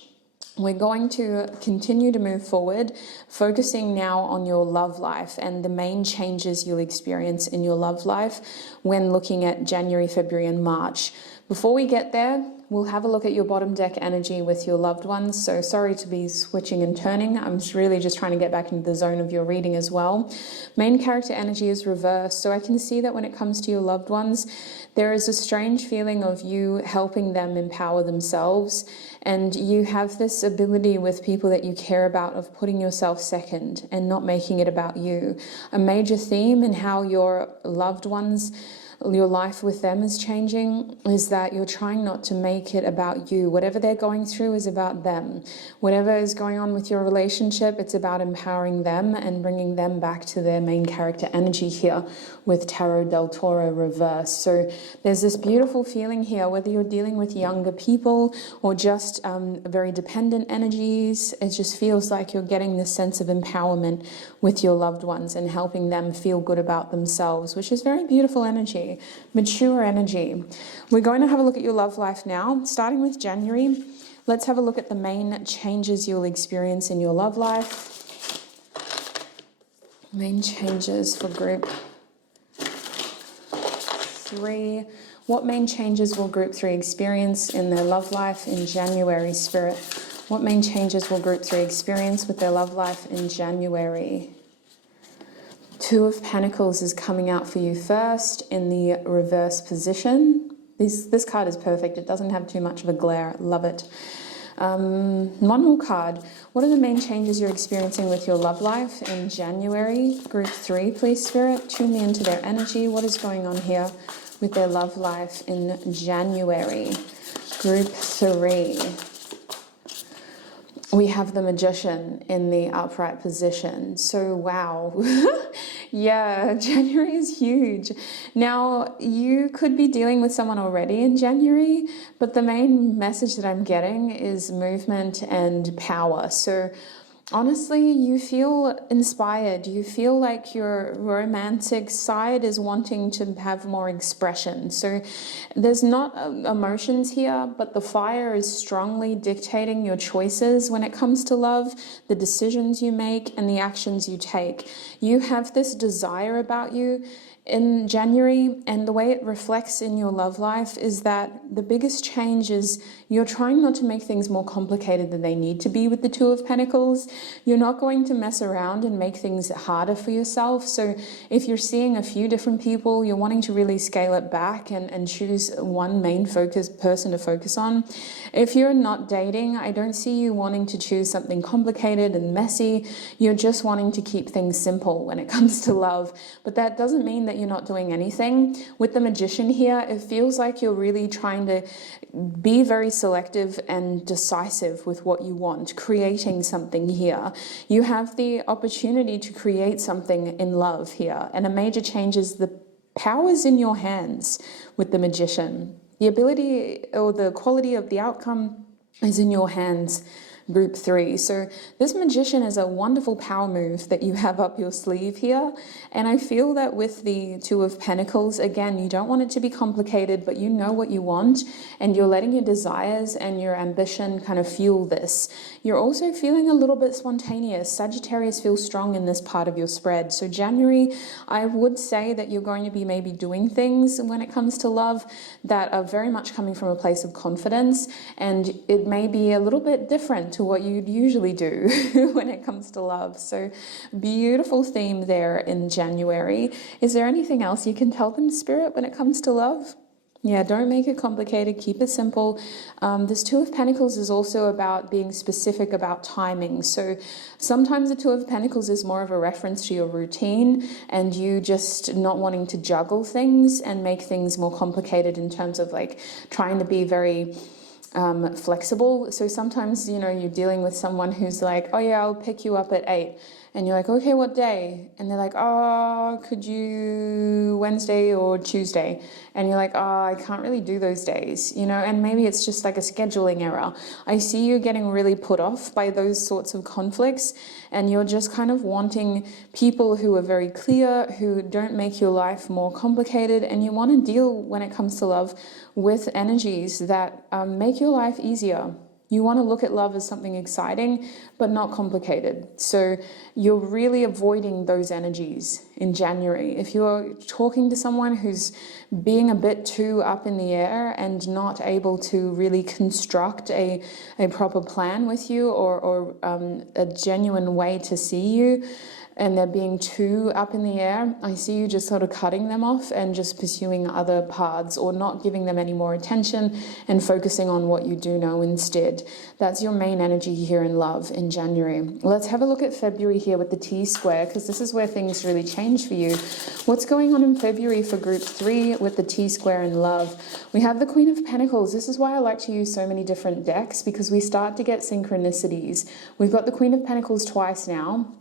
We're going to continue to move forward, focusing now on your love life and the main changes you'll experience in your love life when looking at January, February, and March. Before we get there, we'll have a look at your bottom deck energy with your loved ones. So sorry to be switching and turning. I'm really just trying to get back into the zone of your reading as well. Main character energy is reversed. So I can see that when it comes to your loved ones, there is a strange feeling of you helping them empower themselves. And you have this ability with people that you care about of putting yourself second and not making it about you. A major theme in how your loved ones, your life with them is changing is that you're trying not to make it about you. Whatever they're going through is about them. Whatever is going on with your relationship, it's about empowering them and bringing them back to their main character energy here with Tarot del Toro reverse. So there's this beautiful feeling here, whether you're dealing with younger people or just very dependent energies, it just feels like you're getting this sense of empowerment with your loved ones and helping them feel good about themselves, which is very beautiful energy. Mature energy. We're going to have a look at your love life now, starting with January. Let's have a look at the main changes you'll experience in your love life. Main changes for group 3. What main changes will group 3 experience in their love life in January, Spirit? What main changes will group 3 experience with their love life in January? 2 of Pentacles is coming out for you first in the reverse position. This card is perfect. It doesn't have too much of a glare. Love it. One more card. What are the main changes you're experiencing with your love life in January? Group 3, please, Spirit. Tune me into their energy. What is going on here with their love life in January? Group 3. We have the Magician in the upright position. So, wow. Yeah, January is huge. Now, you could be dealing with someone already in January, but the main message that I'm getting is movement and power. So, honestly, you feel inspired. You feel like your romantic side is wanting to have more expression. So there's not emotions here, but the fire is strongly dictating your choices when it comes to love, the decisions you make and the actions you take. You have this desire about you in January, and the way it reflects in your love life is that the biggest change is you're trying not to make things more complicated than they need to be with the 2 of Pentacles. You're not going to mess around and make things harder for yourself. So if you're seeing a few different people, you're wanting to really scale it back and choose one main person to focus on. If you're not dating, I don't see you wanting to choose something complicated and messy. You're just wanting to keep things simple when it comes to love. But that doesn't mean that you're not doing anything. With the Magician here, it feels like you're really trying to be very selective and decisive with what you want, creating something here. You have the opportunity to create something in love here, and a major change is the powers in your hands with the Magician. The ability or the quality of the outcome is in your hands, group 3. So this Magician is a wonderful power move that you have up your sleeve here. And I feel that with the Two of Pentacles, again, you don't want it to be complicated, but you know what you want, and you're letting your desires and your ambition kind of fuel this. You're also feeling a little bit spontaneous. Sagittarius feels strong in this part of your spread. So January, I would say that you're going to be maybe doing things when it comes to love that are very much coming from a place of confidence, and it may be a little bit different to what you'd usually do when it comes to love. So beautiful theme there in January. Is there anything else you can tell them, Spirit, when it comes to love? Yeah, don't make it complicated. Keep it simple. This Two of Pentacles is also about being specific about timing. So sometimes the Two of Pentacles is more of a reference to your routine and you just not wanting to juggle things and make things more complicated in terms of like trying to be very flexible. So sometimes, you know, you're dealing with someone who's like, oh yeah, I'll pick you up at 8. And you're like, okay, what day? And they're like, oh, could you Wednesday or Tuesday? And you're like, oh, I can't really do those days, you know, and maybe it's just like a scheduling error. I see you getting really put off by those sorts of conflicts, and you're just kind of wanting people who are very clear, who don't make your life more complicated, and you want to deal, when it comes to love, with energies that make your life easier. You want to look at love as something exciting, but not complicated. So you're really avoiding those energies in January. If you're talking to someone who's being a bit too up in the air and not able to really construct a proper plan with you or a genuine way to see you, and they're being too up in the air, I see you just sort of cutting them off and just pursuing other paths, or not giving them any more attention and focusing on what you do know instead. That's your main energy here in love in January. Let's have a look at February here with the T-square, because this is where things really change for you. What's going on in February for group 3 with the T-square in love? We have the Queen of Pentacles. This is why I like to use so many different decks, because we start to get synchronicities. We've got the Queen of Pentacles twice now.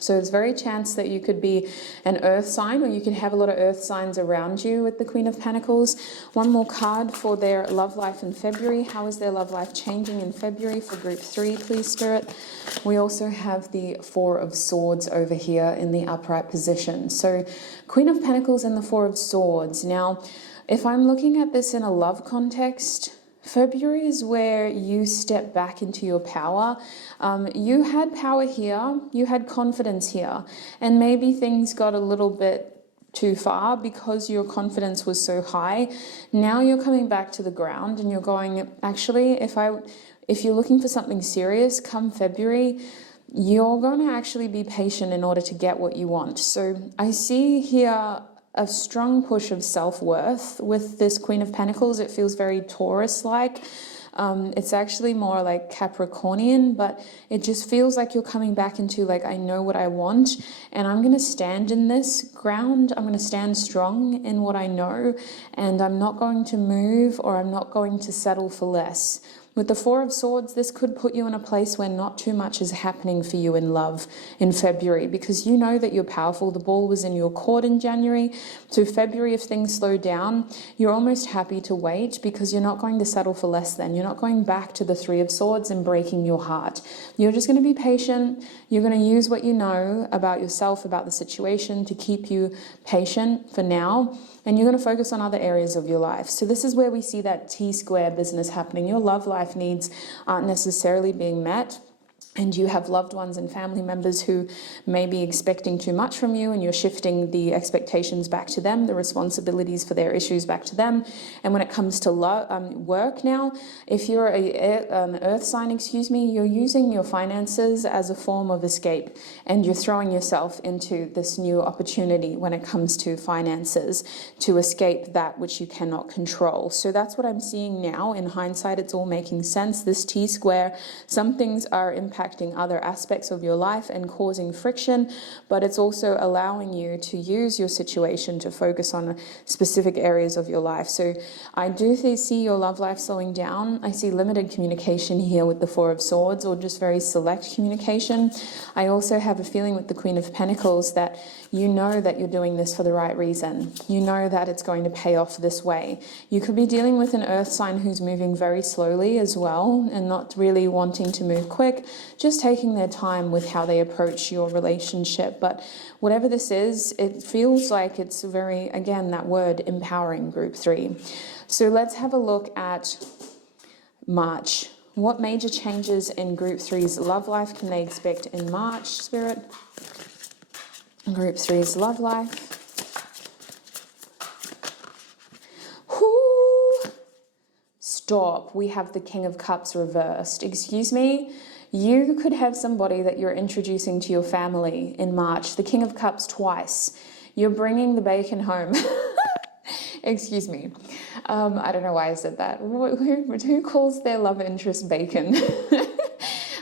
So there's very chance that you could be an earth sign, or you can have a lot of earth signs around you with the Queen of Pentacles. One more card for their love life in February. How is their love life changing in February for group 3, please, Spirit? We also have the Four of Swords over here in the upright position. So Queen of Pentacles and the Four of Swords. Now, if I'm looking at this in a love context, February is where you step back into your power. You had power here, you had confidence here, and maybe things got a little bit too far because your confidence was so high. Now you're coming back to the ground and you're going, actually, if you're looking for something serious come February, you're going to actually be patient in order to get what you want. So I see here a strong push of self-worth with this Queen of Pentacles. It feels very Taurus-like. It's actually more like Capricornian, but it just feels like you're coming back into like, I know what I want, and I'm going to stand in this ground. I'm going to stand strong in what I know, and I'm not going to move, or I'm not going to settle for less. With the Four of Swords, this could put you in a place where not too much is happening for you in love in February, because you know that you're powerful. The ball was in your court in January. So February, if things slow down, you're almost happy to wait, because you're not going to settle for less then. You're not going back to the Three of Swords and breaking your heart. You're just going to be patient. You're going to use what you know about yourself, about the situation, to keep you patient for now. And you're going to focus on other areas of your life. So this is where we see that T-square business happening. Your love life needs aren't necessarily being met. and you have loved ones and family members who may be expecting too much from you, and you're shifting the expectations back to them, the responsibilities for their issues back to them. And when it comes to work now, if you're an earth sign, you're using your finances as a form of escape, and you're throwing yourself into this new opportunity when it comes to finances to escape that which you cannot control. So that's what I'm seeing now. In hindsight, it's all making sense. This T-square, some things are impacting other aspects of your life and causing friction, but it's also allowing you to use your situation to focus on specific areas of your life. So I do see your love life slowing down. I see limited communication here with the Four of Swords, or just very select communication. I also have a feeling with the Queen of Pentacles that you know that you're doing this for the right reason. You know that it's going to pay off this way. You could be dealing with an earth sign who's moving very slowly as well, and not really wanting to move quick, just taking their time with how they approach your relationship. But whatever this is, it feels like it's very, again, that word, empowering, group 3. So let's have a look at March. What major changes in group 3's love life can they expect in March, Spirit? Group 3's love life. Stop. We have the King of Cups reversed. Excuse me? You could have somebody that you're introducing to your family in March. The King of Cups twice. You're bringing the bacon home. Excuse me. I don't know why I said that. Who calls their love interest bacon?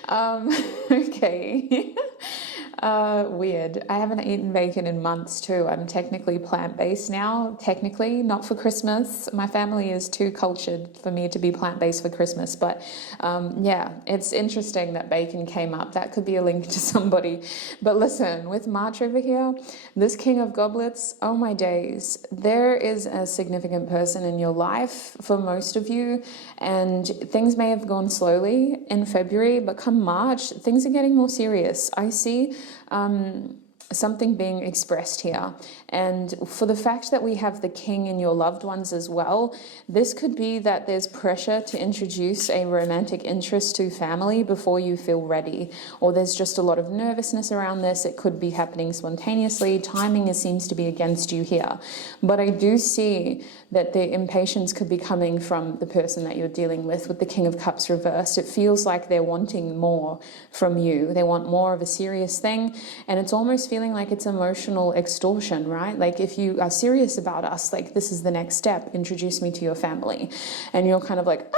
Okay. Weird. I haven't eaten bacon in months too. I'm technically plant-based now. Technically, not for Christmas. My family is too cultured for me to be plant-based for Christmas. But yeah, it's interesting that bacon came up. That could be a link to somebody. But listen, with March over here, this King of Goblets, oh my days, there is a significant person in your life for most of you, and things may have gone slowly in February, but come March, things are getting more serious. I see something being expressed here. And for the fact that we have the king in your loved ones as well, this could be that there's pressure to introduce a romantic interest to family before you feel ready, or there's just a lot of nervousness around this. It could be happening spontaneously. Timing seems to be against you here. But I do see that the impatience could be coming from the person that you're dealing with the King of Cups reversed. It feels like they're wanting more from you. They want more of a serious thing, and it's almost feeling like it's emotional extortion, right? Like, if you are serious about us, like, this is the next step, introduce me to your family. And you're kind of like,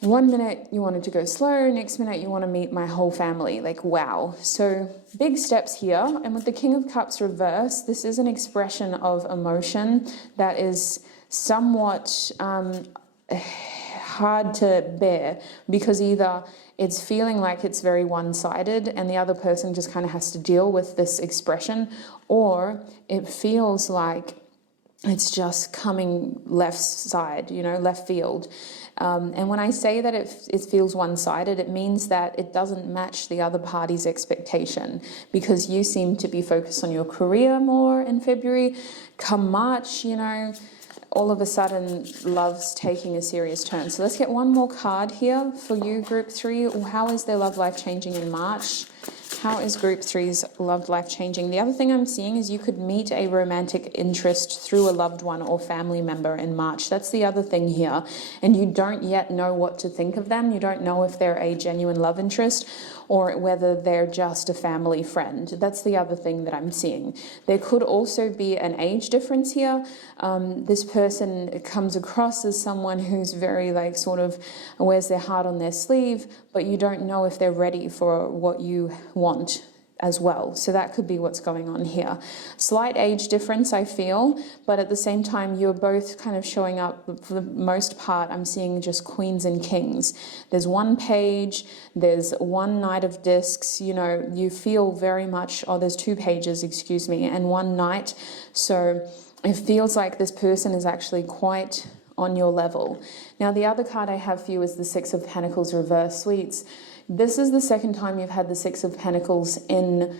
one minute you wanted to go slow, next minute you want to meet my whole family. Like, wow. So big steps here. And with the King of Cups reversed, this is an expression of emotion that is somewhat hard to bear, because either it's feeling like it's very one-sided and the other person just kind of has to deal with this expression, or it feels like it's just coming left side, left field. And when I say that it feels one-sided, it means that it doesn't match the other party's expectation, because you seem to be focused on your career more in February. Come March, all of a sudden love's taking a serious turn. So let's get one more card here for you, Group 3. How is their love life changing in March? How is Group 3's love life changing? The other thing I'm seeing is you could meet a romantic interest through a loved one or family member in March. That's the other thing here. And you don't yet know what to think of them. You don't know if they're a genuine love interest or whether they're just a family friend. That's the other thing that I'm seeing. There could also be an age difference here. This person comes across as someone who's very sort of wears their heart on their sleeve, but you don't know if they're ready for what you want as well. So that could be what's going on here. Slight age difference, I feel, but at the same time, you're both kind of showing up. For the most part, I'm seeing just queens and kings. There's one page, there's one knight of discs, you feel very much, there's two pages, and one knight. So it feels like this person is actually quite on your level. Now, the other card I have for you is the Six of Pentacles reverse, sweets. This is the second time you've had the Six of Pentacles in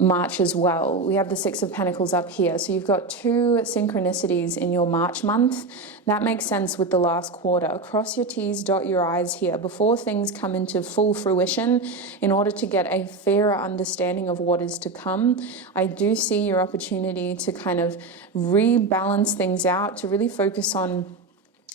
March as well. We have the Six of Pentacles up here. So you've got two synchronicities in your March month. That makes sense with the last quarter. Cross your T's, dot your I's here before things come into full fruition in order to get a fairer understanding of what is to come. I do see your opportunity to kind of rebalance things out, to really focus on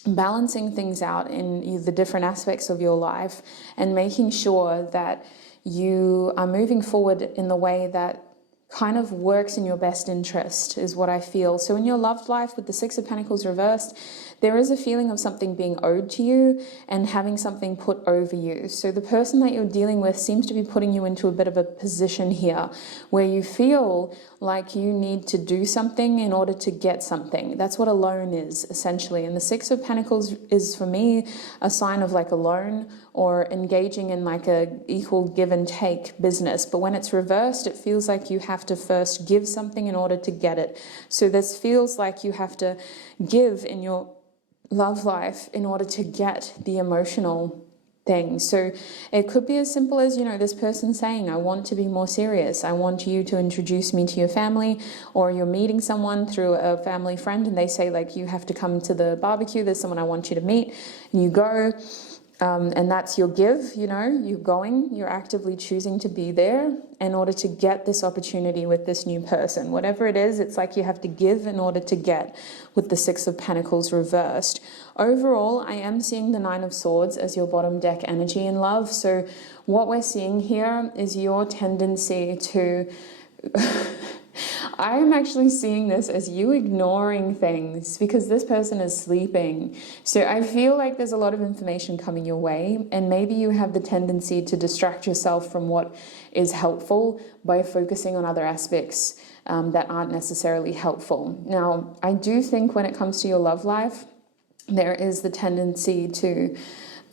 balancing things out in the different aspects of your life and making sure that you are moving forward in the way that kind of works in your best interest is what I feel. So in your love life with the Six of Pentacles reversed, there is a feeling of something being owed to you and having something put over you. So the person that you're dealing with seems to be putting you into a bit of a position here where you feel like you need to do something in order to get something. That's what a loan is, essentially. And the Six of Pentacles is, for me, a sign of like a loan or engaging in like a equal give and take business. But when it's reversed, it feels like you have to first give something in order to get it. So this feels like you have to give in your love life in order to get the emotional thing. So it could be as simple as, you know, this person saying, I want to be more serious. I want you to introduce me to your family, or you're meeting someone through a family friend and they say like, you have to come to the barbecue. There's someone I want you to meet, and you go. And that's your give, you know, you're going, you're actively choosing to be there in order to get this opportunity with this new person. Whatever it is, it's like you have to give in order to get with the Six of Pentacles reversed. Overall, I am seeing the Nine of Swords as your bottom deck energy in love. So what we're seeing here is your tendency to... I am actually seeing this as you ignoring things because this person is sleeping. So I feel like there's a lot of information coming your way, and maybe you have the tendency to distract yourself from what is helpful by focusing on other aspects that aren't necessarily helpful. Now, I do think when it comes to your love life, there is the tendency to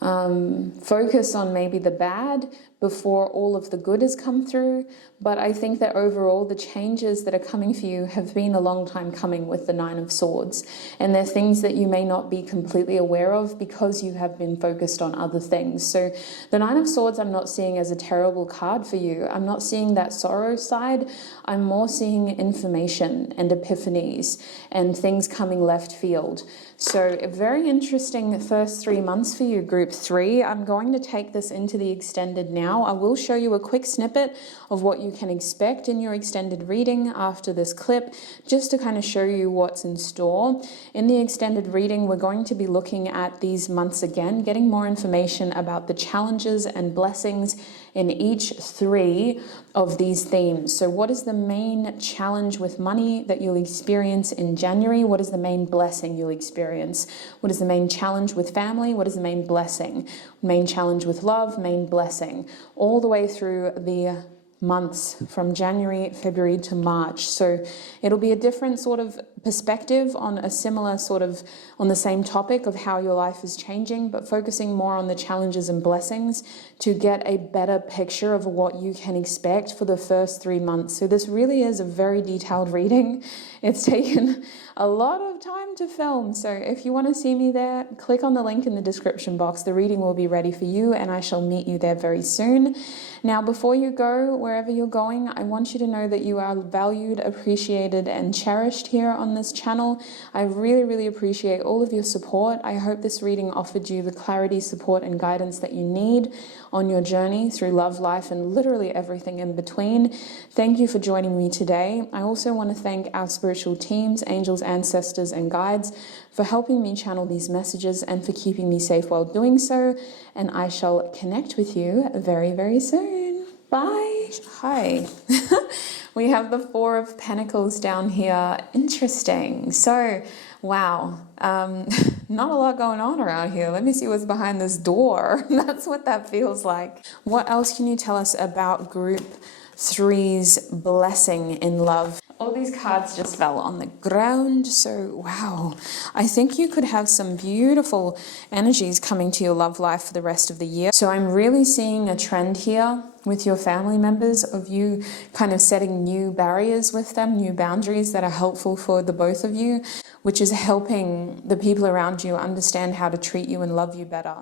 focus on maybe the bad before all of the good has come through. But I think that overall the changes that are coming for you have been a long time coming with the Nine of Swords. And they're things that you may not be completely aware of because you have been focused on other things. So the Nine of Swords I'm not seeing as a terrible card for you. I'm not seeing that sorrow side. I'm more seeing information and epiphanies and things coming left field. So a very interesting first 3 months for you, group 3. I'm going to take this into the extended now. I will show you a quick snippet of what you can expect in your extended reading after this clip, just to kind of show you what's in store. In the extended reading, we're going to be looking at these months again, getting more information about the challenges and blessings in each 3 of these themes. So what is the main challenge with money that you'll experience in January? What is the main blessing you'll experience? What is the main challenge with family? What is the main blessing? Main challenge with love, main blessing. All the way through the months from January, February to March. So it'll be a different sort of perspective on a similar sort of, on the same topic of how your life is changing, but focusing more on the challenges and blessings to get a better picture of what you can expect for the first 3 months. So this really is a very detailed reading. It's taken a lot of time to film. So if you want to see me there, click on the link in the description box. The reading will be ready for you and I shall meet you there very soon. Now, before you go, wherever you're going, I want you to know that you are valued, appreciated, and cherished here on this channel. I really, really appreciate all of your support. I hope this reading offered you the clarity, support, and guidance that you need on your journey through love, life, and literally everything in between. Thank you for joining me today. I also want to thank our spiritual teams, angels, ancestors, and guides for helping me channel these messages and for keeping me safe while doing so. And I shall connect with you very, very soon. Bye. Hi. We have the Four of Pentacles down here. Interesting. So, wow. Not a lot going on around here. Let me see what's behind this door. That's what that feels like. What else can you tell us about group 3's blessing in love? All these cards just fell on the ground. So, wow. I think you could have some beautiful energies coming to your love life for the rest of the year. So I'm really seeing a trend here with your family members of you kind of setting new barriers with them, new boundaries that are helpful for the both of you, which is helping the people around you understand how to treat you and love you better.